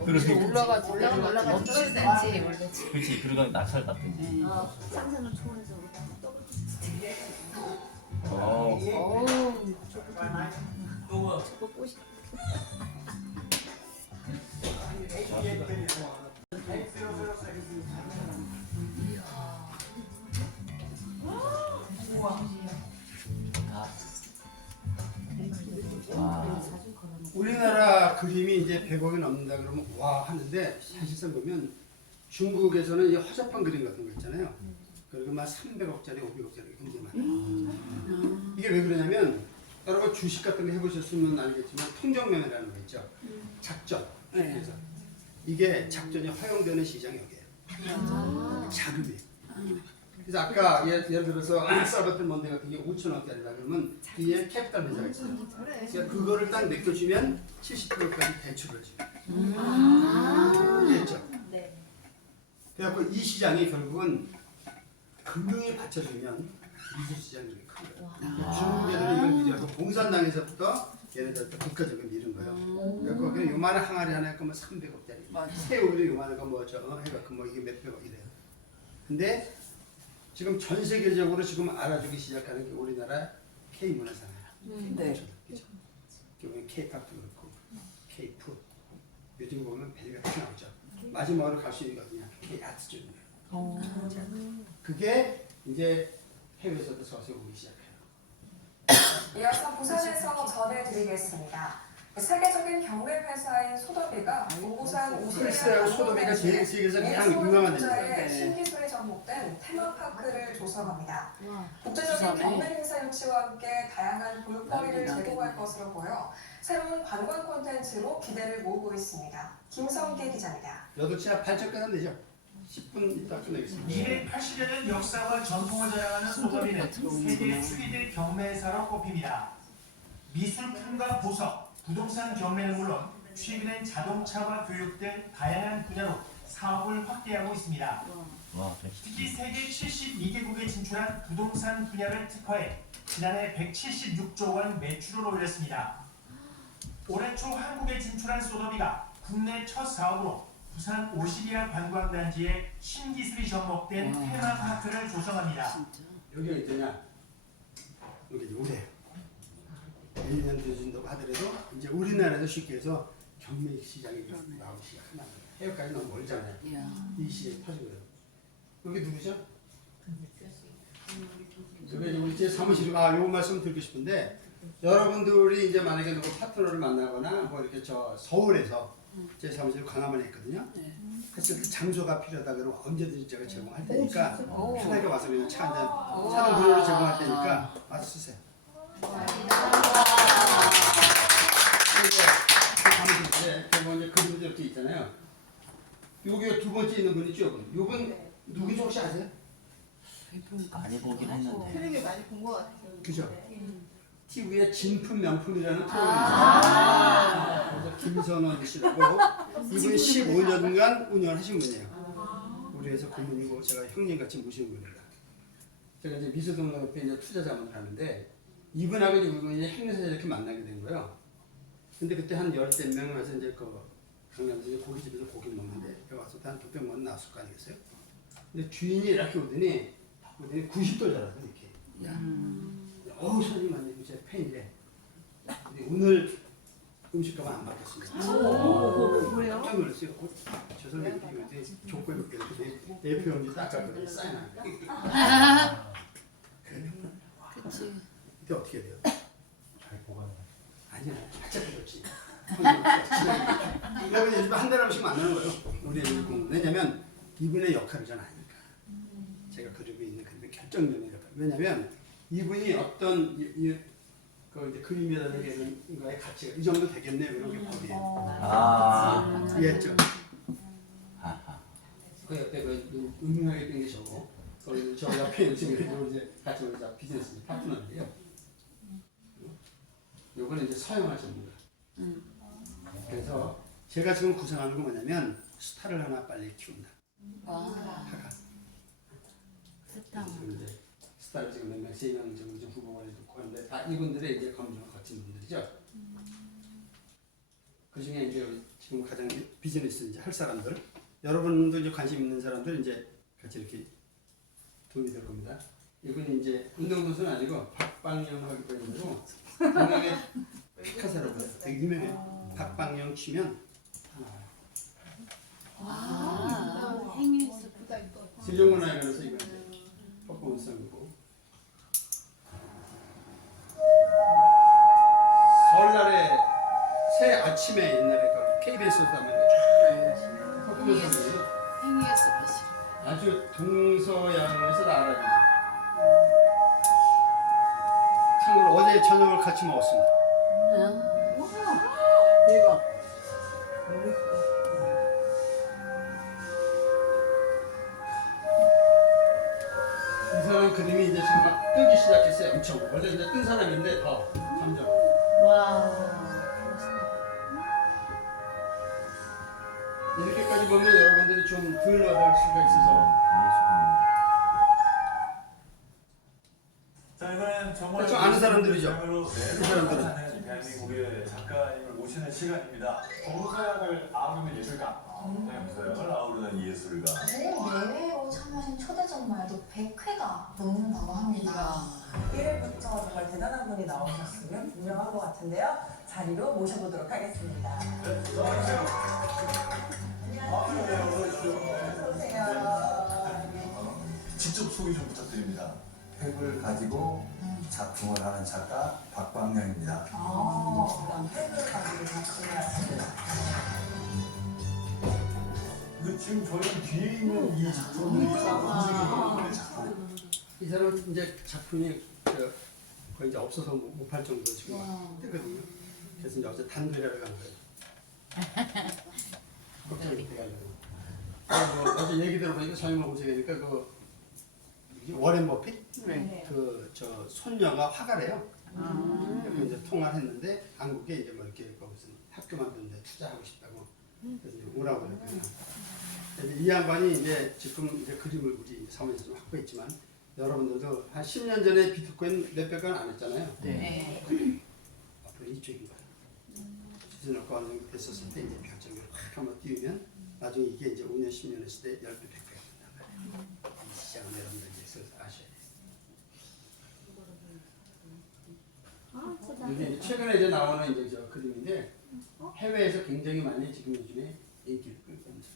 그렇지. 올라가지고 멈추든지 모르겠지. 그렇지. 그러다 낙찰 같은지. 상상을 초월해서 어우. 저거 꽃이 88 million. 8006. 우리나라 그림이 이제 100억이 넘는다 그러면 와 하는데 사실상 보면 중국에서는 이 허접한 그림 같은 거 있잖아요. 그리고 막 300억짜리, 500억짜리 굉장히 많아요. 이게 왜 그러냐면 여러분 주식 같은 거 해보셨으면 알겠지만 통정매매라는 거 있죠. 작전. 그래서 이게 작전이 허용되는 시장이 여기예요. 자금이. 그래서 아까 예를 들어서 살바토르 몬디 같은 게 5천억짜리다 그러면 뒤에 캐피탈 매자가 있어요. 그러니까 그거를 딱 맡겨주면 70%까지 대출을 줘요. 이해했죠? 네. 그래갖고 이 시장이 결국은 금융에 받쳐주면 미술 시장이 되게 큰 거예요. 중국 애들은 이걸 미리하고 공산당에서부터 얘네들한테 국가적인 미는 거예요. 그래갖고 그냥 요만한 항아리 하나에 그러면 300억짜리. 새우도 요만한 거 뭐저 해갖고 뭐 이게 몇백억 이래요. 근데 지금 전 세계적으로 지금 알아주기 시작하는 게 우리나라 K 문화잖아요. 네. 그죠? K-팝도 그렇고 K-푸드 요즘 보면 벨가 다 나오죠. 마지막으로 갈 수 있는 게 어디냐? K-아트 쪽이에요. 그게 이제 해외에서도 서서히 오기 시작해요. 이어서 부산에서 전해드리겠습니다. 세계적인 경매 회사인 소더비가 부산 크리스하고 소더비가 제일 세계에서 가장 유명한 데입니다. 신기술이 접목된 테마파크를 조성합니다. 국제적인 경매 행사 유치와 함께 다양한 볼거리를 제공할 것으로 보여 새로운 관광 콘텐츠로 기대를 모으고 있습니다. 김성기 기자입니다. 8시 반쯤 끝나면 되죠? 10분 있다 끝내겠습니다. 280여 년 역사와 전통을 자랑하는 소더비는 세계 3대 경매사로 꼽힙니다. 미술품과 보석, 부동산 경매는 물론 최근엔 자동차와 교육 등 다양한 분야로 사업을 확대하고 있습니다. 특히 세계 72개국에 진출한 부동산 분야를 특화해 지난해 176조 원 매출을 올렸습니다. 올해 초 한국에 진출한 소더비가 국내 첫 사업으로 부산 오시리아 관광단지에 신기술이 접목된 테마파크를 조성합니다. 여기가 있더냐? 여기 올해 1년 되어준다고 하더라도 이제 우리나라에서 쉽게 해서 경매 시장이 나오기 시작합니다. 해외까지 너무 멀잖아요. 이 시장이 터지거든요. 여기 누구죠? 그래서 우리 제 사무실에 요거 말씀 드리고 싶은데 여러분들이 이제 만약에 누구 파트너를 만나거나 뭐 이렇게 저 서울에서 제 사무실 광화문에 있거든요. 사실 그 장소가 필요하다 그러면 언제든지 제가 제공할 테니까 편하게 와서 그냥 차 한잔 차를 무료로 제공할 테니까 와서 쓰세요. 사무실에 결국 이제 그림도 이렇게 있잖아요. 여기 두 번째 있는 분 있죠? 이분 누군지 혹시 아세요? 많이 보긴 했는데. 텔레비 많이 본 것 같아요. 그죠? TV에 진품 명품이라는 프로그램이 있어요. 그래서 김선원 씨라고 이분이 15년간 운영하신 분이에요. 우리 회사 고문이고 제가 형님같이 모시는 분입니다. 제가 이제 미소동산업에 이제 투자 자문을 하는데 이분하고 이분이 행사에서 이렇게 만나게 된 거예요. 근데 그때 한 10명 와서 이제 그 강남에서 이제 고깃집에서 고기 먹는데 여기 와서 한 200만 나왔을 거 아니겠어요? 근데 주인이 이렇게 오더니 90도 자라서 이렇게. 어우 손님 많이 제 팬이래. 근데 오늘 음식값은 안 받겠습니다. 그래요? 깜짝 놀랐어요. 저 사람이 이렇게 조건이 없게 대표 형님 딱 가서 사인하는 거야. 그치. 그때 어떻게 돼요? 잘 보관해. 아니야, 바짝 그렇지. 여러분 요즘 한 달에 한 번씩 만나는 거예요. 우리 일공. 왜냐면 이분의 역할이 전 아니까. 제가 그리고 있는 그림의 결정적인 역할. 왜냐면 이분이 어떤 그 이제 그림이라는 게 거의 가치가 이 정도 되겠네 이런 게 법이에요. 이해했죠? 그 옆에 그 음흉하게 된 게 저거. 저 옆에 지금 이제 같이 우리 비즈니스 파트너인데요. 요거는 이제 서양화 전문가. 그래서 제가 지금 구상하는 건 뭐냐면 스타를 하나 빨리 키운다. 화가. 이제 스타를 지금 몇 명, 3명 정도 후보가 있고 하는데 다 이분들의 이제 검증을 거친 분들이죠. 그 중에 이제 지금 가장 비즈니스 이제 할 사람들, 여러분도 이제 관심 있는 사람들 이제 같이 이렇게 도움이 될 겁니다. 이분이 이제 운동선수는 아니고 박방영하기 때문에 건강에 백화사라고 해요. 되게 유명해요. 박방영 치면 행위스 부다 이거. 세종문화회관에서 이거 이제 퍼포먼스하고 설날에 새 아침에 옛날에 그 KBS에서 하면 퍼포먼스 행위였어, 사실. 아주 동서양에서 알아요. 참고로 어제 저녁을 같이 먹었습니다. 대박. 이 사람 그림이 이제 지금 막 뜨기 시작했어요. 엄청. 원래 이제 뜬 사람인데 더 점점. 이렇게까지 보면 여러분들이 좀 덜 와닿을 수가 있어서. 자 이번엔 정말 좀 아는 사람들이죠. 그 사람들은 대한민국의 작가님을 모시는 시간입니다. 동서양을 아우르는 예술가. 동서양을 아우르는 예술가. 내외로 참여하신 초대전말도 100회가 넘는다고 합니다. 1회부터 정말 대단한 분이 나오셨으면 분명한 것 같은데요. 자리로 모셔보도록 하겠습니다. 직접 소개 좀 부탁드립니다. 획을 가지고 작품을 하는 작가 박광영입니다. 획을 가지고 작품을 하시는. 지금 저희 뒤에 있는 이 작품이 이 사람 이제 작품이 거의 이제 없어서 못 팔 정도로 지금 뜨거든요. 그래서 이제 어제 단도리하러 간 거예요. 걱정이 돼가지고. 어제 얘기 들어보니까 설명 보시니까 그 워렌 버핏 저 손녀가 화가래요. 그리고 이제 통화를 했는데 한국에 이제 뭐 이렇게 무슨 학교 만드는데 투자하고 싶다고 그래서 이제 오라고 그랬거든요. 이 양반이 이제 지금 이제 그림을 우리 사무실에서 좀 확보했지만 여러분들도 한 10년 전에 비트코인 몇백 원 안 했잖아요. 네. 앞으로 이쪽인 거예요. 시즌을 거 어느 정도 됐었을 때 이제 별점을 확 한번 띄우면 나중에 이게 이제 5년, 10년 했을 때 10배, 100배가 된단 말이에요. 이 시장은 여러분들 이제 아셔야 돼요. 이게 최근에 이제 나오는 이제 저 그림인데 해외에서 굉장히 많이 지금 요즘에 인기를 끌고 있는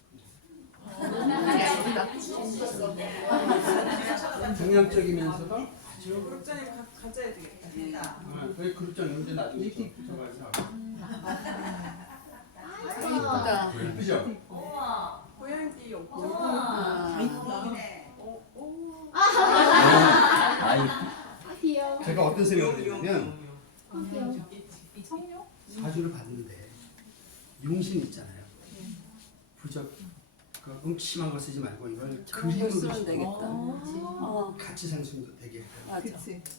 정량적이면서도 아주 그룹장에 가져야 되겠다. 거의 그룹장이 이제 나중에 붙어가지고 이쁘다. 예쁘죠? 우와, 고양이 없고. 귀여워. 제가 어떤 생각을 했냐면 성룡? 사주를 봤는데 용신 있잖아요. 부적 그 음침한 거 쓰지 말고 이걸 그림으로 쓰면 되겠다. 같이 생성도 되게 맞아.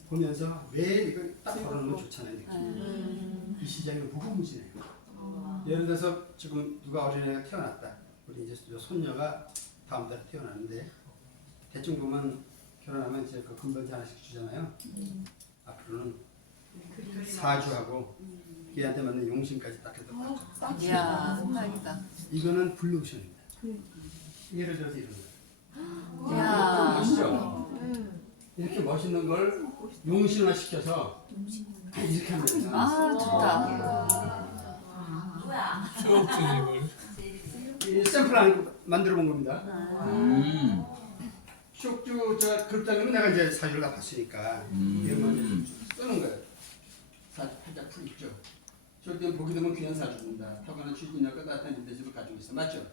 보면서 왜 이걸 딱 걸어놓으면 좋잖아요. 느낌이. 이 시장이 무궁무진해요. 예를 들어서 지금 누가 어린애가 태어났다. 우리 이제 손녀가 다음 달에 태어나는데 대충 보면 결혼하면 이제 그 금반지 하나씩 주잖아요. 앞으로는 사주하고 걔한테 맞는 용신까지 딱 해도 딱. 이야, 딱이다. 이거는 블루오션입니다. 예를 들어서 이런 거. 이야. 멋있죠? 이렇게 멋있는 걸 용신화 시켜서 이렇게 하면 돼요. 아, 좋다. 이 샘플 안 만들어 본 겁니다. 쇼주 저 그룹장님은 내가 이제 사주를 다 봤으니까 이런 걸 쓰는 거예요. 사주 팔자 풀 있죠. 쇼주는 보기 드문 귀한 사주입니다. 타고난 추진력과 따뜻한 인대집을 가지고 있어. 맞죠?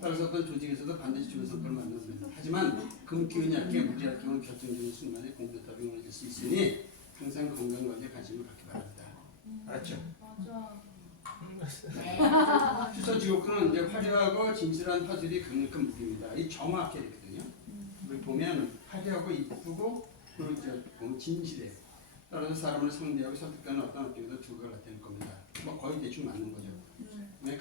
따라서 어떤 조직에서도 반드시 좋은 성과를 만듭니다. 하지만 금기운이 약해 무리할 경우 결정적인 순간에 공격답이 무너질 수 있으니 항상 건강 관리에 관심을 갖기 바랍니다. 알았죠? 맞아. 추천 지옥구는 이제 화려하고 진실한 화질이 강력한 무기입니다. 이 정확해야 되거든요. 우리 보면 화려하고 이쁘고 그리고 이제 보면 진실해요. 따라서 사람을 상대하고 설득하는 어떤 어깨도 두가 나타낼 겁니다. 뭐 거의 대충 맞는 거죠.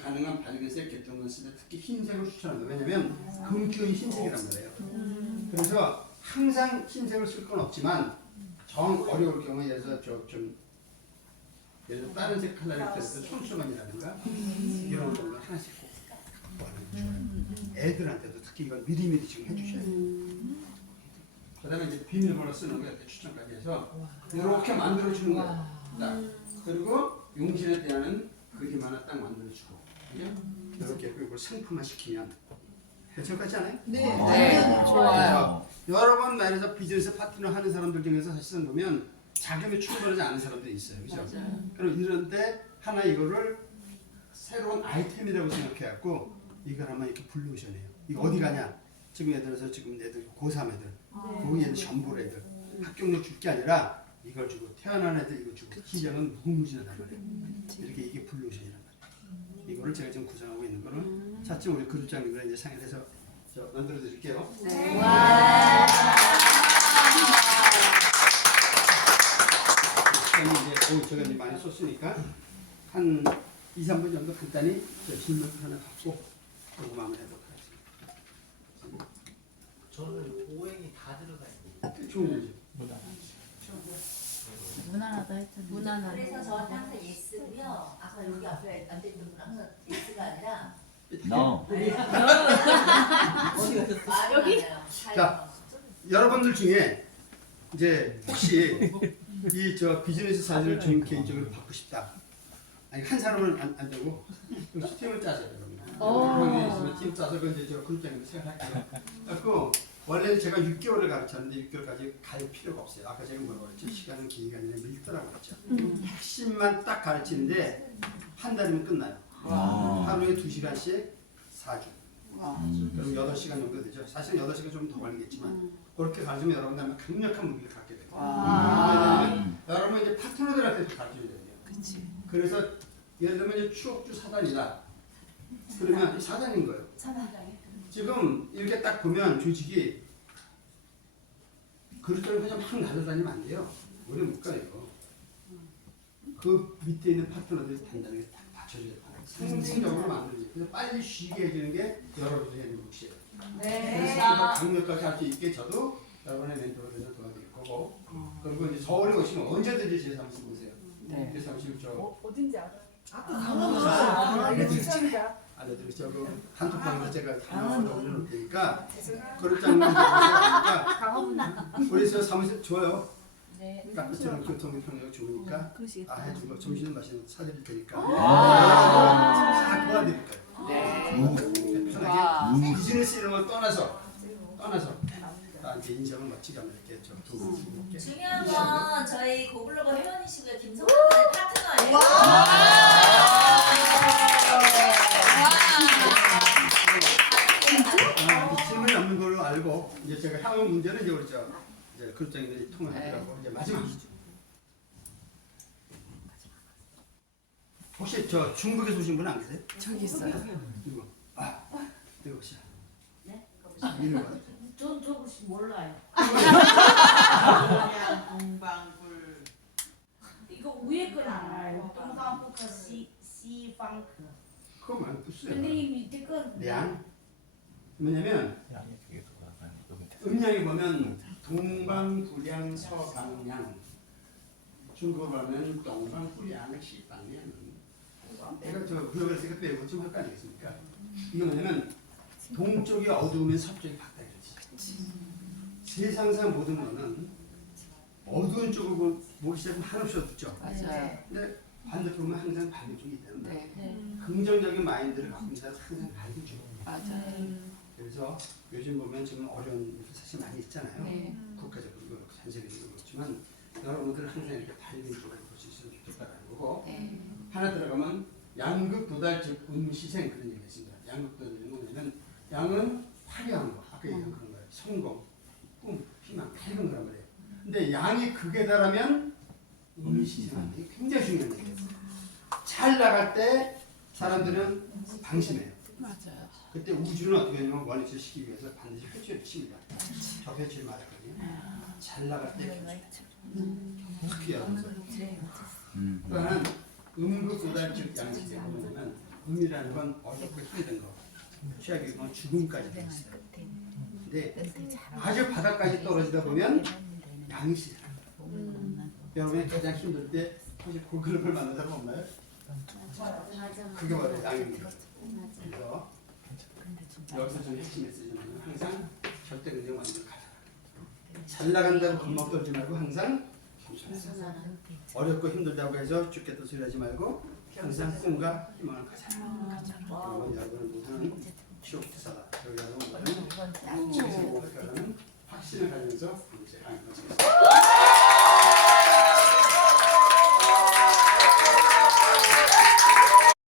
가능한 발그색 개통근 쓸 때 특히 흰색을 추천합니다. 왜냐면 금기운이 흰색이란 말이에요. 그래서 항상 흰색을 쓸 건 없지만 정 어려울 경우에 예를 들어서 좀 예를 들어 다른 색 컬러를 때도 촘촘함이라든가 이런 걸로 하나씩 꼭 갖고 하는 게 좋아요. 애들한테도 특히 이걸 미리미리 지금 해주셔야 돼요. 그 다음에 이제 비밀번호 쓰는 거 이렇게 추천까지 해서 이렇게 만들어주는 거예요. 딱. 그리고 용신에 대한 그림 하나 딱 만들어주고 이렇게 그리고 상품화 시키면 괜찮지 않아요? 네, 좋아요. 여러 번 말해서 비즈니스 파트너 하는 사람들 중에서 사실은 보면 자금이 충분하지 않은 사람들이 있어요. 그죠? 그럼 이런 때 하나 이거를 새로운 아이템이라고 생각해갖고 이걸 한번 이렇게 블루오션해요. 이거 어디 가냐? 지금 예를 들어서 지금 애들 고3 애들, 고2 애들 전부 애들 합격률 줄 게 아니라 이걸 주고 태어난 애들 이거 주고 시장은 무궁무진하단 말이에요. 이렇게 이게 블루오션이란 말이에요. 이거를 제가 지금 구성하고 있는 거를 차츰 우리 그룹장님이랑 이제 상의해서 만들어 드릴게요. 네. 와. 이제 제가 이제 많이 썼으니까 한 2, 3분 정도 간단히 질문 하나 받고 그리고 마무리하도록 하겠습니다. 저는 오행이 다 들어가 있고 좋은 거죠. 무난하다 했잖아요. 무난하다. 그래서 저한테 항상 예스고요. 아까 여기 앞에 앉아있던 분 항상 예스가 아니라 No. 아 여기? 자, 여러분들 중에 이제 혹시 이 저 비즈니스 사진을 좀 개인적으로 받고 싶다. 아니 한 사람은 안 되고 스팀을 짜세요, 여러분. 거기에 있으면 팀 짜서 그 이제 저 그룹장님도 생각할게요. 그래서 원래는 제가 6개월을 가르쳤는데 6개월까지 갈 필요가 없어요. 아까 제가 뭐라고 그랬죠? 시간은 길게 아니라 밀도라고 그랬죠. 핵심만 딱 가르치는데 한 달이면 끝나요. 하루에 2시간씩 4주. 그럼 8시간 정도 되죠. 사실 8시간 좀 더 걸리겠지만 그렇게 가르치면 여러분 다음에 강력한 무기를 갖게 돼요. 여러분 이제 파트너들한테도 가르쳐야 돼요. 그래서 예를 들면 이제 추억주 사단이다. 그러면 이 사단인 거예요. 지금 이렇게 딱 보면 조직이 그릇들은 그냥 막 날아다니면 안 돼요. 오래 못 가요. 그 밑에 있는 파트너들이 단단하게 딱 받쳐줘야 돼요. 상징적으로 만들어줘요. 그래서 빨리 쉬게 해주는 게 여러분들의 몫이에요. 그래서 더 강력하게 할 수 있게 저도 여러분의 멘토로 돼서 도와드릴 거고 그리고 이제 서울에 오시면 언제든지 제 사무실 오세요. 제 사무실 어딘지 알아요? 알려드리죠. 그 단톡방에서 제가 다 올려놓을 테니까 그릇장님 오세요. 우리 저 사무실 좋아요. 카페처럼 교통비 평력 좋으니까 해주고 점심 맛있는 거 사드릴 테니까 다 도와드릴 거예요. 편하게 비즈니스 이런 걸 떠나서 나한테 인생을 멋지게 하면 이렇게 좀 도움을 주고 중요한 건 저희 고블로거 회원이시고요. 김성환 파트너예요. 질문이 없는 걸로 알고 이제 제가 향후 문제는 이제 우리 이제 그룹장님들이 통화하더라고 이제 마지막이죠. 혹시 저 중국에서 오신 분 안 계세요? 저기 있어요. 누구? 이거 혹시? 네? 이름 뭐야? 전 조금씩 몰라요. 동방불. 이거 위에 건 알아요. 동방부터 시방크. 그거 말고 부스요. 근데 이 밑에 건 량. 왜냐면 음량이 보면 동방불양 서방량. 중국어로 하면 동방불양 시방량. 내가 저 구역을 쓰니까 외우고 좀 할 거 아니겠습니까? 이게 뭐냐면 동쪽이 어두우면 서쪽이 밝다 이거지. 세상상 모든 거는 어두운 쪽으로 보기 시작하면 한없이 어둡죠. 맞아요. 근데 반대로 보면 항상 밝은 쪽이 있다는 거예요. 긍정적인 마인드를 갖고 있는 사람은 항상 밝은 쪽. 맞아요. 그래서 요즘 보면 지금 어려운 일이 사실 많이 있잖아요. 국가적으로 그렇고 전 세계적으로 그렇지만 여러분들은 항상 이렇게 밝은 쪽으로 볼 수 있으면 좋겠다는 거고 하나 들어가면 양극 도달 즉 음시생 그런 얘기가 있습니다. 양극 도달은 뭐냐면 양은 화려한 거 아까 얘기한 그런 거예요. 성공, 꿈, 희망 밝은 거란 말이에요. 근데 양이 극에 달하면 음시생하는 게 굉장히 중요한 얘기예요. 잘 나갈 때 사람들은 방심해요. 맞아요. 그때 우주는 어떻게 하냐면 원위치 시키기 위해서 반드시 회초리를 칩니다. 저 회초리 맞았거든요. 잘 나갈 때 특히 여러분들. 또한 음극 도달 즉 양식이 뭐냐면 음이라는 건 어렵고 힘든 거. 취하게 보면 죽음까지 돼 있어요. 근데 아주 바닥까지 떨어지다 보면 양식이 여러분이 가장 힘들 때 혹시 고글을 만난 사람 없나요? 그게 바로 양입니다. 그래서 여기서 좀 핵심 메시지는 항상 절대 긍정 완전 가자. 잘 나간다고 겁먹 떨지 말고 항상 겸손해서 어렵고 힘들다고 해서 죽겠다 소리 하지 말고 항상 꿈과 희망을 가자. 그러면 여러분은 모두는 취업기사다. 여러분은 모두는 집에서 목표하는 확신을 가지면서 이제 하는 것입니다.